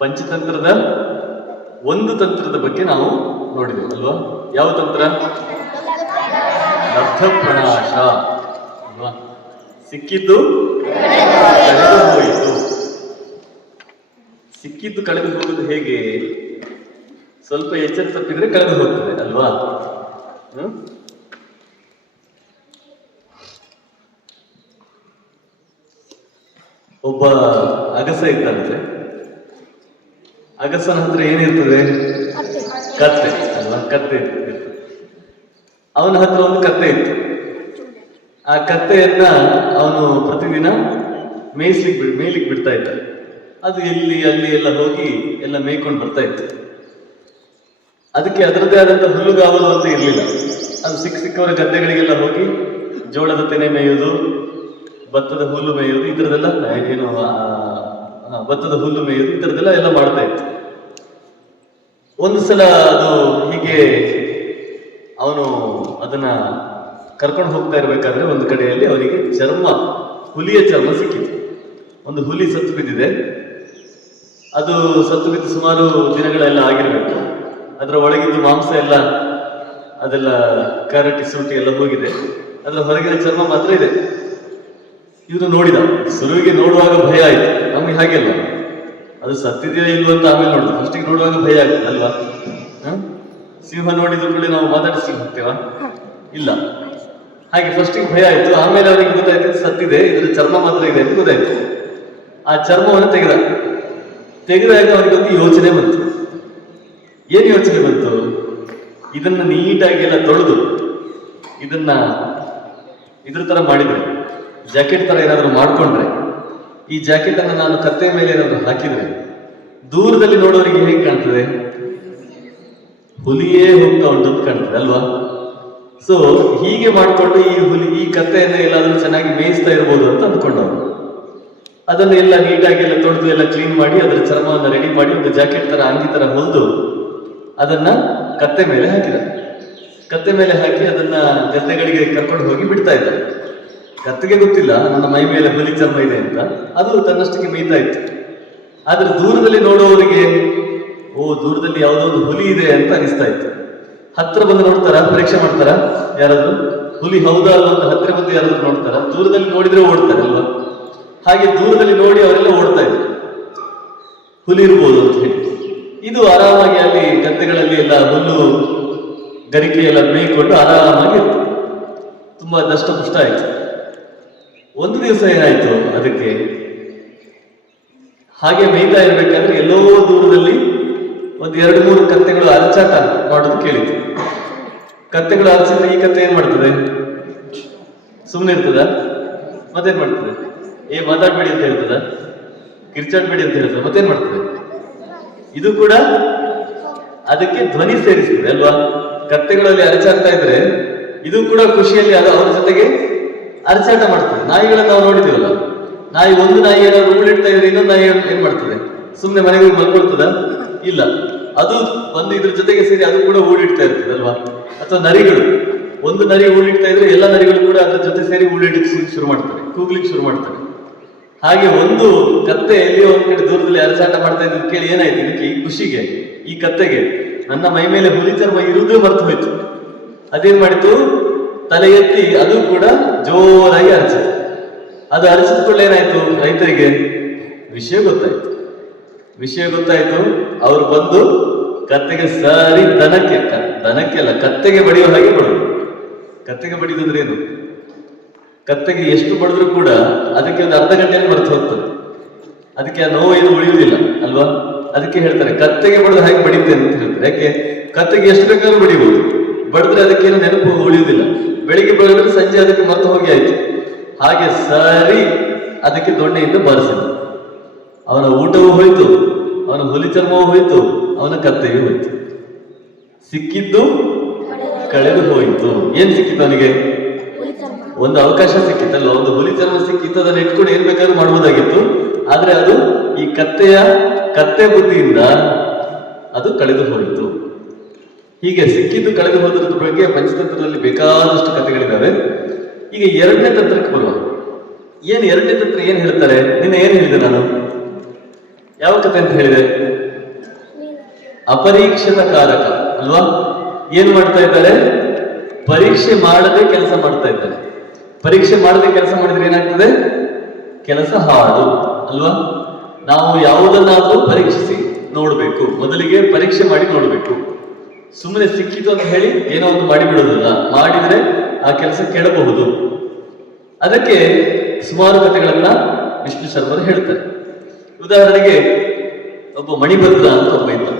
ಪಂಚತಂತ್ರದ ಒಂದು ತಂತ್ರದ ಬಗ್ಗೆ ನಾವು ನೋಡಿದೆವು ಅಲ್ವಾ? ಯಾವ ತಂತ್ರ? ಲಬ್ಧ ಪ್ರಣಾಶ ಅಲ್ವಾ? ಸಿಕ್ಕಿದ್ದು ಕಳೆದು ಹೋಯಿತು. ಸಿಕ್ಕಿದ್ದು ಕಳೆದು ಹೋಗುದು ಹೇಗೆ? ಸ್ವಲ್ಪ ಎಚ್ಚರ ತಪ್ಪಿದ್ರೆ ಕಳೆದು ಹೋಗ್ತದೆ ಅಲ್ವಾ? ಒಬ್ಬ ಅಗಸ ಇದ್ದಂತೆ. ಅಗಸನ ಹತ್ರ ಏನಿರ್ತದೆ? ಕತ್ತೆ ಅಲ್ವಾ? ಕತ್ತೆ ಇರ್ತದೆ. ಅವನ ಹತ್ರ ಒಂದು ಕತ್ತೆ ಇತ್ತು. ಆ ಕತ್ತೆಯನ್ನ ಅವನು ಪ್ರತಿದಿನ ಮೇಯ್ಲಿಕ್ಕೆ ಬಿಡ್ತಾ ಇದ್ದ. ಅದು ಎಲ್ಲಿ ಅಲ್ಲಿ ಎಲ್ಲ ಹೋಗಿ ಎಲ್ಲ ಮೇಯ್ಕೊಂಡು ಬರ್ತಾ ಇತ್ತು. ಅದಕ್ಕೆ ಅದರದ್ದೇ ಆದಂತ ಹುಲ್ಲುಗಾವಲು ಅಂತ ಇರಲಿಲ್ಲ. ಅದು ಸಿಕ್ಕವರ ಗದ್ದೆಗಳಿಗೆಲ್ಲ ಹೋಗಿ ಜೋಳದ ತೆನೆ ಮೇಯುವುದು, ಭತ್ತದ ಹುಲ್ಲು ಮೇಯುವುದು, ಈ ಥರದೆಲ್ಲ ಏನು ಭತ್ತದ ಹುಲ್ಲು ಮೇಯುವುದು, ಈ ಥರದ್ದೆಲ್ಲ ಎಲ್ಲ ಮಾಡ್ತಾ ಇತ್ತು. ಒಂದು ಸಲ ಅದು ಹೀಗೆ ಅವನು ಅದನ್ನ ಕರ್ಕೊಂಡು ಹೋಗ್ತಾ ಇರ್ಬೇಕಾದ್ರೆ ಒಂದು ಕಡೆಯಲ್ಲಿ ಅವನಿಗೆ ಹುಲಿಯ ಚರ್ಮ ಸಿಕ್ಕಿತು. ಒಂದು ಹುಲಿ ಸತ್ತು ಬಿದ್ದಿದೆ. ಅದು ಸತ್ತು ಬಿದ್ದು ಸುಮಾರು ದಿನಗಳೆಲ್ಲ ಆಗಿರ್ಬೇಕು. ಅದರ ಒಳಗಿದ್ದು ಮಾಂಸ ಎಲ್ಲ ಅದೆಲ್ಲ ಕರಟಿ ಸೂಟಿ ಎಲ್ಲ ಹೋಗಿದೆ. ಅದರ ಹೊರಗಿನ ಚರ್ಮ ಮಾತ್ರ ಇದೆ. ಇವನು ನೋಡಿದ. ಸುರುವಿಗೆ ನೋಡುವಾಗ ಭಯ ಆಯ್ತು. ನಮ್ಗೆ ಹಾಗೆಲ್ಲ ಅದು ಸತ್ತಿದೆಯೋ ಇಲ್ವೋ ಅಂತ ಆಮೇಲೆ ನೋಡುದು. ಫಸ್ಟಿಗೆ ನೋಡುವಾಗ ಭಯ ಆಗ್ತದೆ ಅಲ್ವಾ? ಸಿಂಹ ನೋಡಿದ್ರು ಕೂಡ ನಾವು ಮಾತಾಡಿಸಿ ಹೋಗ್ತೇವಾ? ಇಲ್ಲ. ಹಾಗೆ ಫಸ್ಟಿಗೆ ಭಯ ಆಯ್ತು. ಆಮೇಲೆ ಅವನಿಗೆ ಗೊತ್ತಾಯ್ತು ಸತ್ತಿದೆ, ಇದರ ಚರ್ಮ ಮಾತ್ರ ಇದೆ ಅಂತ ಗೊತ್ತಾಯ್ತು. ಆ ಚರ್ಮವನ್ನು ತೆಗೆದಾಗ ಅವನಿಗೊಂದು ಯೋಚನೆ ಬಂತು. ಏನ್ ಯೋಚನೆ ಬಂತು? ಇದನ್ನ ನೀಟಾಗಿ ಎಲ್ಲ ತೊಳೆದು ಇದ್ರ ತರ ಮಾಡಿದ್ರೆ, ಜಾಕೆಟ್ ತರ ಏನಾದ್ರು ಮಾಡ್ಕೊಂಡ್ರೆ, ಈ ಜಾಕೆಟ್ ಅನ್ನ ನಾನು ಕತ್ತೆ ಮೇಲೆ ಏನಾದ್ರು ಹಾಕಿದ್ರೆ ದೂರದಲ್ಲಿ ನೋಡೋರಿಗೆ ಹೇಗೆ ಕಾಣ್ತದೆ? ಹುಲಿಯೇ ಹೋಗ್ತಾ ಉಂಟು ಅಂತ ಕಾಣ್ತದೆ ಅಲ್ವಾ? ಸೊ ಹೀಗೆ ಮಾಡ್ಕೊಂಡು ಈ ಕತ್ತೆಯನ್ನ ಎಲ್ಲಾದ್ರೂ ಚೆನ್ನಾಗಿ ಮೇಯಿಸ್ತಾ ಇರ್ಬೋದು ಅಂತ ಅಂದ್ಕೊಂಡವ್ರು. ಅದನ್ನ ಎಲ್ಲ ನೀಟಾಗಿ ಎಲ್ಲ ತೊಳೆದು ಎಲ್ಲ ಕ್ಲೀನ್ ಮಾಡಿ ಅದರ ಚರ್ಮವನ್ನು ರೆಡಿ ಮಾಡಿ ಒಂದು ಜಾಕೆಟ್ ತರ ಅಂಗಿ ತರ ಹೊಲಿದು ಅದನ್ನ ಕತ್ತೆ ಮೇಲೆ ಹಾಕಿದ. ಕತ್ತೆ ಮೇಲೆ ಹಾಕಿ ಅದನ್ನ ಗದ್ದೆಗಳಿಗೆ ಕರ್ಕೊಂಡು ಹೋಗಿ ಬಿಡ್ತಾ ಇದ್ದ. ಕತ್ತೆಗೆ ಗೊತ್ತಿಲ್ಲ ನನ್ನ ಮೈ ಮೇಲೆ ಹುಲಿ ಚರ್ಮ ಇದೆ ಅಂತ. ಅದು ತನ್ನಷ್ಟಕ್ಕೆ ಮೇಯ್ತಾ ಇತ್ತು. ಆದ್ರೆ ದೂರದಲ್ಲಿ ನೋಡುವವರಿಗೆ ದೂರದಲ್ಲಿ ಯಾವುದೋ ಒಂದು ಹುಲಿ ಇದೆ ಅಂತ ಅನಿಸ್ತಾ ಇತ್ತು. ಹತ್ರ ಬಂದು ನೋಡ್ತಾರ, ಪರೀಕ್ಷೆ ಮಾಡ್ತಾರ ಯಾರಾದ್ರೂ? ಹುಲಿ ಹೌದಾ ಅಲ್ವಾ ಅಂತ ಹತ್ರ ಬಂದು ಯಾರಾದ್ರೂ ನೋಡ್ತಾರ? ದೂರದಲ್ಲಿ ನೋಡಿದ್ರೆ ಓಡ್ತಾರೆ ಅಲ್ವಾ? ಹಾಗೆ ದೂರದಲ್ಲಿ ನೋಡಿ ಅವರೆಲ್ಲ ಓಡ್ತಾ ಇದ್ರು, ಹುಲಿ ಇರ್ಬೋದು ಅಂತ ಹೇಳಿ. ಇದು ಆರಾಮಾಗಿ ಅಲ್ಲಿ ಗದ್ದೆಗಳಲ್ಲಿ ಎಲ್ಲ ಹುಲ್ಲು ಗರಿಕೆ ಎಲ್ಲ ಮೇಯ್ಕೊಂಡು ಆರಾಮಾಗಿ ಇತ್ತು. ತುಂಬಾ ದಷ್ಟಪುಷ್ಟ ಆಯ್ತು. ಒಂದು ದಿವಸ ಏನಾಯ್ತು, ಅದಕ್ಕೆ ಹಾಗೆ ಮೇಯ್ತಾ ಇರ್ಬೇಕಾದ್ರೆ ಎಲ್ಲೋ ದೂರದಲ್ಲಿ ಒಂದು 2-3 ಕತ್ತೆಗಳು ಅರಚಾಟ ಮಾಡೋದು ಕೇಳಿತು. ಕತ್ತೆಗಳು ಅರಚಿದ್ರೆ ಈ ಕತ್ತೆ ಏನ್ ಮಾಡ್ತದೆ? ಸುಮ್ಮನೆ ಇರ್ತದ? ಮತ್ತೇನ್ ಮಾಡ್ತದೆ? ಮಾತಾಡ್ಬೇಡಿ ಅಂತ ಹೇಳ್ತದ? ಕಿರ್ಚಾಡ್ಬೇಡಿ ಅಂತ ಹೇಳ್ತದ? ಮತ್ತೇನ್ ಮಾಡ್ತದೆ? ಇದು ಕೂಡ ಅದಕ್ಕೆ ಧ್ವನಿ ಸೇರಿಸ್ತದೆ ಅಲ್ವಾ? ಕತ್ತೆಗಳಲ್ಲಿ ಅರಚಾಡ್ತಾ ಇದ್ರೆ ಇದು ಕೂಡ ಖುಷಿಯಲ್ಲಿ ಅವ್ರ ಜೊತೆಗೆ ಅರಚಾಟ ಮಾಡ್ತದೆ. ನಾಯಿಗಳನ್ನ ನಾವು ನೋಡಿದೀವಲ್ಲ, ಒಂದು ನಾಯಿ ಏನಾದ್ರು ಊಳಿಡ್ತಾ ಇದ್ರೆ ಇನ್ನೊಂದು ನಾಯಿ ಏನ್ ಮಾಡ್ತದೆ? ಸುಮ್ನೆ ಮನೆಗೆ ಮಲ್ಕೊಳ್ತದ? ಇಲ್ಲ, ಅದು ಒಂದು ಇದ್ರ ಜೊತೆಗೆ ಸೇರಿ ಅದು ಕೂಡ ಊಳಿಡ್ತಾ ಇರ್ತದೆ ಅಲ್ವಾ? ಅಥವಾ ನರಿಗಳು, ಒಂದು ನರಿ ಊಳಿಡ್ತಾ ಇದ್ರೆ ಎಲ್ಲ ನರಿಗಳು ಕೂಡ ಅದ್ರ ಜೊತೆ ಸೇರಿ ಊಳಿಡ್ಲಿಕ್ಕೆ ಶುರು ಮಾಡ್ತಾರೆ, ಕೂಗ್ಲಿಕ್ಕೆ ಶುರು ಮಾಡ್ತಾರೆ. ಹಾಗೆ ಒಂದು ಕತ್ತೆ ಎಲ್ಲಿಯೋ ಒಂದ್ ಕಡೆ ದೂರದಲ್ಲಿ ಅರಚಾಟ ಮಾಡ್ತಾ ಇದ್ದು ಕೇಳಿ ಏನಾಯ್ತು ಇದಕ್ಕೆ? ಈ ಖುಷಿಗೆ, ಈ ಕತ್ತೆಗೆ ನನ್ನ ಮೈ ಮೇಲೆ ಹುಲಿ ಚರ್ಮ ಇರುವುದೇ ಮರ್ತು ಹೋಯ್ತು. ಅದೇನ್ ಮಾಡಿತು? ತಲೆ ಎತ್ತಿ ಅದು ಕೂಡ ಜೋರಾಗಿ ಅರಚಿತು. ಅದು ಅರಚಿದ್ಕೊಳ್ಳೆ ಏನಾಯ್ತು? ರೈತರಿಗೆ ವಿಷಯ ಗೊತ್ತಾಯ್ತು. ಅವ್ರು ಬಂದು ಕತ್ತೆಗೆ ಸರಿ ದನಕ್ಕೆ ಅಲ್ಲ ಕತ್ತೆಗೆ ಬಡಿಯೋ ಹಾಗೆ ಬಡೋದು. ಕತ್ತೆಗೆ ಬಡಿದಂದ್ರೆ ಏನು? ಕತ್ತೆಗೆ ಎಷ್ಟು ಬಡಿದ್ರು ಕೂಡ ಅದಕ್ಕೆ ಒಂದು ಅರ್ಧ ಗಂಟೆಯಲ್ಲಿ ಮರ್ತು ಹೋಗ್ತದೆ. ಅದಕ್ಕೆ ಆ ನೋವು ಏನು ಉಳಿಯುವುದಿಲ್ಲ ಅಲ್ವಾ? ಅದಕ್ಕೆ ಹೇಳ್ತಾರೆ ಕತ್ತೆಗೆ ಬಡಿದ್ರೆ ಹಾಗೆ ಬಡಿತೇನೆ ಅಂತ ಹೇಳ್ತಾರೆ. ಯಾಕೆ? ಕತ್ತೆಗೆ ಎಷ್ಟು ಬೇಕಾದ್ರೂ ಬಡಿಬಹುದು, ಬಡಿದ್ರೆ ಅದಕ್ಕೇನು ನೆನಪು ಉಳಿಯುವುದಿಲ್ಲ. ಬೆಳಿಗ್ಗೆ ಬೆಳೆದ್ರೆ ಸಂಜೆ ಅದಕ್ಕೆ ಮರ್ತು ಹೋಗಿ ಆಯ್ತು. ಹಾಗೆ ಸರಿ ಅದಕ್ಕೆ ದೊಣ್ಣೆಯಿಂದ ಬಾರಿಸಿದ. ಅವನ ಊಟವೂ ಹೋಯ್ತು, ಅವನ ಹುಲಿ ಚರ್ಮವೂ ಹೋಯ್ತು, ಅವನ ಕತ್ತೆಯೂ ಹೋಯ್ತು. ಸಿಕ್ಕಿದ್ದು ಕಳೆದು ಹೋಯಿತು. ಏನ್ ಸಿಕ್ಕಿತ್ತು ಅವನಿಗೆ? ಒಂದು ಅವಕಾಶ ಸಿಕ್ಕಿತ್ತಲ್ಲ, ಒಂದು ಹುಲಿ ಚರ್ಮ ಸಿಕ್ಕಿತ್ತು. ಅದನ್ನ ಇಟ್ಕೊಂಡು ಏನ್ ಬೇಕಾದ್ರೂ ಮಾಡ್ಬೋದಾಗಿತ್ತು. ಆದ್ರೆ ಅದು ಈ ಕತ್ತೆ ಬುದ್ಧಿಯಿಂದ ಅದು ಕಳೆದು ಹೋಯಿತು. ಹೀಗೆ ಸಿಕ್ಕಿದ್ದು ಕಳೆದು ಹೋದ್ರದ ಬಗ್ಗೆ ಪಂಚತಂತ್ರದಲ್ಲಿ ಬೇಕಾದಷ್ಟು ಕಥೆಗಳಿದ್ದಾವೆ. ಈಗ 2ನೇ ತಂತ್ರಕ್ಕೆ ಬರುವ. ಎರಡನೇ ತಂತ್ರ ಏನ್ ಹೇಳ್ತಾರೆ? ನಿನ್ನೆ ಏನ್ ಹೇಳಿದೆ ನಾನು? ಯಾವ ಕಥೆ ಅಂತ ಹೇಳಿದೆ? ಅಪರೀಕ್ಷಿತ ಕಾರಕ ಅಲ್ವಾ? ಏನ್ ಮಾಡ್ತಾ ಇದ್ದಾರೆ? ಪರೀಕ್ಷೆ ಮಾಡದೆ ಕೆಲಸ ಮಾಡ್ತಾ ಇದ್ದಾರೆ. ಪರೀಕ್ಷೆ ಮಾಡದೆ ಕೆಲಸ ಮಾಡಿದ್ರೆ ಏನಾಗ್ತದೆ? ಕೆಲಸ ಹಾಳು ಅಲ್ವಾ? ನಾವು ಯಾವುದನ್ನಾದ್ರೂ ಪರೀಕ್ಷಿಸಿ ನೋಡ್ಬೇಕು, ಮೊದಲಿಗೆ ಪರೀಕ್ಷೆ ಮಾಡಿ ನೋಡ್ಬೇಕು. ಸುಮ್ಮನೆ ಸಿಕ್ಕಿತು ಅಂತ ಹೇಳಿ ಏನೋ ಒಂದು ಮಾಡಿಬಿಡೋದಿಲ್ಲ, ಮಾಡಿದ್ರೆ ಆ ಕೆಲಸ ಕೆಡಬಹುದು. ಅದಕ್ಕೆ ಸುಮಾರು ಕಥೆಗಳನ್ನ ವಿಷ್ಣು ಶರ್ಮರು ಹೇಳ್ತಾರೆ. ಉದಾಹರಣೆಗೆ ಒಬ್ಬ ಮಣಿಭದ್ರ ಅಂತ ಒಬ್ಬ ಇದ್ದ,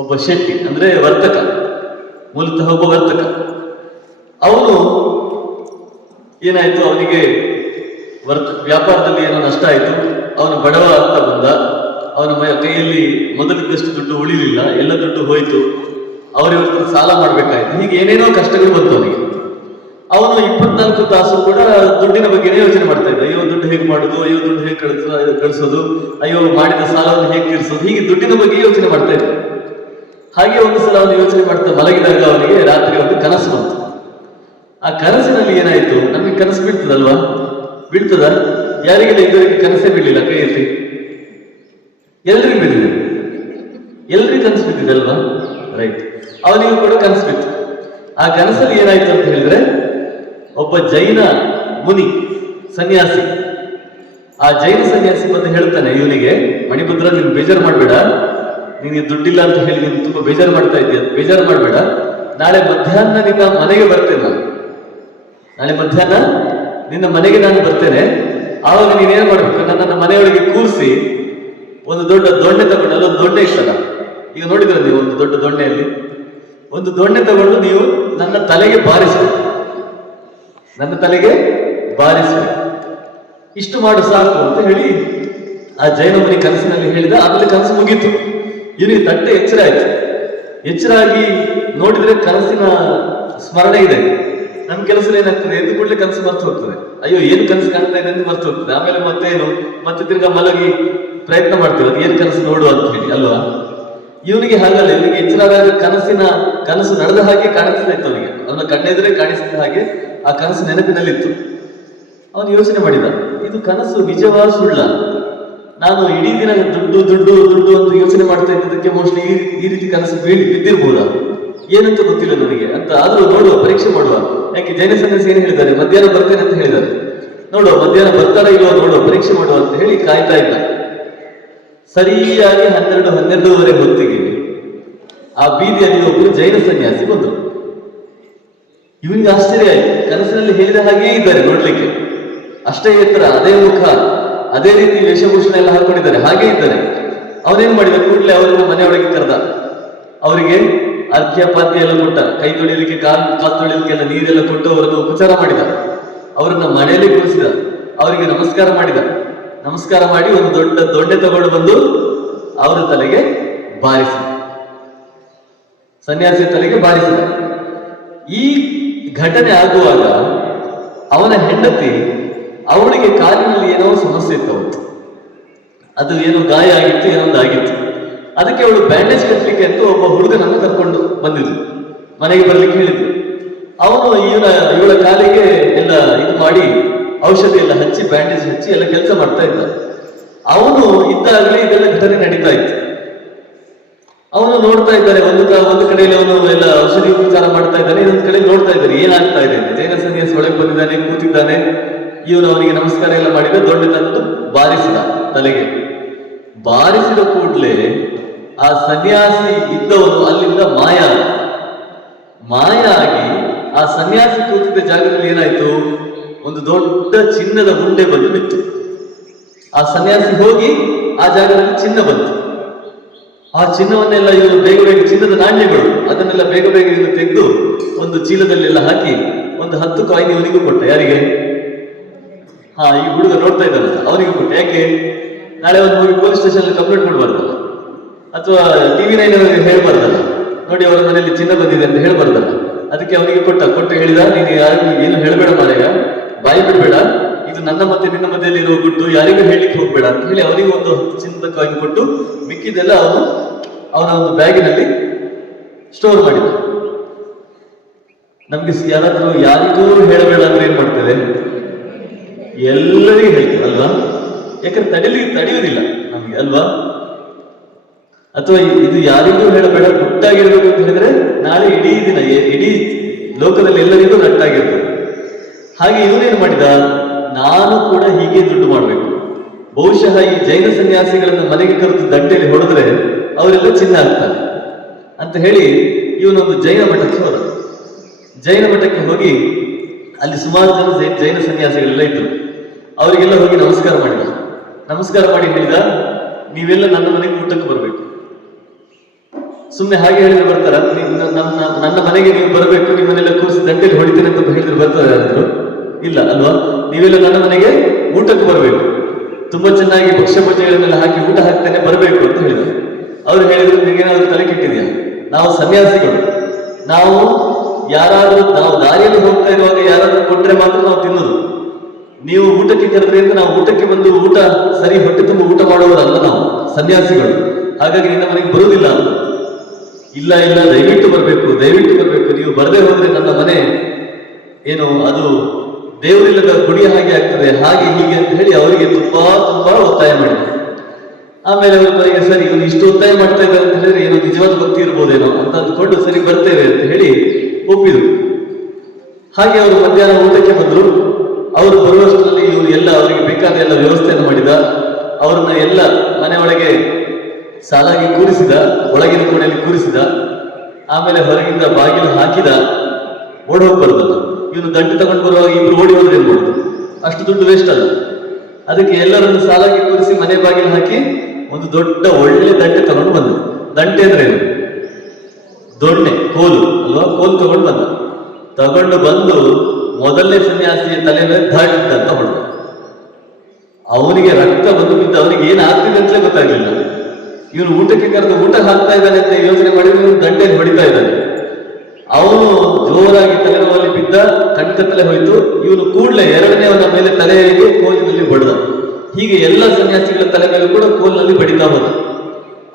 ಒಬ್ಬ ಶೆಟ್ಟಿ ಅಂದ್ರೆ ವರ್ತಕ, ಮೂಲತಃ ಒಬ್ಬ ವರ್ತಕ. ಅವನು ಏನಾಯ್ತು, ಅವನಿಗೆ ವ್ಯಾಪಾರದಲ್ಲಿ ಏನೋ ನಷ್ಟ ಆಯ್ತು, ಅವನು ಬಡವ ಅಂತ ಬಂದ. ಅವನ ಕೈಯಲ್ಲಿ ಮೊದಲಿದ್ದಷ್ಟು ದುಡ್ಡು ಉಳಿಲಿಲ್ಲ, ಎಲ್ಲ ದುಡ್ಡು ಹೋಯ್ತು. ಅವರಿವತ್ತು ಸಾಲ ಮಾಡ್ಬೇಕಾಯ್ತು. ಹೀಗೆ ಏನೇನೋ ಕಷ್ಟಗಳು ಬಂತು ಅವನಿಗೆ. ಅವನು 24 ತಾಸು ಕೂಡ ದುಡ್ಡಿನ ಬಗ್ಗೆನೇ ಯೋಚನೆ ಮಾಡ್ತಾ ಇದ್ದ. ಅಯ್ಯೋ ದುಡ್ಡು ಹೇಗೆ ಮಾಡುದು, ಅಯ್ಯೋ ದುಡ್ಡು ಹೇಗೆ ಗಳಿಸೋದು, ಅಯ್ಯೋ ಮಾಡಿದ ಸಾಲವನ್ನು ಹೇಗೆ ತೀರಿಸೋದು, ಹೀಗೆ ದುಡ್ಡಿನ ಬಗ್ಗೆ ಯೋಚನೆ ಮಾಡ್ತಾ ಇದ್ದ. ಹಾಗೆ ಒಂದು ಸಲ ಅವನು ಯೋಚನೆ ಮಾಡ್ತಾ ಮಲಗಿದಾಗ ಅವನಿಗೆ ರಾತ್ರಿ ಒಂದು ಕನಸು ಬಂತು. ಆ ಕನಸಿನಲ್ಲಿ ಏನಾಯ್ತು, ನಮಗೆ ಕನಸು ಬೀಳ್ತದಲ್ವಾ? ಬೀಳ್ತದ? ಯಾರಿಗೆಲ್ಲ ಇದುವರೆಗೆ ಕನಸೇ ಬೀಳಲಿಲ್ಲ? ಕೈ ಎತ್ತಿ. ಎಲ್ರಿಗೂ ಬಿದ್ದಿದೆ, ಎಲ್ರಿಗೂ ಕನಸು ಬಿದ್ದಿದೆ ಅಲ್ವಾ? ರೈಟ್. ಅವನಿಗೂ ಕೂಡ ಕನಸು ಬಿತ್ತು. ಆ ಕನಸಲ್ಲಿ ಏನಾಯ್ತು ಅಂತ ಹೇಳಿದ್ರೆ, ಒಬ್ಬ ಜೈನ ಮುನಿ ಸನ್ಯಾಸಿ, ಆ ಜೈನ ಸನ್ಯಾಸಿ ಬಂದು ಹೇಳ್ತಾನೆ ಇವನಿಗೆ, ಮಣಿಭದ್ರ ನೀನು ಬೇಜಾರು ಮಾಡ್ಬೇಡ, ನಿನಗೆ ದುಡ್ಡಿಲ್ಲ ಅಂತ ಹೇಳಿ ನೀನು ತುಂಬಾ ಬೇಜಾರು ಮಾಡ್ತಾ ಇದ್ದೀಯ, ಬೇಜಾರು ಮಾಡ್ಬೇಡ, ನಾಳೆ ಮಧ್ಯಾಹ್ನ ನಿನ್ನ ಮನೆಗೆ ಬರ್ತೇನೆ ನಾನು, ನಾಳೆ ಮಧ್ಯಾಹ್ನ ನಿನ್ನ ಮನೆಗೆ ನಾನು ಬರ್ತೇನೆ. ಆವಾಗ ನೀನೇನ್ ಮಾಡ್ಬೇಕು, ನನ್ನ ಮನೆಯೊಳಗೆ ಕೂರಿಸಿ ಒಂದು ದೊಡ್ಡ ದೊಣ್ಣೆ ತಗೊಂಡು, ಅಲ್ಲೊಂದು ದೊಣ್ಣೆ ಇಷ್ಟಲ್ಲ, ಈಗ ನೋಡಿದ್ರೆ ನೀವು ಒಂದು ದೊಡ್ಡ ದೊಣ್ಣೆಯಲ್ಲಿ ಒಂದು ದೊಣ್ಣೆ ತಗೊಂಡು ನೀವು ನನ್ನ ತಲೆಗೆ ಬಾರಿಸಬೇಕು, ನನ್ನ ತಲೆಗೆ ಬಾರಿಸಬೇಕು, ಇಷ್ಟು ಮಾಡು ಸಾಕು ಅಂತ ಹೇಳಿ ಆ ಜೈನ ಮುನಿ ಕನಸಿನಲ್ಲಿ ಹೇಳಿದ. ಆಮೇಲೆ ಕನಸು ಮುಗೀತು. ಇವನಿಗೆ ತಟ್ಟೆ ಎಚ್ಚರ ಆಯ್ತು. ಎಚ್ಚರ ಆಗಿ ನೋಡಿದ್ರೆ ಕನಸಿನ ಸ್ಮರಣೆ ಇದೆ. ನಮ್ ಕೆಲಸ ಏನಾಗ್ತದೆ, ಎದ್ದು ಕೂಡಲೇ ಕನಸು ಮರ್ತು ಹೋಗ್ತದೆ. ಅಯ್ಯೋ ಏನು ಕನಸು ಕಾಣ್ತಾ ಇದೆ ಅಂತ ಮರ್ತು ಹೋಗ್ತದೆ. ಆಮೇಲೆ ಮತ್ತೇನು, ಮತ್ತೆ ತಿರ್ಗಾ ಮಲಗಿ ಪ್ರಯತ್ನ ಮಾಡ್ತೇವೆ ಅದು ಏನು ಕನಸು ನೋಡು ಅಂತ ಹೇಳಿ ಅಲ್ವಾ? ಇವನಿಗೆ ಹಾಗಲ್ಲ. ಇವನಿಗೆ ಎಚ್ಚರಾದಾಗ ಕನಸು ನಡೆದ ಹಾಗೆ ಕಾಣಿಸ್ತಾ ಇತ್ತು ಅವನಿಗೆ, ಅವನ ಕಣ್ಣೆದುರೇ ಕಾಣಿಸಿದ ಹಾಗೆ ಆ ಕನಸು ನೆನಪಿನಲ್ಲಿತ್ತು. ಅವನು ಯೋಚನೆ ಮಾಡಿದ, ಇದು ಕನಸು ನಿಜವಾ ಸುಳ್ಳ? ನಾನು ಇಡೀ ದಿನ ದುಡ್ಡು ದುಡ್ಡು ದುಡ್ಡು ಅಂತ ಯೋಚನೆ ಮಾಡ್ತಾ ಇದ್ದದಕ್ಕೆ ಮೋಸ್ಟ್ಲಿ ಈ ರೀತಿ ಕನಸು ಬಿದ್ದಿರ್ಬೋದಾ, ಏನಂತ ಗೊತ್ತಿಲ್ಲ ನನಗೆ ಅಂತ. ಆದ್ರೂ ನೋಡುವ, ಪರೀಕ್ಷೆ ಮಾಡುವ. ಯಾಕೆ ಜೈನ ಸನ್ಯಾಸಿ ಏನ್ ಹೇಳಿದ್ದಾರೆ, ಮಧ್ಯಾಹ್ನ ಬರ್ತೇನೆ ಅಂತ ಹೇಳಿದ್ದಾರೆ. ನೋಡುವ ಮಧ್ಯಾಹ್ನ ಬರ್ತಾರ ಇಲ್ವಾ ನೋಡುವ, ಪರೀಕ್ಷೆ ಮಾಡುವ ಅಂತ ಹೇಳಿ ಕಾಯ್ತಾ ಇದ್ದ. ಸರಿಯಾಗಿ 12-12:30 ಹೊತ್ತಿಗೆ ಆ ಬೀದಿಯಲ್ಲಿ ಒಬ್ಬರು ಜೈನ ಸನ್ಯಾಸಿ ಬಂದರು. ಇವನಿಗೆ ಆಶ್ಚರ್ಯ ಆಯ್ತು. ಕನಸಿನಲ್ಲಿ ಹೇಳಿದ ಹಾಗೇ ಇದ್ದಾರೆ ನೋಡ್ಲಿಕ್ಕೆ, ಅಷ್ಟೇ ಎತ್ತರ, ಅದೇ ಮುಖ, ಅದೇ ರೀತಿ ವೇಷಭೂಷಣ ಎಲ್ಲ ಹಾಕೊಂಡಿದ್ದಾರೆ, ಹಾಗೆ ಇದ್ದಾರೆ. ಅವನೇನ್ ಮಾಡಿದ, ಕೂಡಲೇ ಅವರನ್ನ ಮನೆಯೊಳಗೆ ಕರೆದ. ಅವರಿಗೆ ಅರ್ಘ್ಯ ಪಾದ್ಯ ಎಲ್ಲ ಕೊಟ್ಟ, ಕೈ ತೊಳಿಲಿಕ್ಕೆ ಕಾಲು ತೊಳಿಲಿಕ್ಕೆಲ್ಲ ನೀರೆಲ್ಲ ಕೊಟ್ಟು ಅವರನ್ನು ಉಪಚಾರ ಮಾಡಿದ. ಅವರನ್ನ ಮನೆಯಲ್ಲಿ ಕೂರಿಸಿದ, ಅವರಿಗೆ ನಮಸ್ಕಾರ ಮಾಡಿದ. ನಮಸ್ಕಾರ ಮಾಡಿ ಒಂದು ದೊಡ್ಡ ದೊಣ್ಣೆ ತಗೊಂಡು ಬಂದು ಅವರ ತಲೆಗೆ ಬಾರಿಸಿದ, ಸನ್ಯಾಸಿಯ ತಲೆಗೆ ಬಾರಿಸಿದ. ಈ ಘಟನೆ ಆಗುವಾಗ ಅವನ ಹೆಂಡತಿ, ಅವಳಿಗೆ ಕಾಲಿನಲ್ಲಿ ಏನೋ ಸಮಸ್ಯೆ ಇತ್ತು ಅವತ್ತು, ಅದು ಏನೋ ಗಾಯ ಆಗಿತ್ತು, ಏನೊಂದು ಆಗಿತ್ತು. ಅದಕ್ಕೆ ಅವಳು ಬ್ಯಾಂಡೇಜ್ ಕಟ್ಟಲಿಕ್ಕೆ ಅಂತ ಒಬ್ಬ ಹುಡುಗನನ್ನು ಕರ್ಕೊಂಡು ಬಂದಿದ್ರು, ಮನೆಗೆ ಬರ್ಲಿಕ್ಕೆ ಹೇಳಿದ್ರು. ಅವನು ಇವಳ ಕಾಲಿಗೆ ಎಲ್ಲ ಇದು ಮಾಡಿ ಔಷಧಿ ಎಲ್ಲ ಹಚ್ಚಿ, ಬ್ಯಾಂಡೇಜ್ ಹಚ್ಚಿ ಎಲ್ಲ ಕೆಲಸ ಮಾಡ್ತಾ ಇದ್ದ. ಅವನು ಇದ್ದಾಗಲೇ ಇದೆಲ್ಲ ಘಟನೆ ನಡೀತಾ ಇತ್ತು. ಅವನು ನೋಡ್ತಾ ಇದ್ದಾರೆ, ಒಂದು ಕಡೆಯಲ್ಲಿ ಅವನು ಎಲ್ಲ ಔಷಧಿ ಉಪಚಾರ ಮಾಡ್ತಾ ಇದ್ದಾನೆ, ಇನ್ನೊಂದು ಕಡೆ ನೋಡ್ತಾ ಇದ್ದಾರೆ ಏನಾಗ್ತಾ ಇದೆ. ಜೈನ ಸನ್ಯಾಸಿ ಒಳಗೆ ಬಂದಿದ್ದಾನೆ, ಕೂತಿದ್ದಾನೆ. ಇವನು ಅವನಿಗೆ ನಮಸ್ಕಾರ ಎಲ್ಲ ಮಾಡಿದ, ದೊಡ್ಡ ತಂದು ಬಾರಿಸಿದ ತಲೆಗೆ. ಬಾರಿಸಿದ ಕೂಡಲೇ ಆ ಸನ್ಯಾಸಿ ಇದ್ದವನು ಅಲ್ಲಿಂದ ಮಾಯ ಆಗಿ ಆ ಸನ್ಯಾಸಿ ಕೂತಿದ್ದ ಜಾಗದಲ್ಲಿ ಏನಾಯ್ತು, ಒಂದು ದೊಡ್ಡ ಚಿನ್ನದ ಉಂಡೆ ಬಂದು ಬಿತ್ತು. ಆ ಸನ್ಯಾಸಿ ಹೋಗಿ ಆ ಜಾಗದಲ್ಲಿ ಚಿನ್ನ ಬಂತು. ಆ ಚಿನ್ನವನ್ನೆಲ್ಲ ಇವನು ಬೇಗ ಚಿನ್ನದ ನಾಣ್ಯಗಳು ಅದನ್ನೆಲ್ಲ ಬೇಗ ಇವನು ತೆಗೆದು ಒಂದು ಚೀಲದಲ್ಲೆಲ್ಲ ಹಾಕಿ ಒಂದು 10 ಕಾಯಿನ್ ಇವನಿಗೂ ಕೊಟ್ಟ. ಯಾರಿಗೆ? ಈ ಹುಡುಗ ನೋಡ್ತಾ ಇದ್ದಾನೆ, ಅವನಿಗೆ ಕೊಟ್ಟ. ಯಾಕೆ? ನಾಳೆ ಒಂದು ಹೋಗಿ ಪೊಲೀಸ್ ಸ್ಟೇಷನ್ ಕಂಪ್ಲೇಂಟ್ ಮಾಡಬಾರ್ದಲ್ಲ, ಅಥವಾ TV9 ಹೇಳ್ಬಾರ್ದಲ್ಲ, ನೋಡಿ ಅವರ ಮನೆಯಲ್ಲಿ ಚಿನ್ನ ಬಂದಿದೆ ಅಂತ ಹೇಳ್ಬಾರ್ದಲ್ಲ. ಅದಕ್ಕೆ ಅವನಿಗೆ ಕೊಟ್ಟು ಹೇಳಿದ, ನೀನು ಯಾರಿಗೂ ಏನು ಹೇಳಬೇಡ ಮಾರಾಯ, ಬಾಯಿ ಬಿಡಬೇಡ, ಇದು ನನ್ನ ಮತ್ತೆ ನಿನ್ನ ಮಧ್ಯದಲ್ಲಿ ಇರುವ ಗುಟ್ಟು, ಯಾರಿಗೂ ಹೇಳಿಕ್ಕೆ ಹೋಗ್ಬೇಡ ಅಂತ ಹೇಳಿ ಅವನಿಗೆ ಒಂದು 10 ಚಿನ್ನದ ಕಾಯಿನ್ ಕೊಟ್ಟು ಮಿಕ್ಕಿದೆಲ್ಲ ಅವನ ಒಂದು ಬ್ಯಾಗಿನಲ್ಲಿ ಸ್ಟೋರ್ ಮಾಡಿದ. ನಮ್ಗೆ ಯಾರಿಗೂ ಹೇಳಬೇಡ ಅಂದ್ರೆ ಏನ್ ಮಾಡ್ತೇವೆ? ಎಲ್ಲರಿಗೂ ಹೇಳ್ತೇವೆ ಅಲ್ವಾ? ಯಾಕಂದ್ರೆ ತಡೆಯುವುದಿಲ್ಲ ನಮ್ಗೆ ಅಲ್ವಾ. ಅಥವಾ ಇದು ಯಾರಿಗೂ ಹೇಳಬೇಡ, ಗುಟ್ಟಾಗಿರ್ಬೇಕು ಅಂತ ಹೇಳಿದ್ರೆ ನಾಳೆ ಇಡೀ ದಿನ ಇಡೀ ಲೋಕದಲ್ಲಿ ಎಲ್ಲರಿಗೂ ರಟ್ಟಾಗಿರ್ತದೆ. ಹಾಗೆ ಇವನೇನು ಮಾಡಿದ, ನಾನು ಕೂಡ ಹೀಗೆ ದುಡ್ಡು ಮಾಡಬೇಕು. ಬಹುಶಃ ಈ ಜೈನ ಸನ್ಯಾಸಿಗಳನ್ನ ಮನೆಗೆ ಕರೆದು ದಂಡೆಯಲ್ಲಿ ಹೊಡೆದ್ರೆ ಅವರೆಲ್ಲ ಚಿನ್ನ ಆಗ್ತಾರೆ ಅಂತ ಹೇಳಿ ಇವನೊಂದು ಜೈನ ಮಠಕ್ಕೆ ಹೋದ. ಜೈನ ಮಠಕ್ಕೆ ಹೋಗಿ ಅಲ್ಲಿ ಸುಮಾರು ಜನ ಜೈನ ಸನ್ಯಾಸಿಗಳೆಲ್ಲ ಇದ್ರು. ಅವರಿಗೆಲ್ಲ ಹೋಗಿ ನಮಸ್ಕಾರ ಮಾಡಿದ. ನಮಸ್ಕಾರ ಮಾಡಿ ಹೇಳಿದ, ನೀವೆಲ್ಲ ನನ್ನ ಮನೆಗೆ ಊಟಕ್ಕೆ ಬರಬೇಕು. ಸುಮ್ಮನೆ ಹಾಗೆ ಹೇಳಿದ್ರೆ ಬರ್ತಾರ? ನನ್ನ ಮನೆಗೆ ನೀವು ಬರಬೇಕು, ನಿಮ್ಮನ್ನೆಲ್ಲ ಕೂರಿಸಿ ದಂಡೆಯಲ್ಲಿ ಹೊಡಿತೇನೆ ಅಂತ ಹೇಳಿದ್ರೆ ಬರ್ತಾರೆ ಯಾರಾದ್ರು? ಇಲ್ಲ ಅಲ್ವಾ. ನೀವೆಲ್ಲ ನನ್ನ ಮನೆಗೆ ಊಟಕ್ಕೆ ಬರಬೇಕು, ತುಂಬಾ ಚೆನ್ನಾಗಿ ಭಕ್ಷ್ಯಭೋಜ್ಯಗಳನ್ನೆಲ್ಲ ಹಾಕಿ ಊಟ ಹಾಕ್ತೇನೆ, ಬರಬೇಕು ಅಂತ ಹೇಳಿದ್ರು. ಅವ್ರು ಹೇಳಿದ್ರು, ನಿಮಗೇನಾದ್ರೂ ತಲೆ ಕೆಟ್ಟಿದ್ಯಾ? ನಾವು ಸನ್ಯಾಸಿಗಳು, ನಾವು ದಾರಿಯಲ್ಲಿ ಹೋಗ್ತಾ ಇರುವಾಗ ಯಾರಾದ್ರೂ ಕೊಟ್ರೆ ಮಾತ್ರ ನಾವು ತಿನ್ನೋದು. ನೀವು ಊಟಕ್ಕೆ ಕರೆದ್ರಿಂದ ನಾವು ಊಟಕ್ಕೆ ಬಂದು ಊಟ ಸರಿ ಹೊಟ್ಟೆ ತುಂಬ ಊಟ ಮಾಡುವವರಲ್ಲ, ನಾವು ಸನ್ಯಾಸಿಗಳು, ಹಾಗಾಗಿ ನಿನ್ನ ಮನೆಗೆ ಬರುವುದಿಲ್ಲ ಅಂತ. ಇಲ್ಲ ದಯವಿಟ್ಟು ಬರಬೇಕು, ನೀವು ಬರದೇ ಹೋದ್ರೆ ನನ್ನ ಮನೆ ಏನು ಅದು ದೇವರಿಲ್ಲದ ಗುಡಿ ಹಾಗೆ ಆಗ್ತದೆ, ಹಾಗೆ ಹೀಗೆ ಅಂತ ಹೇಳಿ ಅವರಿಗೆ ತುಂಬಾ ಒತ್ತಾಯ ಮಾಡಿದ್ರು. ಆಮೇಲೆ ಅವ್ರ ಮನೆಗೆ ಸರಿ, ಇವನು ಇಷ್ಟು ಒತ್ತಾಯ ಮಾಡ್ತಾ ಇದ್ದಾರೆ ಅಂತ ಹೇಳಿದ್ರೆ ಏನೋ ನಿಜವಾದ ಭಕ್ತಿ ಇರ್ಬೋದೇನೋ ಅಂತ ಅಂದ್ಕೊಂಡು ಸರಿ ಬರ್ತೇವೆ ಅಂತ ಹೇಳಿ ಒಪ್ಪಿದ್ರು. ಹಾಗೆ ಅವರು ಮಧ್ಯಾಹ್ನ ಊಟಕ್ಕೆ ಬಂದ್ರು. ಅವರು ಬರುವಷ್ಟರಲ್ಲಿ ಇವನು ಎಲ್ಲ ಅವರಿಗೆ ಬೇಕಾದ ಎಲ್ಲ ವ್ಯವಸ್ಥೆಯನ್ನು ಮಾಡಿದ. ಅವ್ರನ್ನ ಎಲ್ಲ ಮನೆ ಒಳಗೆ ಸಾಲಾಗಿ ಕೂರಿಸಿದ, ಒಳಗಿನ ಕೋಣೆಯಲ್ಲಿ ಕೂರಿಸಿದ. ಆಮೇಲೆ ಹೊರಗಿಂದ ಬಾಗಿಲು ಹಾಕಿದ. ಓಡೋಗ್ಬಾರ್ದಲ್ಲ, ಇವನು ದಂಟು ತಗೊಂಡು ಬರುವಾಗ ಇಬ್ರು ಓಡಿ ಹೋದ್ರೆ ಏನ್ಬೋದು, ಅಷ್ಟು ದುಡ್ಡು ವೇಸ್ಟ್ ಅಲ್ಲ. ಅದಕ್ಕೆ ಎಲ್ಲರನ್ನು ಸಾಲಾಗಿ ಕೂರಿಸಿ ಮನೆ ಬಾಗಿಲು ಹಾಕಿ ಒಂದು ದೊಡ್ಡ ಒಳ್ಳೆ ದಂಟೆ ತಗೊಂಡು ಬಂದ. ದಂಟೆ ಅಂದ್ರೆ ಏನು? ದೊಣ್ಣೆ, ಕೋಲು ಅಲ್ವಾ, ಕೋಲು ತಗೊಂಡು ಬಂದು ಮೊದಲನೇ ಸನ್ಯಾಸಿಯ ತಲೆ ಮೇಲೆ ಧಡ್ ಅಂತ ಹೊಡೆದ. ಅವನಿಗೆ ರಕ್ತ ಬಂದು ಬಿದ್ದ. ಅವನಿಗೆ ಏನಾಗ್ತಿದೆ ಅಂತಲೇ ಗೊತ್ತಾಗ್ಲಿಲ್ಲ. ಇವನು ಊಟಕ್ಕೆ ಕರೆದು ಊಟ ಹಾಕ್ತಾ ಇದ್ದಾನೆ ಅಂತ ಯೋಚನೆ ಮಾಡಿದ್ರೆ ಇವನು ದಂಡೆಯಲ್ಲಿ ಹೊಡಿತಾ ಇದ್ದಾನೆ. ಅವನು ಜೋರಾಗಿ ತಲೆನೋವಲ್ಲಿ ಬಿದ್ದ, ಕಣ್ಕತ್ತಲೆ ಹೋಯ್ತು. ಇವನು ಕೂಡಲೇ ಎರಡನೇವನ ಮೇಲೆ ತಲೆಗೆ ಕೋಲಿನಲ್ಲಿ ಬಡ್ದ. ಹೀಗೆ ಎಲ್ಲ ಸನ್ಯಾಸಿಗಳ ತಲೆ ಮೇಲೆ ಕೂಡ ಕೋಲಿನಲ್ಲಿ ಬಡಿತಾ ಹೋದ.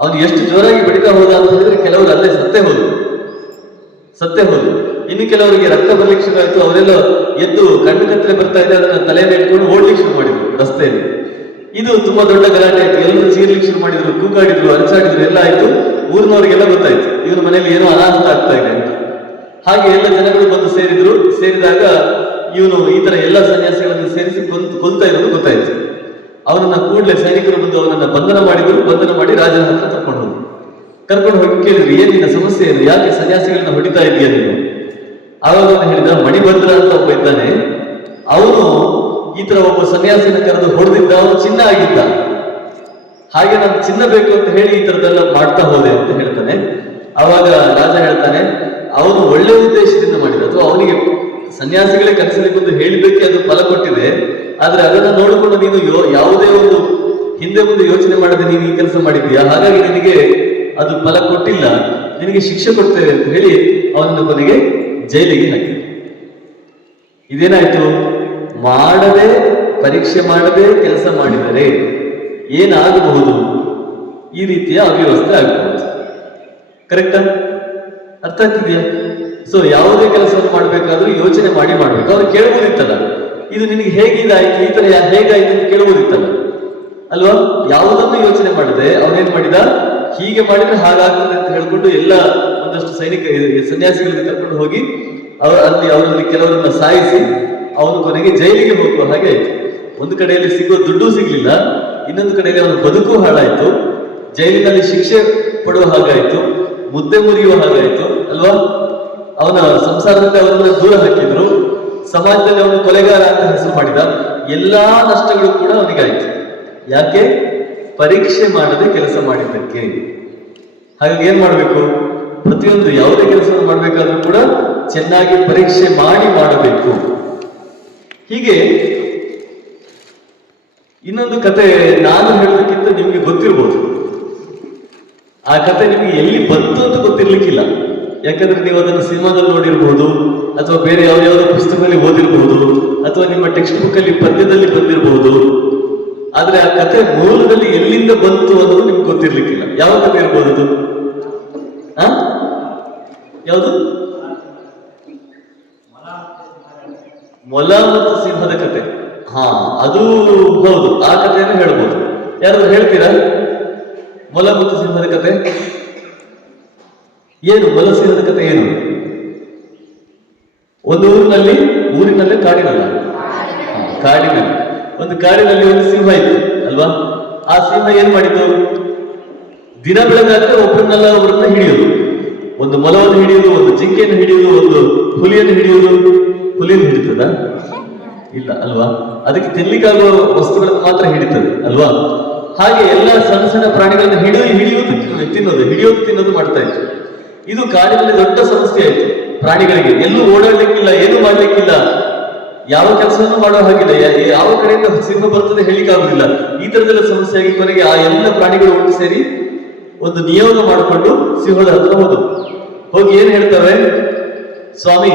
ಅವನು ಎಷ್ಟು ಜೋರಾಗಿ ಬಡಿತಾ ಹೋದ ಅಂತ ಹೇಳಿದ್ರೆ ಕೆಲವರು ಅಲ್ಲೇ ಸತ್ತೇ ಹೋದ್ರು. ಇನ್ನು ಕೆಲವರಿಗೆ ರಕ್ತ ಬರ್ಲಿಕ್ಕೆ ಶುರು ಆಯ್ತು. ಅವರೆಲ್ಲ ಎದ್ದು ಕಣ್ಣು ಕತ್ತಲೆ ಬರ್ತಾ ಇದೆ, ಅದನ್ನ ತಲೆಯಲ್ಲಿ ಇಟ್ಕೊಂಡು ಓಡ್ಲಿಕ್ಕೆ ಶುರು ಮಾಡಿದ್ರು ರಸ್ತೆಯಲ್ಲಿ. ಇದು ತುಂಬಾ ದೊಡ್ಡ ಗಲಾಟೆ ಆಯ್ತು. ಎಲ್ಲರೂ ಚೀರ್ಲಿಕ್ಕೆ ಶುರು ಮಾಡಿದ್ರು, ಕೂಗಾಡಿದ್ರು, ಅರಚಾಡಿದ್ರು, ಎಲ್ಲ ಆಯ್ತು. ಊರಿನವರಿಗೆಲ್ಲ ಗೊತ್ತಾಯ್ತು ಇವನ ಮನೆಯಲ್ಲಿ ಏನೋ ಅನಾಹುತ ಆಗ್ತಾ ಇದೆ ಅಂತ. ಹಾಗೆ ಎಲ್ಲ ಜನಗಳು ಬಂದು ಸೇರಿದಾಗ ಇವನು ಈ ತರ ಎಲ್ಲ ಸನ್ಯಾಸಿಗಳನ್ನು ಸೇರಿಸಿ ಕೊಲ್ತಾ ಇರೋದು ಗೊತ್ತಾಯ್ತು. ಅವನನ್ನ ಕೂಡಲೇ ಸೈನಿಕರು ಬಂದು ಅವನನ್ನ ಬಂಧನ ಮಾಡಿ ರಾಜನ ಹತ್ರ ಕರ್ಕೊಂಡು ಹೋಗಿ ಕೇಳಿದ್ರು, ಏನ್ ನಿನ್ನ ಸಮಸ್ಯೆ ಏನು, ಯಾಕೆ ಸನ್ಯಾಸಿಗಳನ್ನ ಹೊಡಿತಾ ಇದೆಯಾ ನೀನು? ಆವಾಗ ಅವನು ಹೇಳಿದ, ಮಣಿಭದ್ರ ಅಂತ ಒಬ್ಬ ಇದ್ದಾನೆ, ಅವನು ಈ ತರ ಒಬ್ಬ ಸನ್ಯಾಸಿನ ಕರೆದು ಹೊಡೆದಿದ್ದ, ಅವನು ಚಿನ್ನ ಆಗಿದ್ದ. ಹಾಗೆ ನಾನು ಚಿನ್ನ ಬೇಕು ಅಂತ ಹೇಳಿ ಈ ತರದೆಲ್ಲ ಮಾಡ್ತಾ ಹೋದೆ ಅಂತ ಹೇಳ್ತಾನೆ. ಆವಾಗ ರಾಜ ಹೇಳ್ತಾನೆ, ಅವನು ಒಳ್ಳೆ ಉದ್ದೇಶದಿಂದ ಮಾಡಿದ, ಅಥವಾ ಅವನಿಗೆ ಸನ್ಯಾಸಿಗಳೇ ಕನಸಲ್ಲಿ ಬಂದು ಹೇಳಿದ್ದಕ್ಕೆ ಅದು ಫಲ ಕೊಟ್ಟಿದೆ. ಆದ್ರೆ ಅದನ್ನ ನೋಡಿಕೊಂಡು ನೀನು ಯಾವುದೇ ಒಂದು ಹಿಂದೆ ಮುಂದೆ ಯೋಚನೆ ಮಾಡದೆ ನೀನು ಈ ಕೆಲಸ ಮಾಡಿದ್ದೀಯಾ, ಹಾಗಾಗಿ ನಿನಗೆ ಅದು ಫಲ ಕೊಟ್ಟಿಲ್ಲ, ನಿನಗೆ ಶಿಕ್ಷೆ ಕೊಡ್ತೇವೆ ಅಂತ ಹೇಳಿ ಅವನನ್ನು ಕೊನೆಗೆ ಜೈಲಿಗೆ ಹಾಕಿದ. ಇದೇನಾಯ್ತು? ಮಾಡದೆ, ಪರೀಕ್ಷೆ ಮಾಡದೆ ಕೆಲಸ ಮಾಡಿದರೆ ಏನಾಗಬಹುದು? ಈ ರೀತಿಯ ಅವ್ಯವಸ್ಥೆ ಆಗಬಹುದು. ಕರೆಕ್ಟಾ? ಅರ್ಥ ಆಗ್ತಿದೆಯಾ? ಸೊ ಯಾವುದೇ ಕೆಲಸವನ್ನು ಮಾಡ್ಬೇಕಾದ್ರೂ ಯೋಚನೆ ಮಾಡಿ ಮಾಡ್ಬೇಕು. ಅವ್ರು ಕೇಳಬಹುದಿತ್ತಲ್ಲ, ಇದು ನಿನಗೆ ಹೇಗಿದಾಯ್ತು, ಈ ತರ ಹೇಗಾಯ್ತು ಅಂತ ಕೇಳಬಹುದಿತ್ತಲ್ಲ ಅಲ್ವಾ? ಯಾವುದನ್ನು ಯೋಚನೆ ಮಾಡದೆ ಅವನೇನ್ ಮಾಡಿದ, ಹೀಗೆ ಮಾಡಿದ್ರೆ ಹಾಗಾಗ್ತದೆ ಅಂತ ಹೇಳ್ಕೊಂಡು ಎಲ್ಲ ಒಂದಷ್ಟು ಸನ್ಯಾಸಿಗಳನ್ನ ಕರ್ಕೊಂಡು ಹೋಗಿ ಅವರಲ್ಲಿ ಕೆಲವರನ್ನ ಸಾಯಿಸಿ ಅವನು ಕೊನೆಗೆ ಜೈಲಿಗೆ ಹೋಗುವ ಹಾಗೆ ಆಯ್ತು. ಒಂದು ಕಡೆಯಲ್ಲಿ ಸಿಗುವ ದುಡ್ಡು ಸಿಗ್ಲಿಲ್ಲ, ಇನ್ನೊಂದು ಕಡೆಯಲ್ಲಿ ಅವನ ಬದುಕು ಹಾಳಾಯ್ತು, ಜೈಲಿನಲ್ಲಿ ಶಿಕ್ಷೆ ಪಡುವ ಹಾಗಾಯ್ತು, ಮುದ್ದೆ ಮುರಿಯುವ ಹಾಗಾಯ್ತು ಅಲ್ವಾ? ಅವನ ಸಂಸಾರದಿಂದ ಅವನನ್ನ ದೂರ ಹಾಕಿದ್ರು, ಸಮಾಜದಲ್ಲಿ ಅವನು ಕೊಲೆಗಾರ ಅಂತ ಹೆಸರು ಮಾಡಿದ. ಎಲ್ಲಾ ನಷ್ಟಗಳು ಕೂಡ ಅವನಿಗಾಯ್ತು. ಯಾಕೆ? ಪರೀಕ್ಷೆ ಮಾಡದೆ ಕೆಲಸ ಮಾಡಿದ್ದಕ್ಕೆ. ಹಾಗಾಗಿ ಏನ್ ಮಾಡ್ಬೇಕು? ಪ್ರತಿಯೊಂದು ಯಾವುದೇ ಕೆಲಸವನ್ನು ಮಾಡ್ಬೇಕಾದ್ರೂ ಕೂಡ ಚೆನ್ನಾಗಿ ಪರೀಕ್ಷೆ ಮಾಡಬೇಕು. ಹೀಗೆ ಇನ್ನೊಂದು ಕತೆ ನಾನು ಹೇಳೋದಕ್ಕಿಂತ ನಿಮ್ಗೆ ಗೊತ್ತಿರ್ಬೋದು. ಆ ಕತೆ ನಿಮ್ಗೆ ಎಲ್ಲಿ ಬಂತು ಅಂತ ಗೊತ್ತಿರ್ಲಿಕ್ಕಿಲ್ಲ. ಯಾಕಂದ್ರೆ ನೀವು ಅದನ್ನು ಸಿನಿಮಾದಲ್ಲಿ ನೋಡಿರ್ಬಹುದು, ಅಥವಾ ಬೇರೆ ಯಾವ್ದಾವ್ದೋ ಪುಸ್ತಕದಲ್ಲಿ ಓದಿರ್ಬಹುದು, ಅಥವಾ ನಿಮ್ಮ ಟೆಕ್ಸ್ಟ್ ಬುಕ್ ಅಲ್ಲಿ ಪದ್ಯದಲ್ಲಿ ಬಂದಿರಬಹುದು. ಆದ್ರೆ ಆ ಕತೆ ಮೂಲದಲ್ಲಿ ಎಲ್ಲಿಂದ ಬಂತು ಅನ್ನೋದು ನಿಮ್ಗೆ ಗೊತ್ತಿರ್ಲಿಕ್ಕಿಲ್ಲ. ಯಾವ ಕತೆ ಇರ್ಬೋದು ಅದು? ಯಾವುದು? ಮೊಲ ಮತ್ತು ಸಿಂಹದ ಕತೆ. ಹಾ, ಅದು ಹೌದು, ಆ ಕಥೆಯನ್ನು ಹೇಳ್ಬೋದು. ಯಾರಾದ್ರೂ ಹೇಳ್ತೀರಾ? ಮೊಲ ಮತ್ತು ಸಿಂಹದ ಕತೆ ಏನು? ಮೊಲ ಸಿಂಹದ ಕತೆ ಏನು? ಒಂದು ಊರಿನಲ್ಲೇ ಕಾಡಿನಲ್ಲಿ ಒಂದು ಕಾಡಿನಲ್ಲಿ ಒಂದು ಸಿಂಹ ಇತ್ತು ಅಲ್ವಾ? ಆ ಸಿಂಹ ಏನ್ ಮಾಡಿತು? ದಿನ ಬೆಳಗಾದ್ರೆ ಒಬ್ಬರನ್ನ ಹಿಡಿಯುವುದು. ಒಂದು ಮೊಲವನ್ನು ಹಿಡಿಯುವುದು, ಒಂದು ಜಿಂಕೆಯನ್ನು ಹಿಡಿಯುವುದು, ಒಂದು ಹುಲಿಯನ್ನು ಹಿಡಿಯುವುದು. ಹುಲಿಯನ್ನು ಹಿಡಿತದ? ಇಲ್ಲ ಅಲ್ವಾ? ಅದಕ್ಕೆ ತಿನ್ಲಿಕ್ಕಾಗುವ ವಸ್ತುಗಳನ್ನು ಮಾತ್ರ ಹಿಡಿತದೆ ಅಲ್ವಾ? ಹಾಗೆ ಎಲ್ಲ ಸಣ್ಣ ಸಣ್ಣ ಪ್ರಾಣಿಗಳನ್ನು ಹಿಡಿಯೋದು ತಿನ್ನೋದು ಮಾಡ್ತಾ ಇತ್ತು. ಇದು ಕಾಡಿನಲ್ಲಿ ದೊಡ್ಡ ಸಮಸ್ಯೆ ಆಯ್ತು ಪ್ರಾಣಿಗಳಿಗೆ. ಎಲ್ಲೂ ಓಡಾಡ್ಲಿಕ್ಕಿಲ್ಲ, ಏನು ಮಾಡ್ಲಿಕ್ಕಿಲ್ಲ, ಯಾವ ಕೆಲಸವನ್ನು ಮಾಡೋ ಹಾಗಿಲ್ಲ, ಯಾವ ಕಡೆಯಿಂದ ಸಿಂಹ ಬರ್ತದೆ ಹೇಳಿಕ್ಕಾಗುದಿಲ್ಲ. ಈ ತರದೆಲ್ಲ ಸಮಸ್ಯೆ ಆಗಿ ಕೊನೆಗೆ ಆ ಎಲ್ಲ ಪ್ರಾಣಿಗಳು ಒಟ್ಟು ಸೇರಿ ಒಂದು ನಿಯೋಗ ಮಾಡಿಕೊಂಡು ಸಿಂಹದ ಹತ್ರ ಹೋಗಿ ಏನ್ ಹೇಳ್ತವೆ? ಸ್ವಾಮಿ,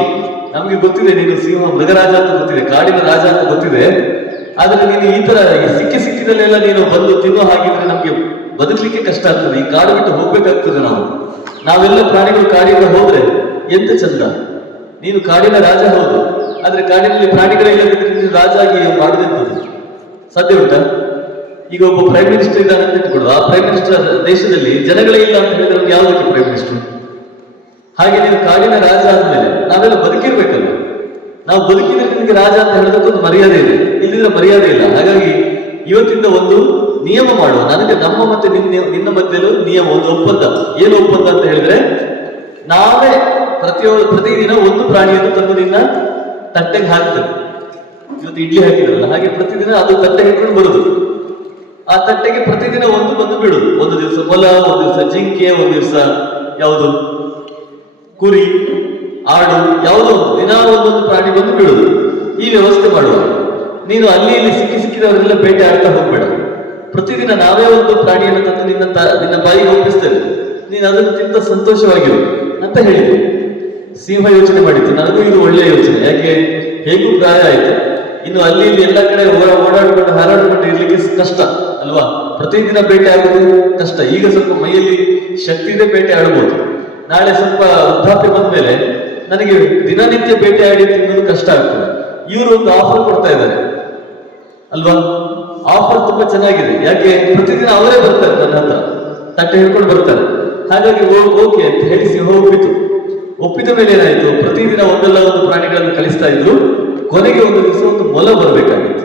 ನಮ್ಗೆ ಗೊತ್ತಿದೆ ನೀನು ಸಿಂಹ ಮೃಗರಾಜ ಅಂತ ಗೊತ್ತಿದೆ, ಕಾಡಿನ ರಾಜ ಅಂತ ಗೊತ್ತಿದೆ. ಆದ್ರೆ ನೀನು ಈ ತರ ಸಿಕ್ಕಿದಲ್ಲೆಲ್ಲ ನೀನು ಬಂದು ತಿನ್ನೋ ಹಾಗಿದ್ರೆ ನಮ್ಗೆ ಬದುಕಲಿಕ್ಕೆ ಕಷ್ಟ ಆಗ್ತದೆ. ಈ ಕಾಡು ಬಿಟ್ಟು ಹೋಗ್ಬೇಕಾಗ್ತದೆ. ನಾವೆಲ್ಲ ಪ್ರಾಣಿಗಳು ಕಾಡಿಗೆ ಹೋದ್ರೆ ಎಂತ ಚಂದ. ನೀನು ಕಾಡಿನ ರಾಜ ಹೌದು, ಆದ್ರೆ ಕಾಡಿನಲ್ಲಿ ಪ್ರಾಣಿಗಳೇ ಇಲ್ಲದಿದ್ರೆ ನೀನು ರಾಜ ಆಗಿ ಮಾಡುದೆಂತದ್ದು? ಸಾಧ್ಯ ಉಂಟಾ? ಈಗ ಒಬ್ಬ ಪ್ರೈಮ್ ಮಿನಿಸ್ಟರ್ ಇದ್ದಾನೆ ಅಂತ ಇಟ್ಕೊಡು. ಆ ಪ್ರೈಮ್ ಮಿನಿಸ್ಟರ್ ದೇಶದಲ್ಲಿ ಜನಗಳೇ ಇಲ್ಲ ಅಂತ ಹೇಳಿದ್ರೆ ಅವ್ನು ಯಾವುದಕ್ಕೆ ಪ್ರೈಮ್ ಮಿನಿಸ್ಟರ್? ಹಾಗೆ ನೀನು ಕಾಡಿನ ರಾಜ ಆದ್ಮೇಲೆ ನಾವೆಲ್ಲ ಬದುಕಿರ್ಬೇಕಲ್ಲ. ನಾವು ಬದುಕಿದ್ರೆ ನಿನಗೆ ರಾಜ ಅಂತ ಹೇಳೋದಕ್ಕೊಂದು ಮರ್ಯಾದೆ ಇದೆ, ಇಲ್ಲಿದ್ರೆ ಮರ್ಯಾದೆ ಇಲ್ಲ. ಹಾಗಾಗಿ ಇವತ್ತಿಂದ ಒಂದು ನಿಯಮ ಮಾಡುವ. ನನಗೆ ನಮ್ಮ ಮತ್ತೆ ನಿನ್ನ ಮಧ್ಯೆಲೂ ನಿಯಮ, ಒಂದು ಒಪ್ಪಂದ. ಏನು ಒಪ್ಪಂದ ಅಂತ ಹೇಳಿದ್ರೆ, ನಾವೇ ಪ್ರತಿದಿನ ಒಂದು ಪ್ರಾಣಿಯನ್ನು ತಂದು ನಿನ್ನ ತಟ್ಟೆಗೆ ಹಾಕ್ತೇವೆ. ಇವತ್ತು ಇಡ್ಲಿ ಹಾಕಿದ್ರಲ್ಲ, ಹಾಗೆ ಪ್ರತಿದಿನ ಅದು ತಟ್ಟೆ ಹಿಡ್ಕೊಂಡು ಬರುದು. ಆ ತಟ್ಟೆಗೆ ಪ್ರತಿದಿನ ಒಂದು ಬಂದು ಬಿಡುದು. ಒಂದು ದಿವಸ ಮೊಲ, ಒಂದು ದಿವಸ ಜಿಂಕೆ, ಒಂದು ದಿವಸ ಯಾವುದು ಕುರಿ, ಆಡು, ಯಾವುದೋ ಒಂದು ದಿನ ಒಂದೊಂದು ಪ್ರಾಣಿ ಬಂದು ಬಿಡುದು. ಈ ವ್ಯವಸ್ಥೆ ಮಾಡುವ. ನೀನು ಅಲ್ಲಿ ಇಲ್ಲಿ ಸಿಕ್ಕಿದವರೆಲ್ಲ ಬೇಟೆ ಆಡ್ತಾ ಹೋಗ್ಬೇಡ. ಪ್ರತಿದಿನ ನಾವೇ ಒಂದು ಪ್ರಾಣಿಯನ್ನು ತಂದು ನಿನ್ನ ಬಾಯಿಗೆ ಒಪ್ಪಿಸ್ತೇವೆ, ನೀನು ಅದನ್ನು ತಿಂತ ಸಂತೋಷವಾಗಿರು ಅಂತ ಹೇಳಿದೆ. ಸಿಂಹ ಯೋಚನೆ ಮಾಡಿತ್ತು, ನನಗೂ ಇದು ಒಳ್ಳೆಯ ಯೋಚನೆ. ಯಾಕೆ, ಹೇಗೂ ಪ್ರಾಯ ಆಯ್ತು, ಇನ್ನು ಅಲ್ಲಿ ಇಲ್ಲಿ ಎಲ್ಲ ಕಡೆ ಓಡಾಡ್ಕೊಂಡು ಹಾರಾಡ್ಕೊಂಡು ಇರ್ಲಿಕ್ಕೆ ಕಷ್ಟ ಅಲ್ವಾ? ಪ್ರತಿದಿನ ಬೇಟೆ ಆಗೋದು ಕಷ್ಟ. ಈಗ ಸ್ವಲ್ಪ ಮೈಯಲ್ಲಿ ಶಕ್ತಿ ಇದೆ, ಬೇಟೆ ಆಡ್ಬೋದು. ನಾಳೆ ಸ್ವಲ್ಪ ವೃದ್ಧಾಪ್ಯ ಬಂದ್ಮೇಲೆ ನನಗೆ ದಿನನಿತ್ಯ ಬೇಟೆ ಆಡಿ ತಿನ್ನೋದು ಕಷ್ಟ ಆಗ್ತದೆ. ಇವರು ಒಂದು ಆಫರ್ ಕೊಡ್ತಾ ಇದ್ದಾರೆ ಅಲ್ವಾ? ಆಫರ್ ತುಂಬಾ ಚೆನ್ನಾಗಿದೆ. ಯಾಕೆ, ಪ್ರತಿದಿನ ಅವರೇ ಬರ್ತಾರೆ ನನ್ನ ಹತ್ರ, ತಟ್ಟೆ ಹಿಡ್ಕೊಂಡು ಬರ್ತಾರೆ. ಹಾಗಾಗಿ ಓಕೆ ಅಂತ ಹೇಳಿ ಸಿಂಹ ಒಪ್ಪಿದ ಮೇಲೆ ಏನಾಯ್ತು, ಪ್ರತಿದಿನ ಒಂದಲ್ಲ ಒಂದು ಪ್ರಾಣಿಗಳನ್ನು ಕಳಿಸ್ತಾ ಇದ್ರು. ಕೊನೆಗೆ ಒಂದು ದಿವಸ ಒಂದು ಮೊಲ ಬರ್ಬೇಕಾಗಿತ್ತು.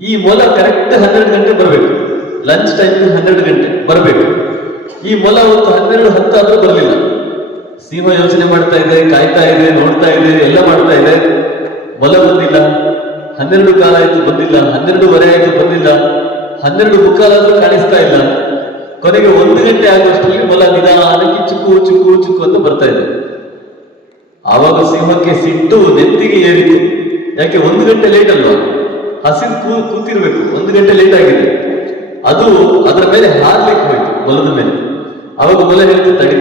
ಈ ಮೊಲ ಕರೆಕ್ಟ್ 12 ಗಂಟೆ ಬರಬೇಕು, ಲಂಚ್ ಟೈಮ್ 12 ಗಂಟೆ ಬರಬೇಕು. ಈ ಮೊಲ ಒಂದು 12:10 ಆದ್ರೂ ಬರಲಿಲ್ಲ. ಸಿಂಹ ಯೋಚನೆ ಮಾಡ್ತಾ ಇದೆ, ಕಾಯ್ತಾ ಇದೆ, ನೋಡ್ತಾ ಇದೆ, ಎಲ್ಲ ಮಾಡ್ತಾ ಇದೆ. ಮೊಲ ಬಂದಿಲ್ಲ. 12 ಕಾಲ ಆಯ್ತು ಬಂದಿಲ್ಲ, 12:15 ಆಯ್ತು ಬಂದಿಲ್ಲ, 12 ಮುಕ್ಕಾಲಾದ್ರೂ ಕಾಣಿಸ್ತಾ ಇಲ್ಲ. ಕೊನೆಗೆ 1 ಗಂಟೆ ಆಗುವಷ್ಟರಲ್ಲಿ ಮೊಲ ನಿಧಾನಕ್ಕೆ ಚುಕ್ಕು ಚುಕ್ಕು ಚುಕ್ಕು ಅಂತ ಬರ್ತಾ ಇದೆ. ಆವಾಗ ಸಿಂಹಕ್ಕೆ ಸಿಟ್ಟು ನೆತ್ತಿಗೆ ಏರಿತು. ಯಾಕೆ, 1 ಗಂಟೆ ಲೇಟ್ ಅಲ್ವಾ? ಹಸಿದು ಕೂತಿರ್ಬೇಕು, 1 ಗಂಟೆ ಲೇಟ್ ಆಗಿದೆ. ಅದು ಅದರ ಮೇಲೆ ಹಾರ್ಲಿಕ್ಕೆ ಹೋಯ್ತು, ಮೊಲದ ಮೇಲೆ. ಅವಾಗ ಮೊಲ ಹೇಳ್ತು, ತಡಿ